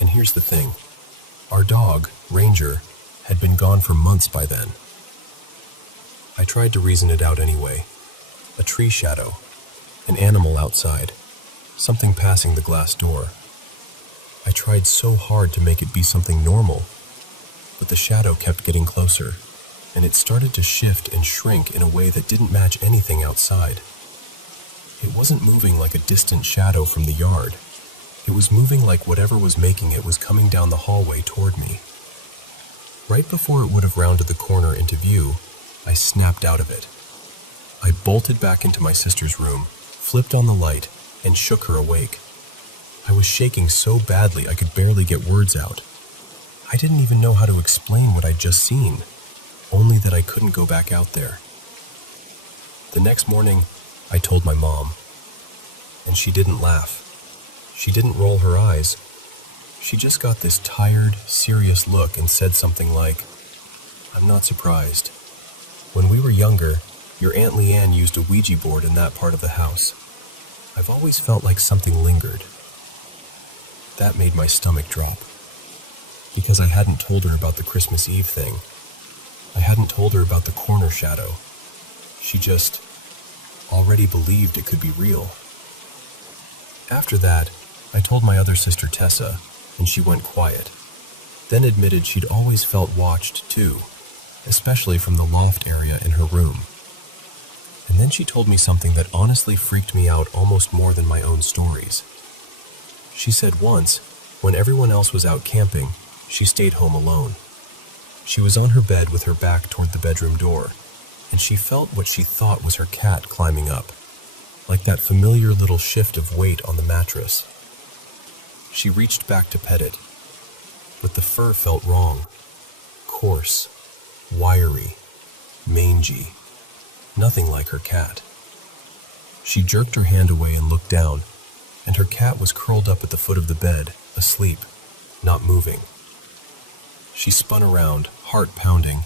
And here's the thing. Our dog, Ranger, had been gone for months by then. I tried to reason it out anyway. A tree shadow, an animal outside, something passing the glass door. I tried so hard to make it be something normal, but the shadow kept getting closer, and it started to shift and shrink in a way that didn't match anything outside. It wasn't moving like a distant shadow from the yard. It was moving like whatever was making it was coming down the hallway toward me. Right before it would have rounded the corner into view, I snapped out of it. I bolted back into my sister's room, flipped on the light, and shook her awake. I was shaking so badly I could barely get words out. I didn't even know how to explain what I'd just seen, only that I couldn't go back out there. The next morning, I told my mom, and she didn't laugh. She didn't roll her eyes. She just got this tired, serious look and said something like, "I'm not surprised. When we were younger, your Aunt Leanne used a Ouija board in that part of the house. I've always felt like something lingered." That made my stomach drop, because I hadn't told her about the Christmas Eve thing. I hadn't told her about the corner shadow. She just already believed it could be real. After that, I told my other sister Tessa, and she went quiet, then admitted she'd always felt watched too, especially from the loft area in her room. And then she told me something that honestly freaked me out almost more than my own stories. She said once, when everyone else was out camping, she stayed home alone. She was on her bed with her back toward the bedroom door, and she felt what she thought was her cat climbing up, like that familiar little shift of weight on the mattress. She reached back to pet it, but the fur felt wrong. Coarse, wiry, mangy, nothing like her cat. She jerked her hand away and looked down, and her cat was curled up at the foot of the bed, asleep, not moving. She spun around, heart pounding,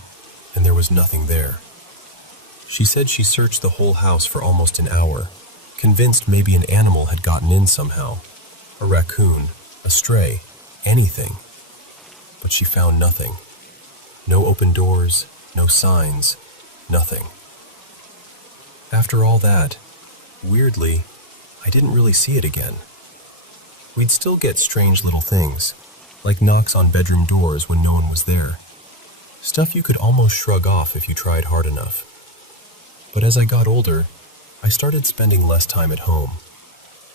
and there was nothing there. She said she searched the whole house for almost an hour, convinced maybe an animal had gotten in somehow. A raccoon, a stray, anything. But she found nothing. No open doors, no signs, nothing. After all that, weirdly, I didn't really see it again. We'd still get strange little things, like knocks on bedroom doors when no one was there. Stuff you could almost shrug off if you tried hard enough. But as I got older, I started spending less time at home.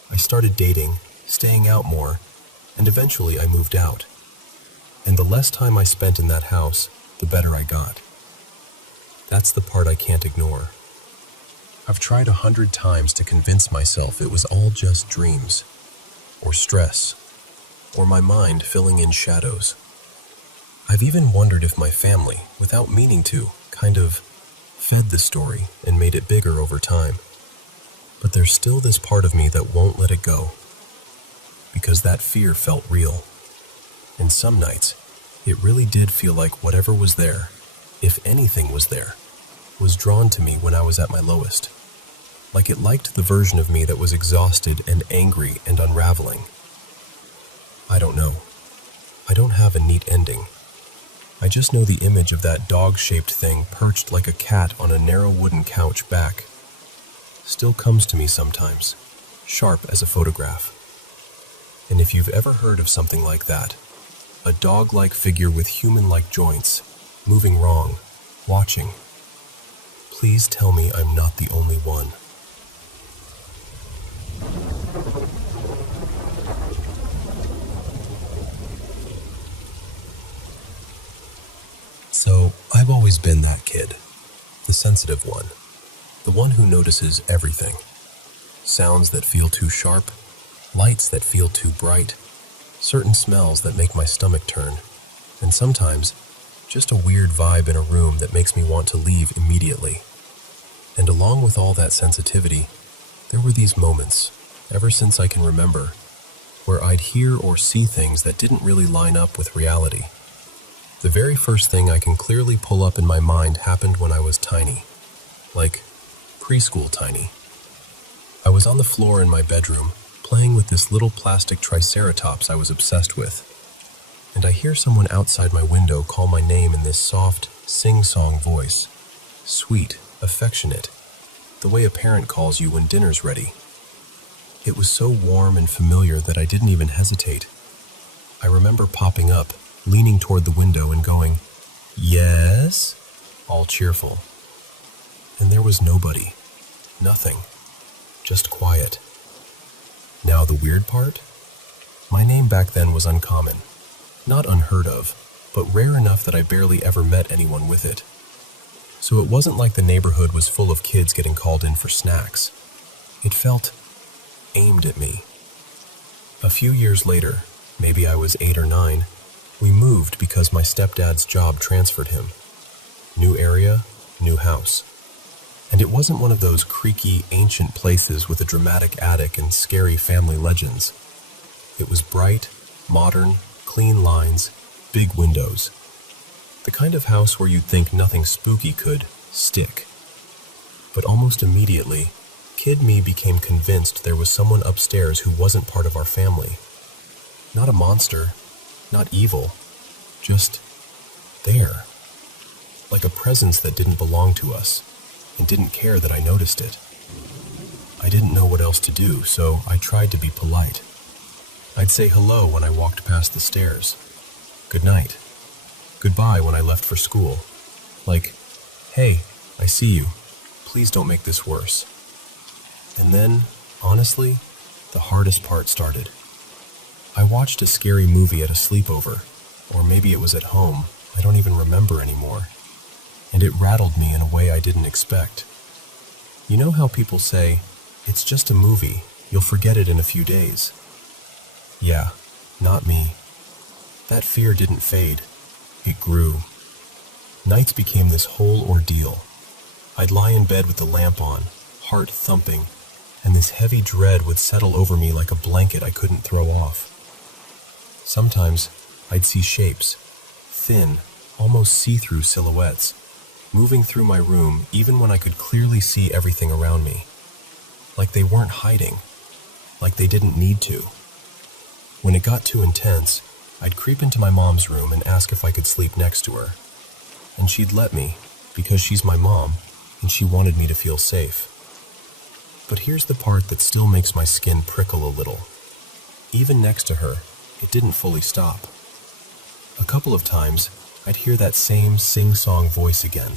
I started dating, staying out more, and eventually I moved out. And the less time I spent in that house, the better I got. That's the part I can't ignore. I've tried 100 times to convince myself it was all just dreams, or stress, or my mind filling in shadows. I've even wondered if my family, without meaning to, kind of fed the story and made it bigger over time. But there's still this part of me that won't let it go, because that fear felt real. And some nights, it really did feel like whatever was there, if anything was there, was drawn to me when I was at my lowest. Like it liked the version of me that was exhausted and angry and unraveling. I don't know. I don't have a neat ending. I just know the image of that dog-shaped thing perched like a cat on a narrow wooden couch back still comes to me sometimes, sharp as a photograph. And if you've ever heard of something like that, a dog-like figure with human-like joints, moving wrong, watching, please tell me I'm not the only one. So, I've always been that kid, the sensitive one, the one who notices everything. Sounds that feel too sharp, lights that feel too bright, certain smells that make my stomach turn, and sometimes just a weird vibe in a room that makes me want to leave immediately. And along with all that sensitivity, there were these moments, ever since I can remember, where I'd hear or see things that didn't really line up with reality. The very first thing I can clearly pull up in my mind happened when I was tiny, like preschool tiny. I was on the floor in my bedroom, playing with this little plastic triceratops I was obsessed with, and I hear someone outside my window call my name in this soft, sing-song voice. Sweet, affectionate, the way a parent calls you when dinner's ready. It was so warm and familiar that I didn't even hesitate. I remember popping up, leaning toward the window and going, "Yes?" all cheerful. And there was nobody, nothing, just quiet. Now the weird part? My name back then was uncommon, not unheard of, but rare enough that I barely ever met anyone with it. So it wasn't like the neighborhood was full of kids getting called in for snacks. It felt aimed at me. A few years later, maybe I was 8 or 9, we moved because my stepdad's job transferred him. New area, new house. And it wasn't one of those creaky, ancient places with a dramatic attic and scary family legends. It was bright, modern, clean lines, big windows. The kind of house where you'd think nothing spooky could stick. But almost immediately, kid me became convinced there was someone upstairs who wasn't part of our family. Not a monster, not evil, just there. Like a presence that didn't belong to us, and didn't care that I noticed it. I didn't know what else to do, so I tried to be polite. I'd say hello when I walked past the stairs. Good night. Goodbye when I left for school. Like, hey, I see you. Please don't make this worse. And then, honestly, the hardest part started. I watched a scary movie at a sleepover, or maybe it was at home, I don't even remember anymore. And it rattled me in a way I didn't expect. You know how people say, it's just a movie, you'll forget it in a few days? Yeah, not me. That fear didn't fade. It grew. Nights became this whole ordeal. I'd lie in bed with the lamp on, heart thumping, and this heavy dread would settle over me like a blanket I couldn't throw off. Sometimes I'd see shapes, thin, almost see-through silhouettes, moving through my room even when I could clearly see everything around me. Like they weren't hiding, like they didn't need to. When it got too intense, I'd creep into my mom's room and ask if I could sleep next to her. And she'd let me, because she's my mom, and she wanted me to feel safe. But here's the part that still makes my skin prickle a little. Even next to her, it didn't fully stop. A couple of times, I'd hear that same sing-song voice again,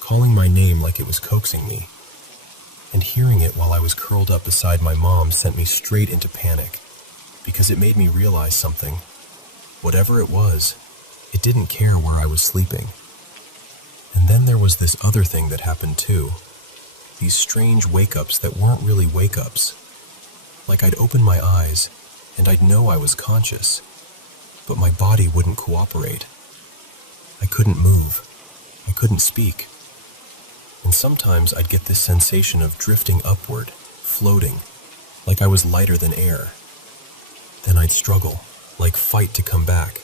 calling my name like it was coaxing me. And hearing it while I was curled up beside my mom sent me straight into panic, because it made me realize something. Whatever it was, it didn't care where I was sleeping. And then there was this other thing that happened too. These strange wake-ups that weren't really wake-ups. Like I'd open my eyes, and I'd know I was conscious, but my body wouldn't cooperate. I couldn't move. I couldn't speak. And sometimes I'd get this sensation of drifting upward, floating, like I was lighter than air. Then I'd struggle, like fight to come back,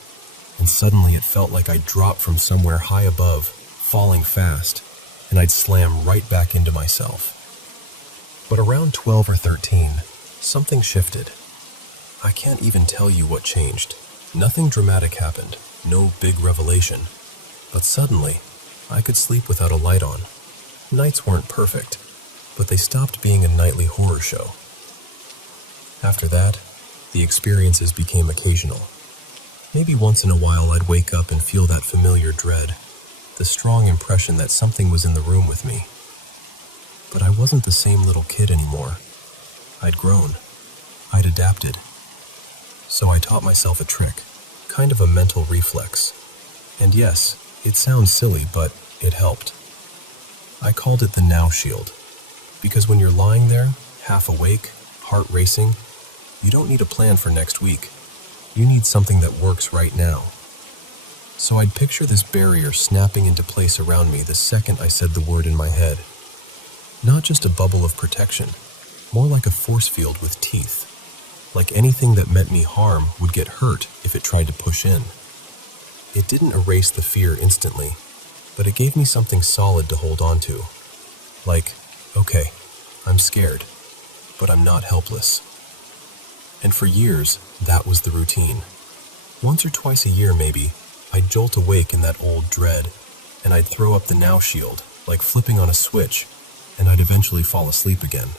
and suddenly it felt like I'd dropped from somewhere high above, falling fast, and I'd slam right back into myself. But around 12 or 13, something shifted. I can't even tell you what changed. Nothing dramatic happened, no big revelation. But suddenly, I could sleep without a light on. Nights weren't perfect, but they stopped being a nightly horror show. After that, the experiences became occasional. Maybe once in a while I'd wake up and feel that familiar dread, the strong impression that something was in the room with me. But I wasn't the same little kid anymore. I'd grown. I'd adapted. So I taught myself a trick, kind of a mental reflex. And yes, it sounds silly, but it helped. I called it the now shield, because when you're lying there, half awake, heart racing, you don't need a plan for next week. You need something that works right now. So I'd picture this barrier snapping into place around me the second I said the word in my head. Not just a bubble of protection, more like a force field with teeth. Like anything that meant me harm would get hurt if it tried to push in. It didn't erase the fear instantly, but it gave me something solid to hold on to. Like, okay, I'm scared, but I'm not helpless. And for years, that was the routine. Once or twice a year maybe, I'd jolt awake in that old dread, and I'd throw up the now shield, like flipping on a switch, and I'd eventually fall asleep again.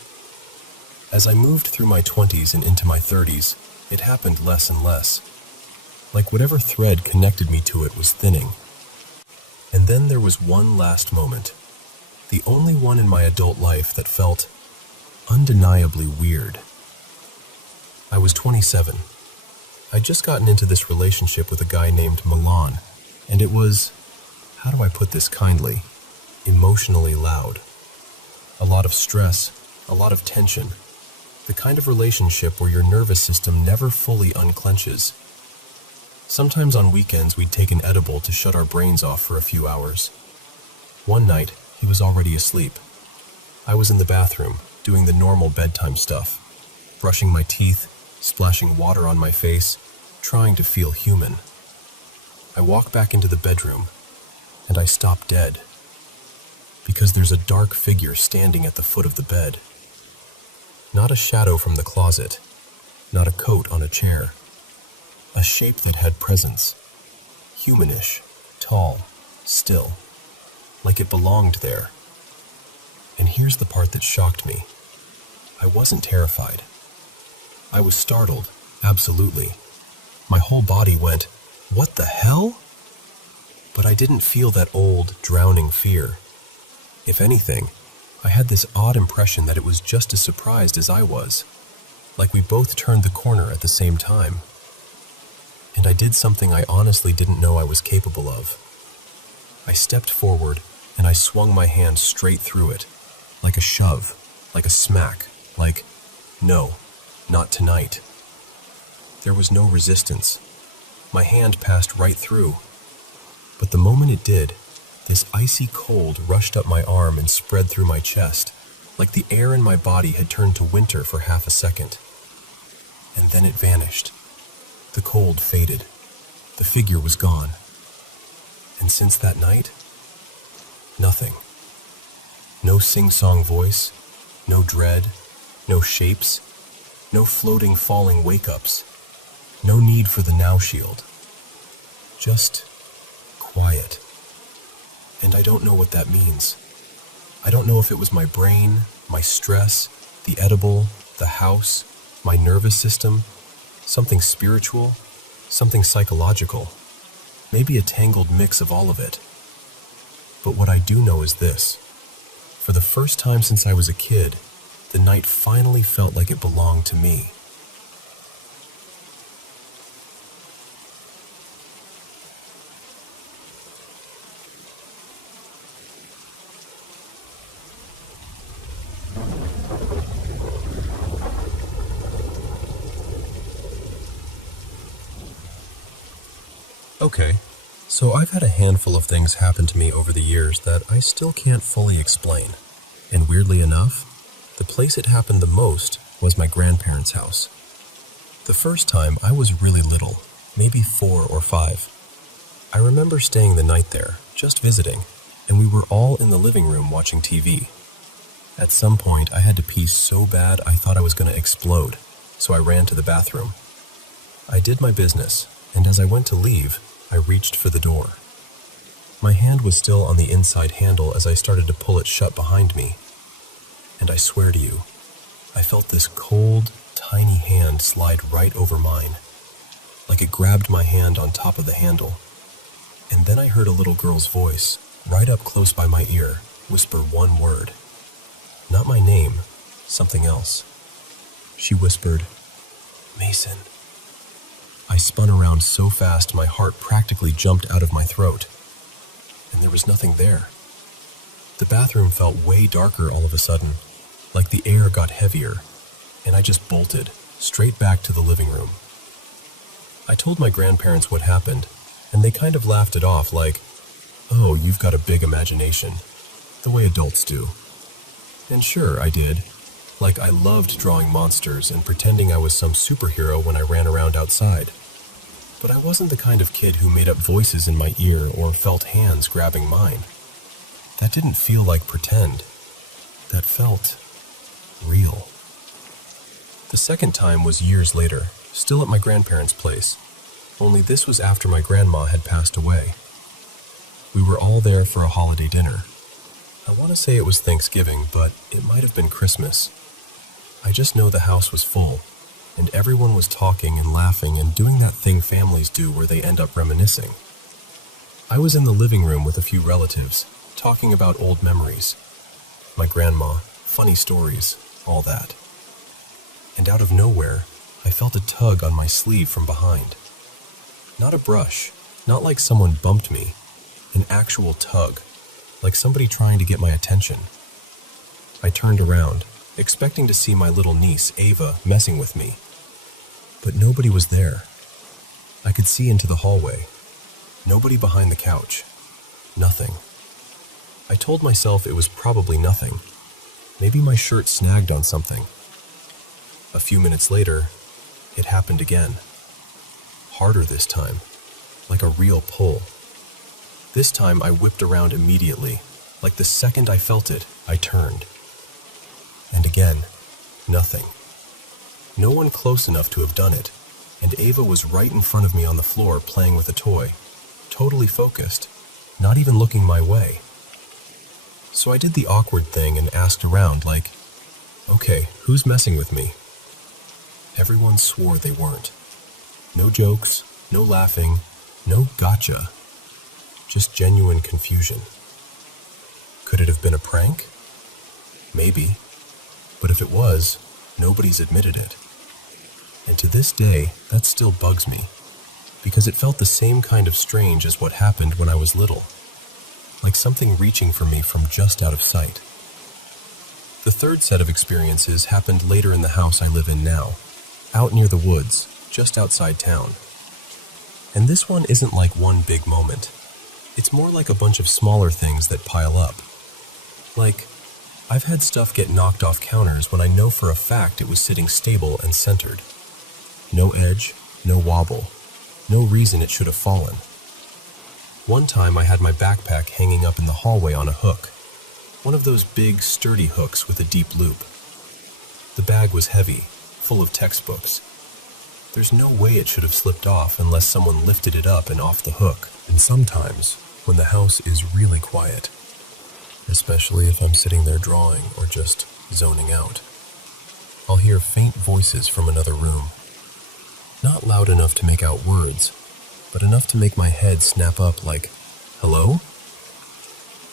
As I moved through my 20s and into my 30s, it happened less and less. Like whatever thread connected me to it was thinning. And then there was one last moment, the only one in my adult life that felt undeniably weird. I was 27. I'd just gotten into this relationship with a guy named Milan, and it was, how do I put this kindly, emotionally loud. A lot of stress, a lot of tension, the kind of relationship where your nervous system never fully unclenches. Sometimes on weekends we'd take an edible to shut our brains off for a few hours. One night, he was already asleep. I was in the bathroom, doing the normal bedtime stuff, brushing my teeth, splashing water on my face, trying to feel human. I walk back into the bedroom, and I stop dead, because there's a dark figure standing at the foot of the bed. Not a shadow from the closet, not a coat on a chair. A shape that had presence, humanish, tall, still, like it belonged there. And here's the part that shocked me. I wasn't terrified. I was startled, absolutely. My whole body went, "What the hell?" But I didn't feel that old, drowning fear. If anything, I had this odd impression that it was just as surprised as I was, like we both turned the corner at the same time. And I did something I honestly didn't know I was capable of. I stepped forward, and I swung my hand straight through it, like a shove, like a smack, like, "No, not tonight." There was no resistance. My hand passed right through. But the moment it did, this icy cold rushed up my arm and spread through my chest, like the air in my body had turned to winter for half a second. And then it vanished. The cold faded. The figure was gone. And since that night, nothing. No sing-song voice, no dread, no shapes, no floating, falling wake-ups, no need for the now shield. Just quiet. And I don't know what that means. I don't know if it was my brain, my stress, the edible, the house, my nervous system, something spiritual, something psychological, maybe a tangled mix of all of it. But what I do know is this. For the first time since I was a kid, the night finally felt like it belonged to me. Okay, so I've had a handful of things happen to me over the years that I still can't fully explain. And weirdly enough, the place it happened the most was my grandparents' house. The first time I was really little, maybe 4 or 5. I remember staying the night there, just visiting, and we were all in the living room watching TV. At some point, I had to pee so bad I thought I was going to explode, so I ran to the bathroom. I did my business, and as I went to leave, I reached for the door. My hand was still on the inside handle as I started to pull it shut behind me. And I swear to you, I felt this cold, tiny hand slide right over mine, like it grabbed my hand on top of the handle. And then I heard a little girl's voice, right up close by my ear, whisper one word. Not my name, something else. She whispered, "Mason." I spun around so fast my heart practically jumped out of my throat. And there was nothing there. The bathroom felt way darker all of a sudden, like the air got heavier, and I just bolted, straight back to the living room. I told my grandparents what happened, and they kind of laughed it off like, "Oh, you've got a big imagination," the way adults do. And sure, I did. Like I loved drawing monsters and pretending I was some superhero when I ran around outside. But I wasn't the kind of kid who made up voices in my ear or felt hands grabbing mine. That didn't feel like pretend. That felt real. The second time was years later, still at my grandparents' place, only this was after my grandma had passed away. We were all there for a holiday dinner. I want to say it was Thanksgiving, but it might have been Christmas. I just know the house was full, and everyone was talking and laughing and doing that thing families do where they end up reminiscing. I was in the living room with a few relatives, talking about old memories. My grandma, funny stories, all that. And out of nowhere, I felt a tug on my sleeve from behind. Not a brush, not like someone bumped me, an actual tug, like somebody trying to get my attention. I turned around, expecting to see my little niece, Ava, messing with me. But nobody was there. I could see into the hallway. Nobody behind the couch. Nothing. I told myself it was probably nothing. Maybe my shirt snagged on something. A few minutes later, it happened again. Harder this time, like a real pull. This time I whipped around immediately. Like the second I felt it, I turned. And again, nothing. No one close enough to have done it, and Ava was right in front of me on the floor playing with a toy, totally focused, not even looking my way. So I did the awkward thing and asked around like, okay, who's messing with me? Everyone swore they weren't. No jokes, no laughing, no gotcha. Just genuine confusion. Could it have been a prank? Maybe. But if it was, nobody's admitted it. And to this day, that still bugs me, because it felt the same kind of strange as what happened when I was little, like something reaching for me from just out of sight. The third set of experiences happened later in the house I live in now, out near the woods, just outside town. And this one isn't like one big moment. It's more like a bunch of smaller things that pile up. Like, I've had stuff get knocked off counters when I know for a fact it was sitting stable and centered. No edge, no wobble, no reason it should have fallen. One time I had my backpack hanging up in the hallway on a hook, one of those big, sturdy hooks with a deep loop. The bag was heavy, full of textbooks. There's no way it should have slipped off unless someone lifted it up and off the hook. And sometimes, when the house is really quiet, especially if I'm sitting there drawing or just zoning out, I'll hear faint voices from another room. Not loud enough to make out words, but enough to make my head snap up like, hello?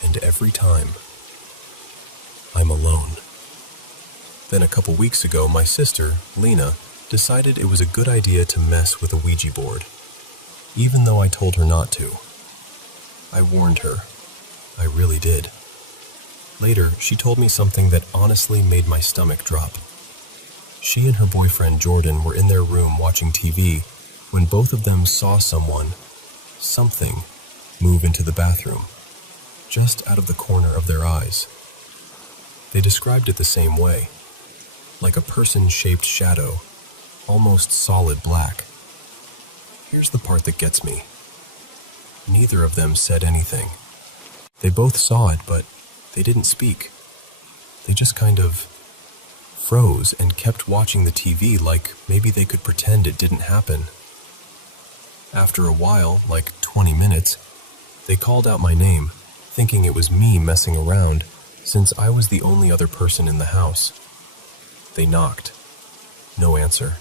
And every time, I'm alone. Then a couple weeks ago, my sister, Lena, decided it was a good idea to mess with a Ouija board, even though I told her not to. I warned her. I really did. Later, she told me something that honestly made my stomach drop. She and her boyfriend Jordan were in their room watching TV when both of them saw something, move into the bathroom, just out of the corner of their eyes. They described it the same way, like a person-shaped shadow, almost solid black. Here's the part that gets me. Neither of them said anything. They both saw it, but they didn't speak. They just kind of froze and kept watching the TV like maybe they could pretend it didn't happen. After a while, like 20 minutes, they called out my name, thinking it was me messing around, since I was the only other person in the house. They knocked. No answer.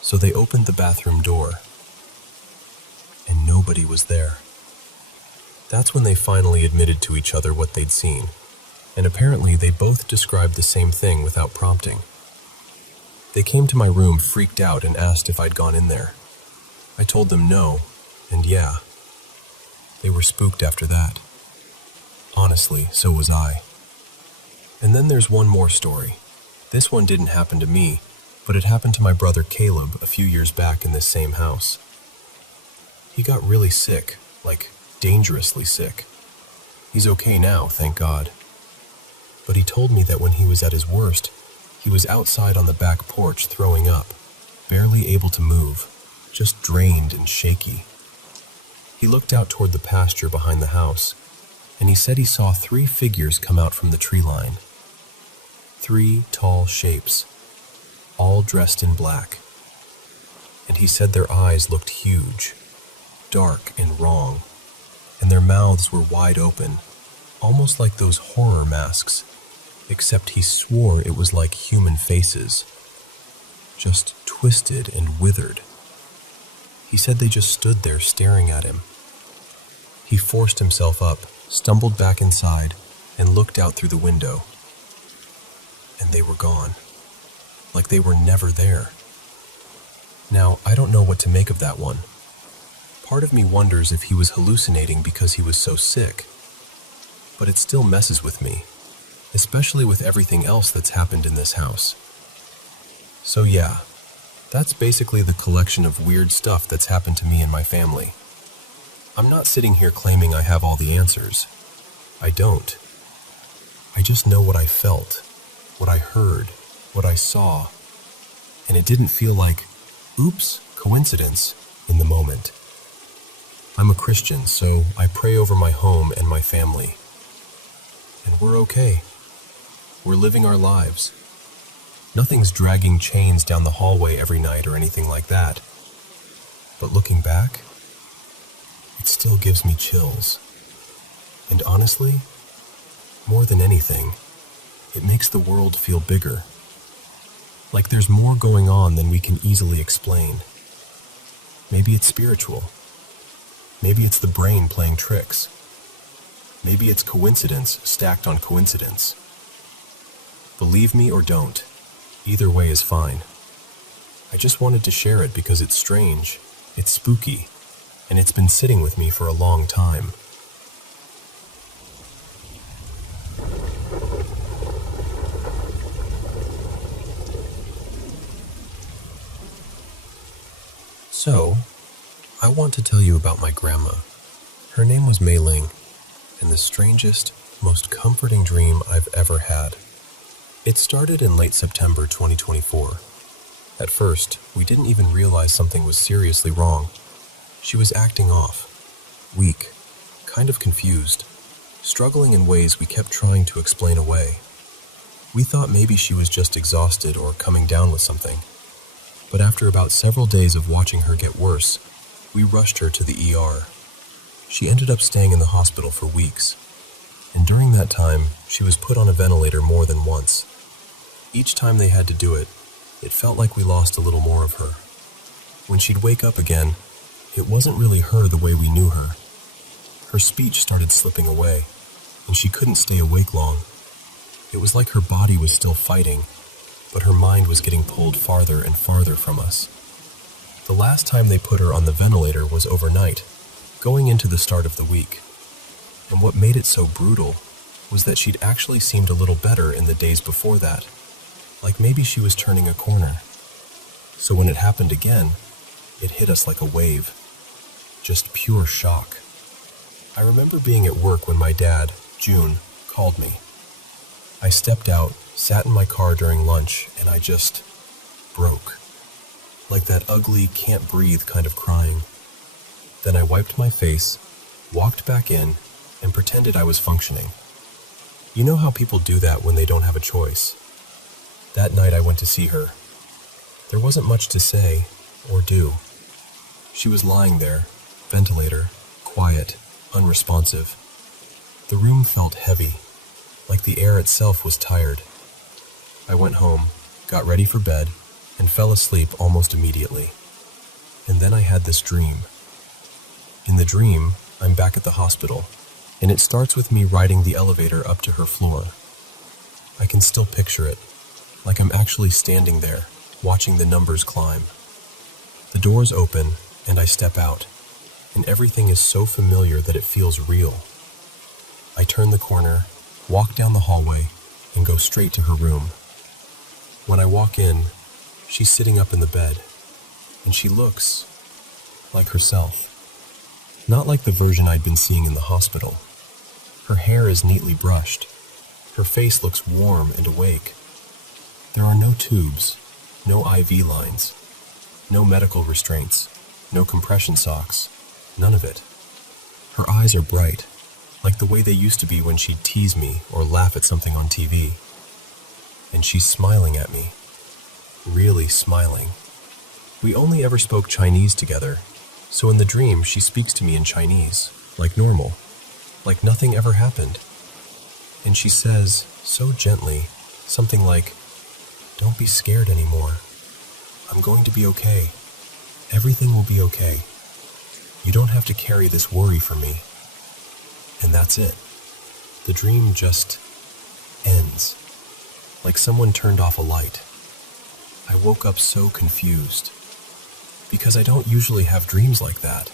So they opened the bathroom door, and nobody was there. That's when they finally admitted to each other what they'd seen, and apparently they both described the same thing without prompting. They came to my room freaked out and asked if I'd gone in there. I told them no, and yeah. They were spooked after that. Honestly, so was I. And then there's one more story. This one didn't happen to me, but it happened to my brother Caleb a few years back in this same house. He got really sick, like dangerously sick. He's okay now, thank God. But he told me that when he was at his worst, he was outside on the back porch throwing up, barely able to move, just drained and shaky. He looked out toward the pasture behind the house, and he said he saw 3 figures come out from the tree line. 3 tall shapes, all dressed in black. And he said their eyes looked huge, dark and wrong, and their mouths were wide open, almost like those horror masks, except he swore it was like human faces, just twisted and withered. He said they just stood there staring at him. He forced himself up, stumbled back inside, and looked out through the window. And they were gone. Like they were never there. Now, I don't know what to make of that one. Part of me wonders if he was hallucinating because he was so sick. But it still messes with me, especially with everything else that's happened in this house. So yeah, that's basically the collection of weird stuff that's happened to me and my family. I'm not sitting here claiming I have all the answers. I don't. I just know what I felt, what I heard, what I saw, and it didn't feel like, oops, coincidence in the moment. I'm a Christian, so I pray over my home and my family. And we're okay. We're living our lives. Nothing's dragging chains down the hallway every night or anything like that. But looking back, it still gives me chills. And honestly, more than anything, it makes the world feel bigger. Like there's more going on than we can easily explain. Maybe it's spiritual. Maybe it's the brain playing tricks. Maybe it's coincidence stacked on coincidence. Believe me or don't, either way is fine. I just wanted to share it because it's strange, it's spooky, and it's been sitting with me for a long time. So, I want to tell you about my grandma. Her name was Mei Ling, and the strangest, most comforting dream I've ever had. It started in late September 2024. At first, we didn't even realize something was seriously wrong. She was acting off, weak, kind of confused, struggling in ways we kept trying to explain away. We thought maybe she was just exhausted or coming down with something. But after about several days of watching her get worse, we rushed her to the ER. She ended up staying in the hospital for weeks, and during that time, she was put on a ventilator more than once. Each time they had to do it, it felt like we lost a little more of her. When she'd wake up again, it wasn't really her the way we knew her. Her speech started slipping away, and she couldn't stay awake long. It was like her body was still fighting, but her mind was getting pulled farther and farther from us. The last time they put her on the ventilator was overnight, going into the start of the week. And what made it so brutal was that she'd actually seemed a little better in the days before that, like maybe she was turning a corner. So when it happened again, it hit us like a wave. Just pure shock. I remember being at work when my dad, June, called me. I stepped out, sat in my car during lunch, and I just broke. Like that ugly, can't breathe kind of crying. Then I wiped my face, walked back in, and pretended I was functioning. You know how people do that when they don't have a choice. That night I went to see her. There wasn't much to say or do. She was lying there, ventilator, quiet, unresponsive. The room felt heavy, like the air itself was tired. I went home, got ready for bed, and fell asleep almost immediately. And then I had this dream. In the dream, I'm back at the hospital, and it starts with me riding the elevator up to her floor. I can still picture it, like I'm actually standing there, watching the numbers climb. The doors open, and I step out, and everything is so familiar that it feels real. I turn the corner, walk down the hallway, and go straight to her room. When I walk in, she's sitting up in the bed, and she looks like herself. Not like the version I'd been seeing in the hospital. Her hair is neatly brushed. Her face looks warm and awake. There are no tubes, no IV lines, no medical restraints, no compression socks, none of it. Her eyes are bright, like the way they used to be when she'd tease me or laugh at something on TV. And she's smiling at me, really smiling. We only ever spoke Chinese together, so in the dream she speaks to me in Chinese, like normal, like nothing ever happened. And she says, so gently, something like, "Don't be scared anymore. I'm going to be okay. Everything will be okay. You don't have to carry this worry for me. And that's it. The dream just ends, like someone turned off a light. I woke up so confused, because I don't usually have dreams like that.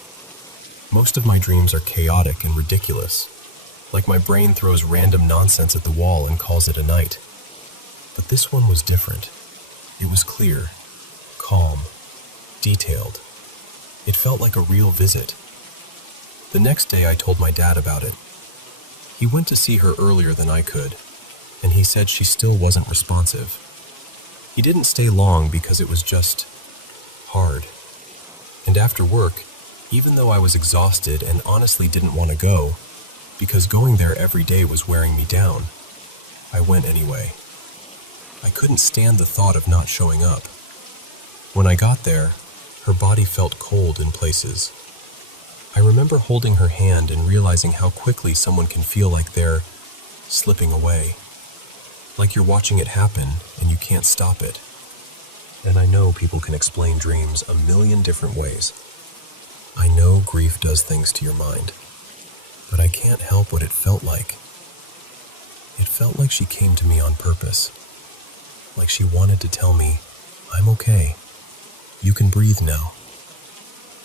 Most of my dreams are chaotic and ridiculous, like my brain throws random nonsense at the wall and calls it a night. But this one was different. It was clear, calm, detailed. It felt like a real visit. The next day I told my dad about it. He went to see her earlier than I could, and he said she still wasn't responsive. He didn't stay long because it was just hard. And after work, even though I was exhausted and honestly didn't want to go, because going there every day was wearing me down, I went anyway. I couldn't stand the thought of not showing up. When I got there, her body felt cold in places. I remember holding her hand and realizing how quickly someone can feel like they're slipping away. Like you're watching it happen and you can't stop it. And I know people can explain dreams a million different ways. I know grief does things to your mind, but I can't help what it felt like. It felt like she came to me on purpose. Like she wanted to tell me, I'm okay. You can breathe now.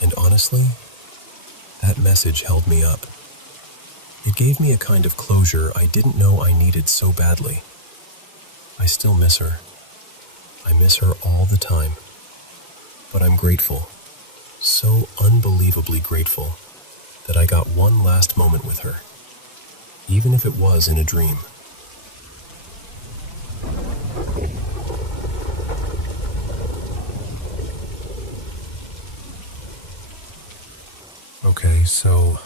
And honestly, that message held me up. It gave me a kind of closure I didn't know I needed so badly. I still miss her. I miss her all the time. But I'm grateful, so unbelievably grateful, that I got one last moment with her, even if it was in a dream. Okay, so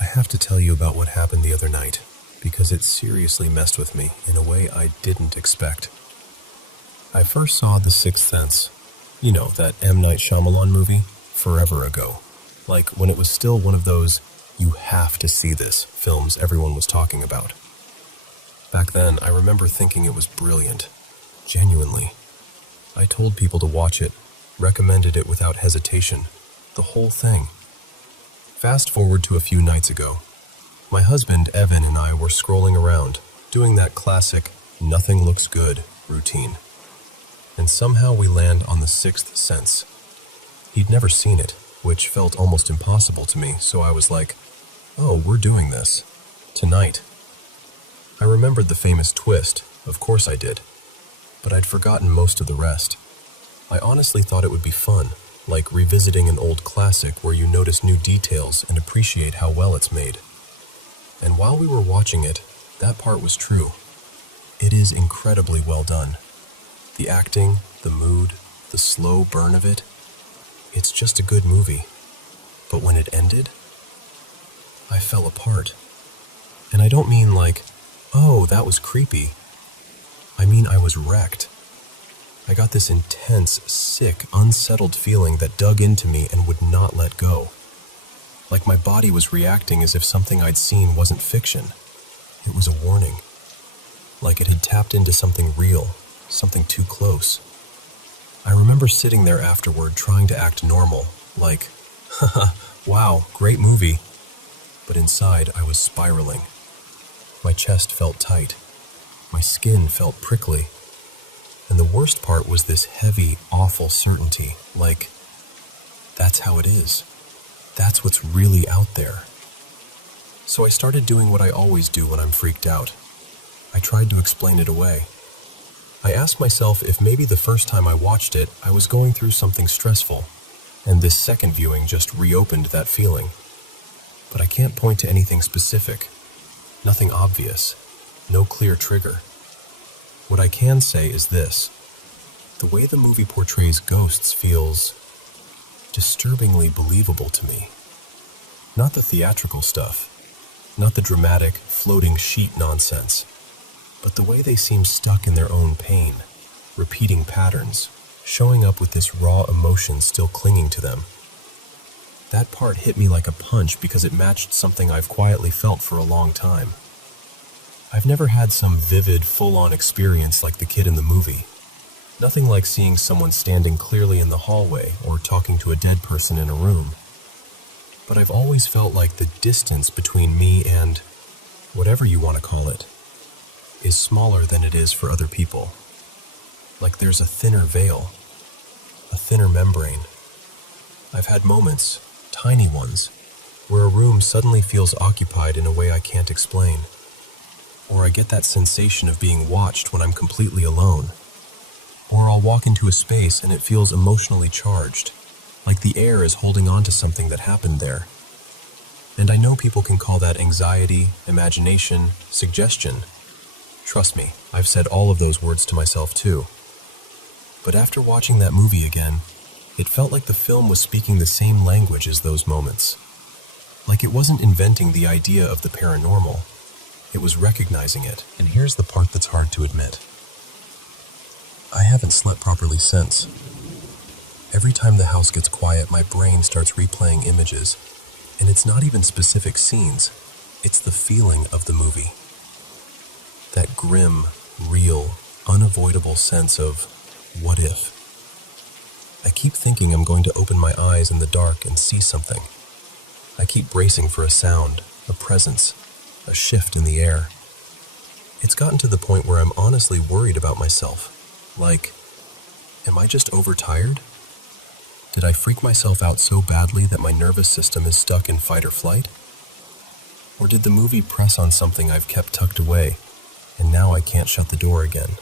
I have to tell you about what happened the other night, because it seriously messed with me in a way I didn't expect. I first saw The Sixth Sense, you know, that M. Night Shyamalan movie, forever ago. Like when it was still one of those, you have to see this films everyone was talking about. Back then, I remember thinking it was brilliant. Genuinely. I told people to watch it, recommended it without hesitation, the whole thing. Fast forward to a few nights ago. My husband, Evan, and I were scrolling around, doing that classic, nothing looks good routine. And somehow we land on The Sixth Sense. He'd never seen it, which felt almost impossible to me, so I was like, oh, we're doing this. Tonight. I remembered the famous twist, of course I did. But I'd forgotten most of the rest. I honestly thought it would be fun, like revisiting an old classic where you notice new details and appreciate how well it's made. And while we were watching it, that part was true. It is incredibly well done. The acting, the mood, the slow burn of it, it's just a good movie. But when it ended, I fell apart. And I don't mean like, oh, that was creepy. I mean I was wrecked. I got this intense, sick, unsettled feeling that dug into me and would not let go. Like my body was reacting as if something I'd seen wasn't fiction. It was a warning. Like it had tapped into something real, something too close. I remember sitting there afterward trying to act normal, like, haha, wow, great movie. But inside I was spiraling. My chest felt tight. My skin felt prickly. And the worst part was this heavy, awful certainty, like, that's how it is. That's what's really out there. So I started doing what I always do when I'm freaked out. I tried to explain it away. I asked myself if maybe the first time I watched it, I was going through something stressful, and this second viewing just reopened that feeling. But I can't point to anything specific. Nothing obvious. No clear trigger. What I can say is this. The way the movie portrays ghosts feels disturbingly believable to me. Not the theatrical stuff, not the dramatic, floating sheet nonsense, but the way they seem stuck in their own pain, repeating patterns, showing up with this raw emotion still clinging to them. That part hit me like a punch because it matched something I've quietly felt for a long time. I've never had some vivid, full-on experience like the kid in the movie. Nothing like seeing someone standing clearly in the hallway or talking to a dead person in a room. but I've always felt like the distance between me and whatever you want to call it is smaller than it is for other people. Like there's a thinner veil, a thinner membrane. I've had moments, tiny ones, where a room suddenly feels occupied in a way I can't explain. Or I get that sensation of being watched when I'm completely alone. Or I'll walk into a space and it feels emotionally charged, like the air is holding on to something that happened there. And I know people can call that anxiety, imagination, suggestion. Trust me, I've said all of those words to myself too. But after watching that movie again, it felt like the film was speaking the same language as those moments. Like it wasn't inventing the idea of the paranormal, it was recognizing it. And here's the part that's hard to admit. I haven't slept properly since. Every time the house gets quiet, my brain starts replaying images, and it's not even specific scenes, it's the feeling of the movie. That grim, real, unavoidable sense of, what if? I keep thinking I'm going to open my eyes in the dark and see something. I keep bracing for a sound, a presence, a shift in the air. It's gotten to the point where I'm honestly worried about myself. Like, am I just overtired? Did I freak myself out so badly that my nervous system is stuck in fight or flight? Or did the movie press on something I've kept tucked away, and now I can't shut the door again?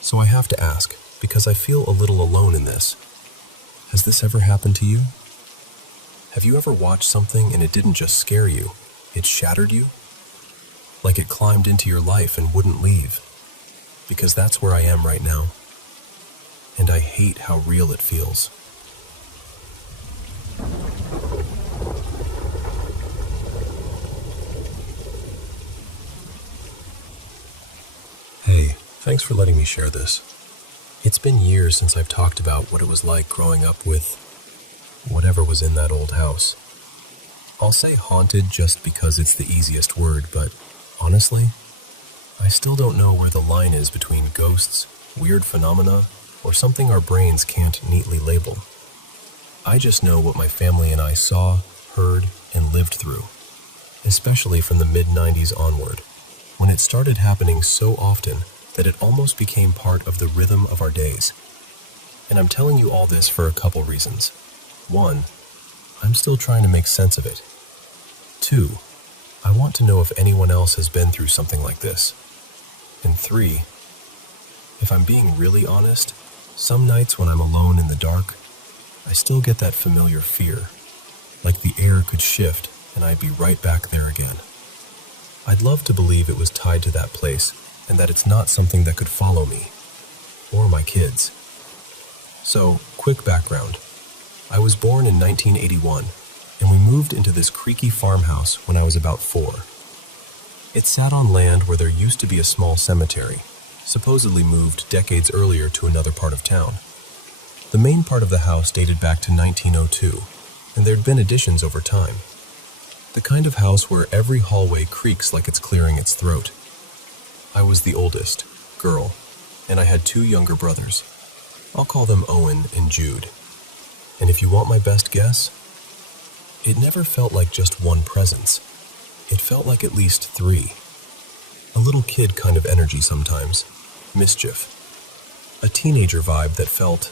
So I have to ask, because I feel a little alone in this. Has this ever happened to you? Have you ever watched something and it didn't just scare you, it shattered you? Like it climbed into your life and wouldn't leave? Because that's where I am right now. And I hate how real it feels. Hey, thanks for letting me share this. It's been years since I've talked about what it was like growing up with whatever was in that old house. I'll say haunted just because it's the easiest word, but honestly, I still don't know where the line is between ghosts, weird phenomena, or something our brains can't neatly label. I just know what my family and I saw, heard, and lived through, especially from the mid-90s onward, when it started happening so often that it almost became part of the rhythm of our days. And I'm telling you all this for a couple reasons. 1, I'm still trying to make sense of it. 2, I want to know if anyone else has been through something like this. And 3, if I'm being really honest, some nights when I'm alone in the dark, I still get that familiar fear, like the air could shift and I'd be right back there again. I'd love to believe it was tied to that place and that it's not something that could follow me, or my kids. So, quick background. I was born in 1981, and we moved into this creaky farmhouse when I was about 4. It sat on land where there used to be a small cemetery, supposedly moved decades earlier to another part of town. The main part of the house dated back to 1902, and there'd been additions over time. The kind of house where every hallway creaks like it's clearing its throat. I was the oldest, girl, and I had 2 younger brothers. I'll call them Owen and Jude. And if you want my best guess, it never felt like just one presence. It felt like at least 3. A little kid kind of energy sometimes, mischief. A teenager vibe that felt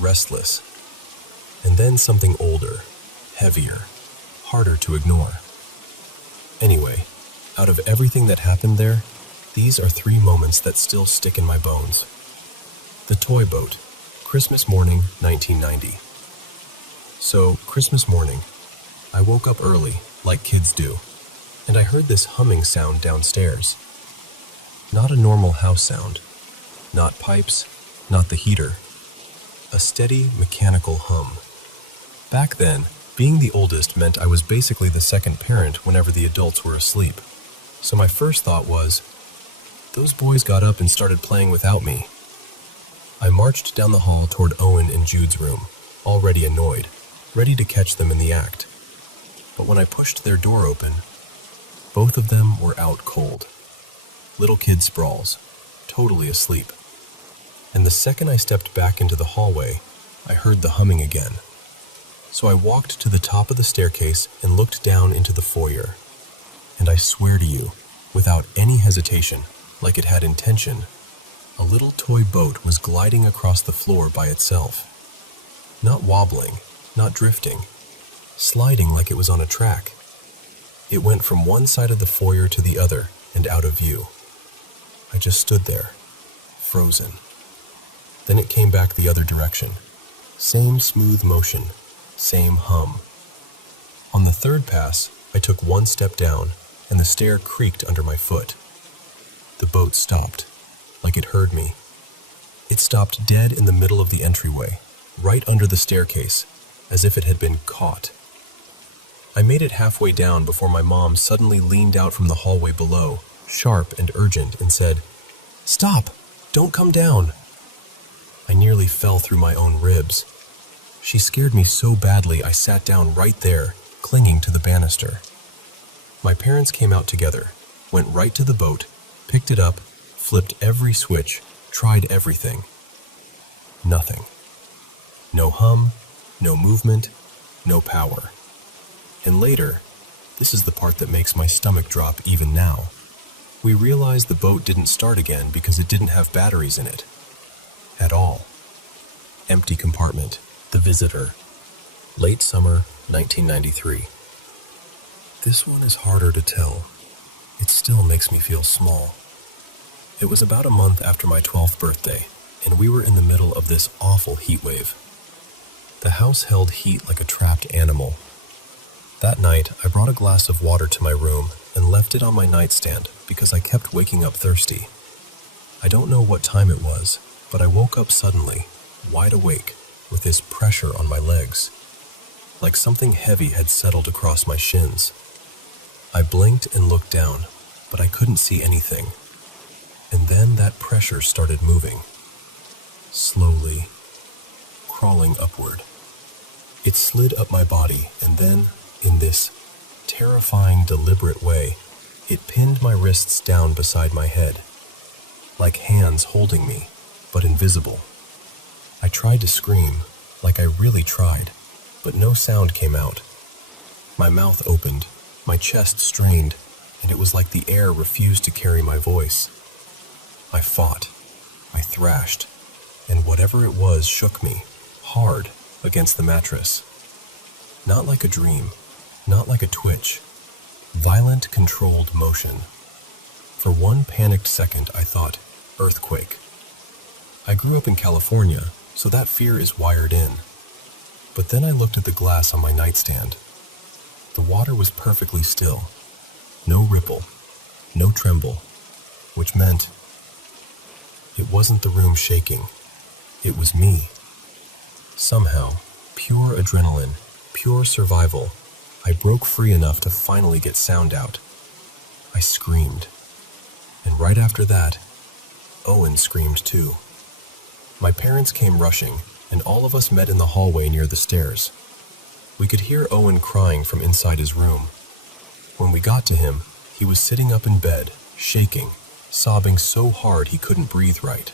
restless. And then something older, heavier, harder to ignore. Anyway, out of everything that happened there, these are 3 moments that still stick in my bones. The toy boat, Christmas morning, 1990. So, Christmas morning, I woke up early, like kids do, and I heard this humming sound downstairs. Not a normal house sound, not pipes, not the heater. A steady, mechanical hum. Back then, being the oldest meant I was basically the second parent whenever the adults were asleep. So my first thought was, those boys got up and started playing without me. I marched down the hall toward Owen and Jude's room, already annoyed, ready to catch them in the act. But when I pushed their door open, both of them were out cold. Little kid sprawls, totally asleep. And the second I stepped back into the hallway, I heard the humming again. So I walked to the top of the staircase and looked down into the foyer. And I swear to you, without any hesitation, like it had intention, a little toy boat was gliding across the floor by itself. Not wobbling, not drifting, sliding like it was on a track. It went from one side of the foyer to the other and out of view. I just stood there, frozen. Then it came back the other direction. Same smooth motion, same hum. On the third pass, I took one step down, and the stair creaked under my foot. The boat stopped, like it heard me. It stopped dead in the middle of the entryway, right under the staircase, as if it had been caught. I made it halfway down before my mom suddenly leaned out from the hallway below, sharp and urgent, and said, "Stop! Don't come down!" I nearly fell through my own ribs. She scared me so badly I sat down right there, clinging to the banister. My parents came out together, went right to the boat, picked it up, flipped every switch, tried everything. Nothing. No hum, no movement, no power. And later, this is the part that makes my stomach drop even now, we realized the boat didn't start again because it didn't have batteries in it. At all. Empty compartment. The Visitor. Late summer, 1993. This one is harder to tell. It still makes me feel small. It was about a month after my 12th birthday, and we were in the middle of this awful heat wave. The house held heat like a trapped animal. That night, I brought a glass of water to my room and left it on my nightstand because I kept waking up thirsty. I don't know what time it was, but I woke up suddenly, wide awake, with this pressure on my legs, like something heavy had settled across my shins. I blinked and looked down, but I couldn't see anything. And then that pressure started moving, slowly, crawling upward. It slid up my body, and then, in this terrifying, deliberate way, it pinned my wrists down beside my head, like hands holding me, but invisible. I tried to scream, like I really tried, but no sound came out. My mouth opened, my chest strained, and it was like the air refused to carry my voice. I fought, I thrashed, and whatever it was shook me, hard, against the mattress. Not like a dream, not like a twitch. Violent, controlled motion. For one panicked second, I thought, earthquake. I grew up in California, so that fear is wired in. But then I looked at the glass on my nightstand. The water was perfectly still. No ripple, no tremble, which meant it wasn't the room shaking. It was me. Somehow, pure adrenaline, pure survival, I broke free enough to finally get sound out. I screamed. And right after that, Owen screamed too. My parents came rushing, and all of us met in the hallway near the stairs. We could hear Owen crying from inside his room. When we got to him, he was sitting up in bed, shaking, sobbing so hard he couldn't breathe right.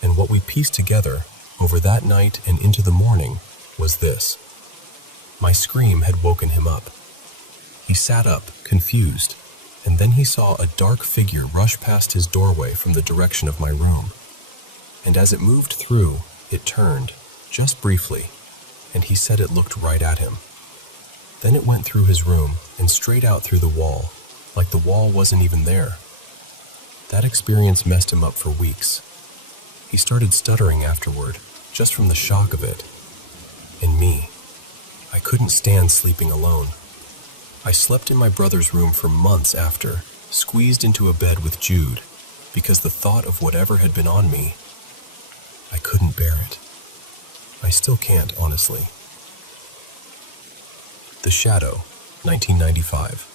And what we pieced together, over that night and into the morning, was this. My scream had woken him up. He sat up, confused, and then he saw a dark figure rush past his doorway from the direction of my room. And as it moved through, it turned, just briefly, and he said it looked right at him. Then it went through his room and straight out through the wall, like the wall wasn't even there. That experience messed him up for weeks. He started stuttering afterward, just from the shock of it. And me. I couldn't stand sleeping alone. I slept in my brother's room for months after, squeezed into a bed with Jude, because the thought of whatever had been on me, I couldn't bear it. I still can't, honestly. The Shadow, 1995.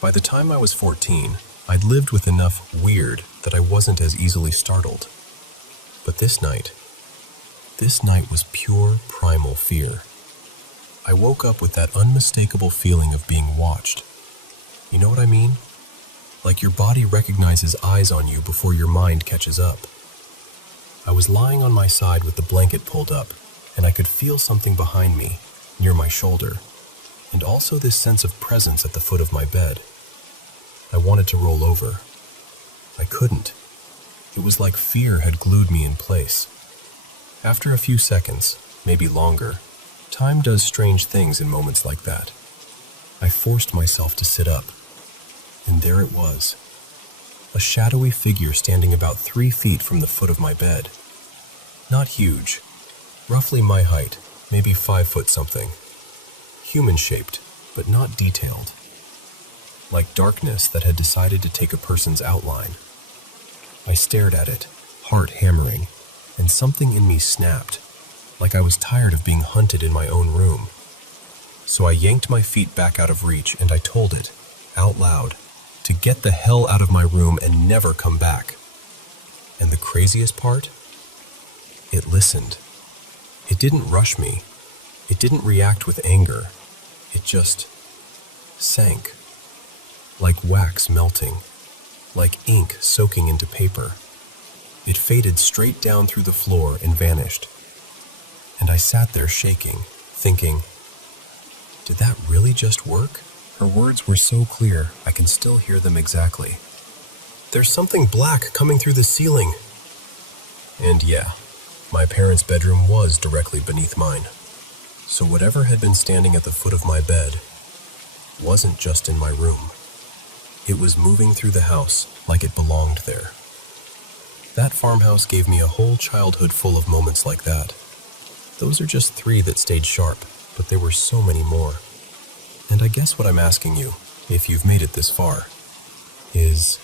By the time I was 14, I'd lived with enough weird that I wasn't as easily startled. But this night was pure primal fear. I woke up with that unmistakable feeling of being watched. You know what I mean? Like your body recognizes eyes on you before your mind catches up. I was lying on my side with the blanket pulled up, and I could feel something behind me, near my shoulder, and also this sense of presence at the foot of my bed. I wanted to roll over. I couldn't. It was like fear had glued me in place. After a few seconds, maybe longer, time does strange things in moments like that. I forced myself to sit up, and there it was. A shadowy figure standing about 3 feet from the foot of my bed. Not huge, roughly my height, maybe 5 foot something. Human-shaped, but not detailed. Like darkness that had decided to take a person's outline. I stared at it, heart hammering, and something in me snapped, like I was tired of being hunted in my own room. So I yanked my feet back out of reach and I told it, out loud, to get the hell out of my room and never come back. And the craziest part? It listened. It didn't rush me. It didn't react with anger. It just sank. Like wax melting. Like ink soaking into paper. It faded straight down through the floor and vanished. And I sat there shaking, thinking, did that really just work? Her words were so clear, I can still hear them exactly. There's something black coming through the ceiling. And yeah, my parents' bedroom was directly beneath mine. So whatever had been standing at the foot of my bed wasn't just in my room. It was moving through the house like it belonged there. That farmhouse gave me a whole childhood full of moments like that. Those are just 3 that stayed sharp, but there were so many more. And I guess what I'm asking you, if you've made it this far, is,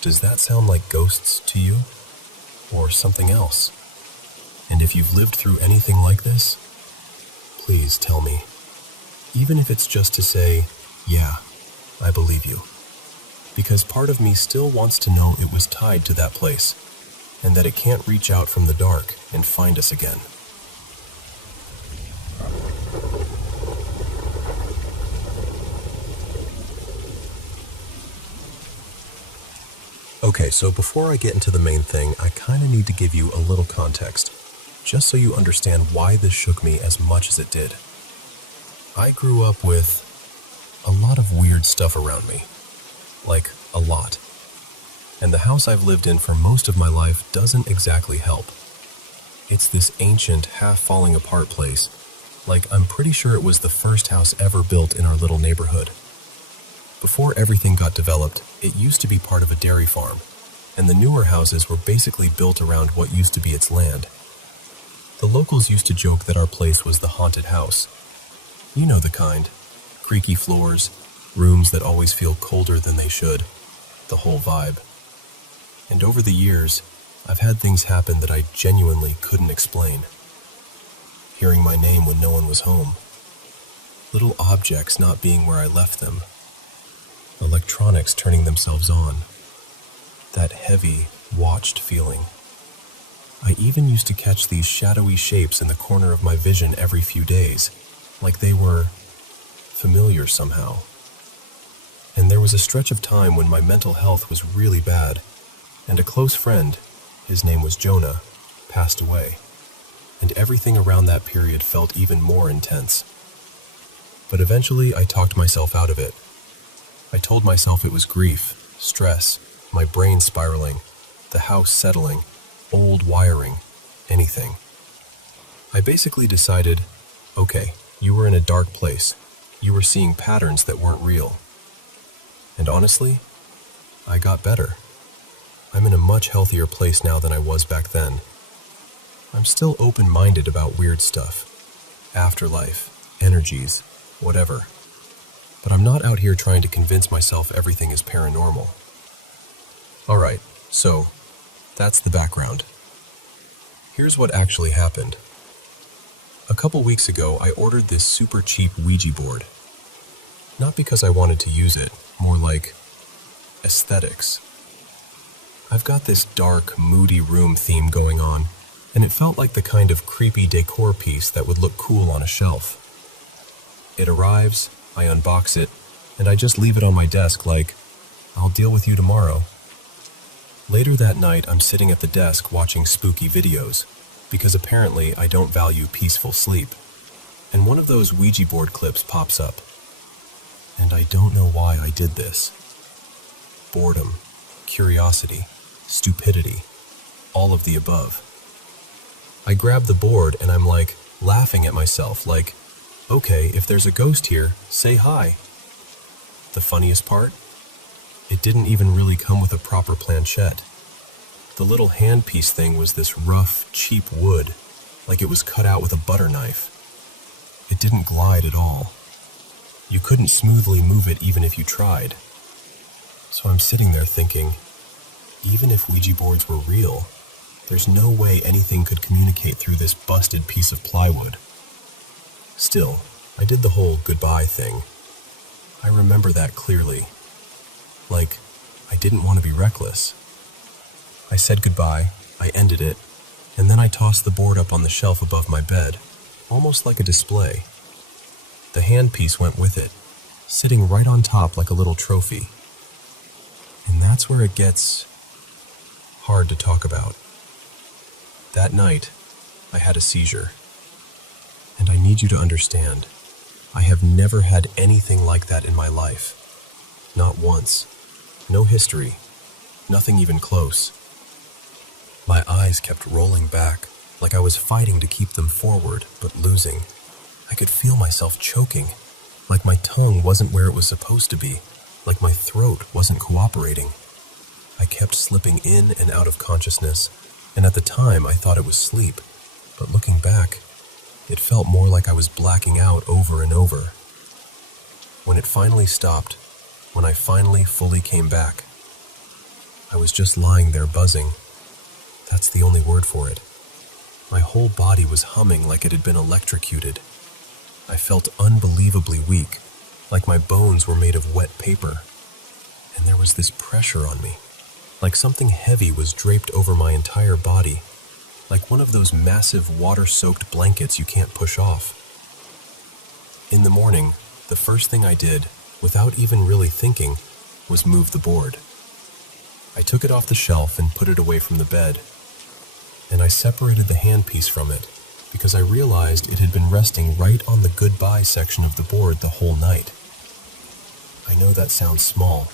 does that sound like ghosts to you? Or something else? And if you've lived through anything like this, please tell me. Even if it's just to say, yeah, I believe you. Because part of me still wants to know it was tied to that place, and that it can't reach out from the dark and find us again. Okay, so before I get into the main thing, I kind of need to give you a little context, just so you understand why this shook me as much as it did. I grew up with a lot of weird stuff around me. Like, a lot. And the house I've lived in for most of my life doesn't exactly help. It's this ancient, half-falling apart place. Like, I'm pretty sure it was the first house ever built in our little neighborhood. Before everything got developed, it used to be part of a dairy farm, and the newer houses were basically built around what used to be its land. The locals used to joke that our place was the haunted house. You know the kind. Creaky floors, rooms that always feel colder than they should, the whole vibe. And over the years, I've had things happen that I genuinely couldn't explain. Hearing my name when no one was home. Little objects not being where I left them. Electronics turning themselves on. That heavy, watched feeling. I even used to catch these shadowy shapes in the corner of my vision every few days, like they were familiar somehow. And there was a stretch of time when my mental health was really bad, and a close friend, his name was Jonah, passed away, and everything around that period felt even more intense. But eventually I talked myself out of it. I told myself it was grief, stress, my brain spiraling, the house settling, old wiring, anything. I basically decided, okay, you were in a dark place. You were seeing patterns that weren't real. And honestly, I got better. I'm in a much healthier place now than I was back then. I'm still open-minded about weird stuff. Afterlife, energies, whatever. But I'm not out here trying to convince myself everything is paranormal. Alright, so that's the background. Here's what actually happened. A couple weeks ago, I ordered this super cheap Ouija board. Not because I wanted to use it, more like aesthetics. I've got this dark, moody room theme going on, and it felt like the kind of creepy decor piece that would look cool on a shelf. It arrives, I unbox it, and I just leave it on my desk like, I'll deal with you tomorrow. Later that night, I'm sitting at the desk watching spooky videos, because apparently I don't value peaceful sleep. And one of those Ouija board clips pops up. And I don't know why I did this. Boredom, curiosity, stupidity, all of the above. I grab the board and I'm like, laughing at myself, like, okay, if there's a ghost here, say hi. The funniest part? It didn't even really come with a proper planchette. The little handpiece thing was this rough, cheap wood, like it was cut out with a butter knife. It didn't glide at all. You couldn't smoothly move it even if you tried. So I'm sitting there thinking, even if Ouija boards were real, there's no way anything could communicate through this busted piece of plywood. Still, I did the whole goodbye thing. I remember that clearly. Like, I didn't want to be reckless. I said goodbye, I ended it, and then I tossed the board up on the shelf above my bed, almost like a display. The handpiece went with it, sitting right on top like a little trophy. And that's where it gets hard to talk about. That night, I had a seizure. And I need you to understand, I have never had anything like that in my life. Not once. No history. Nothing even close. My eyes kept rolling back, like I was fighting to keep them forward, but losing. I could feel myself choking, like my tongue wasn't where it was supposed to be, like my throat wasn't cooperating. I kept slipping in and out of consciousness, and at the time I thought it was sleep, but looking back, it felt more like I was blacking out over and over. When it finally stopped, when I finally fully came back, I was just lying there buzzing. That's the only word for it. My whole body was humming like it had been electrocuted. I felt unbelievably weak, like my bones were made of wet paper. And there was this pressure on me, like something heavy was draped over my entire body, like one of those massive water-soaked blankets you can't push off. In the morning, the first thing I did, without even really thinking, was move the board. I took it off the shelf and put it away from the bed, and I separated the handpiece from it because I realized it had been resting right on the goodbye section of the board the whole night. I know that sounds small,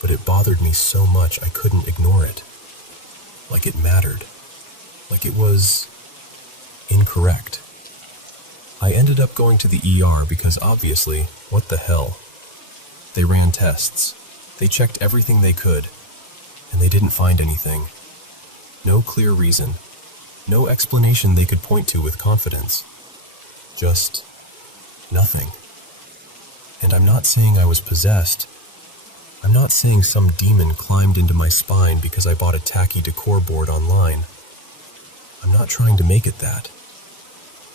but it bothered me so much I couldn't ignore it. Like it mattered. Like it was incorrect. I ended up going to the ER because obviously, what the hell? They ran tests. They checked everything they could, and they didn't find anything. No clear reason. No explanation they could point to with confidence. Just nothing. And I'm not saying I was possessed. I'm not saying some demon climbed into my spine because I bought a tacky decor board online. I'm not trying to make it that.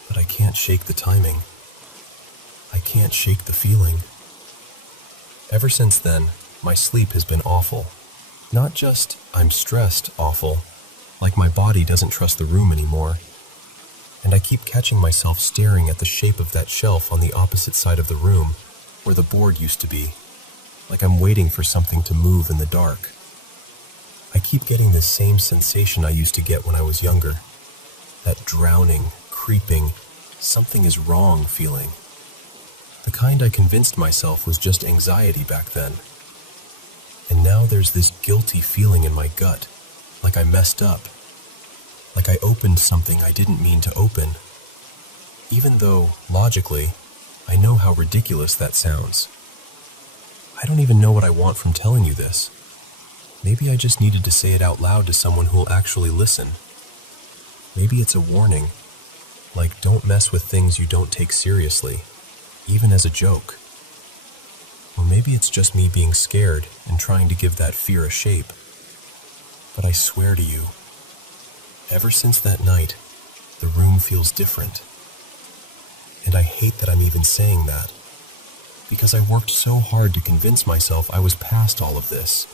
But I can't shake the timing. I can't shake the feeling. Ever since then, my sleep has been awful. Not just I'm stressed awful, like my body doesn't trust the room anymore. And I keep catching myself staring at the shape of that shelf on the opposite side of the room, where the board used to be, like I'm waiting for something to move in the dark. I keep getting this same sensation I used to get when I was younger. That drowning, creeping, something is wrong feeling. The kind I convinced myself was just anxiety back then. And now there's this guilty feeling in my gut, like I messed up. Like I opened something I didn't mean to open. Even though, logically, I know how ridiculous that sounds. I don't even know what I want from telling you this. Maybe I just needed to say it out loud to someone who'll actually listen. Maybe it's a warning, like don't mess with things you don't take seriously, even as a joke. Or maybe it's just me being scared and trying to give that fear a shape. But I swear to you, ever since that night, the room feels different. And I hate that I'm even saying that, because I worked so hard to convince myself I was past all of this.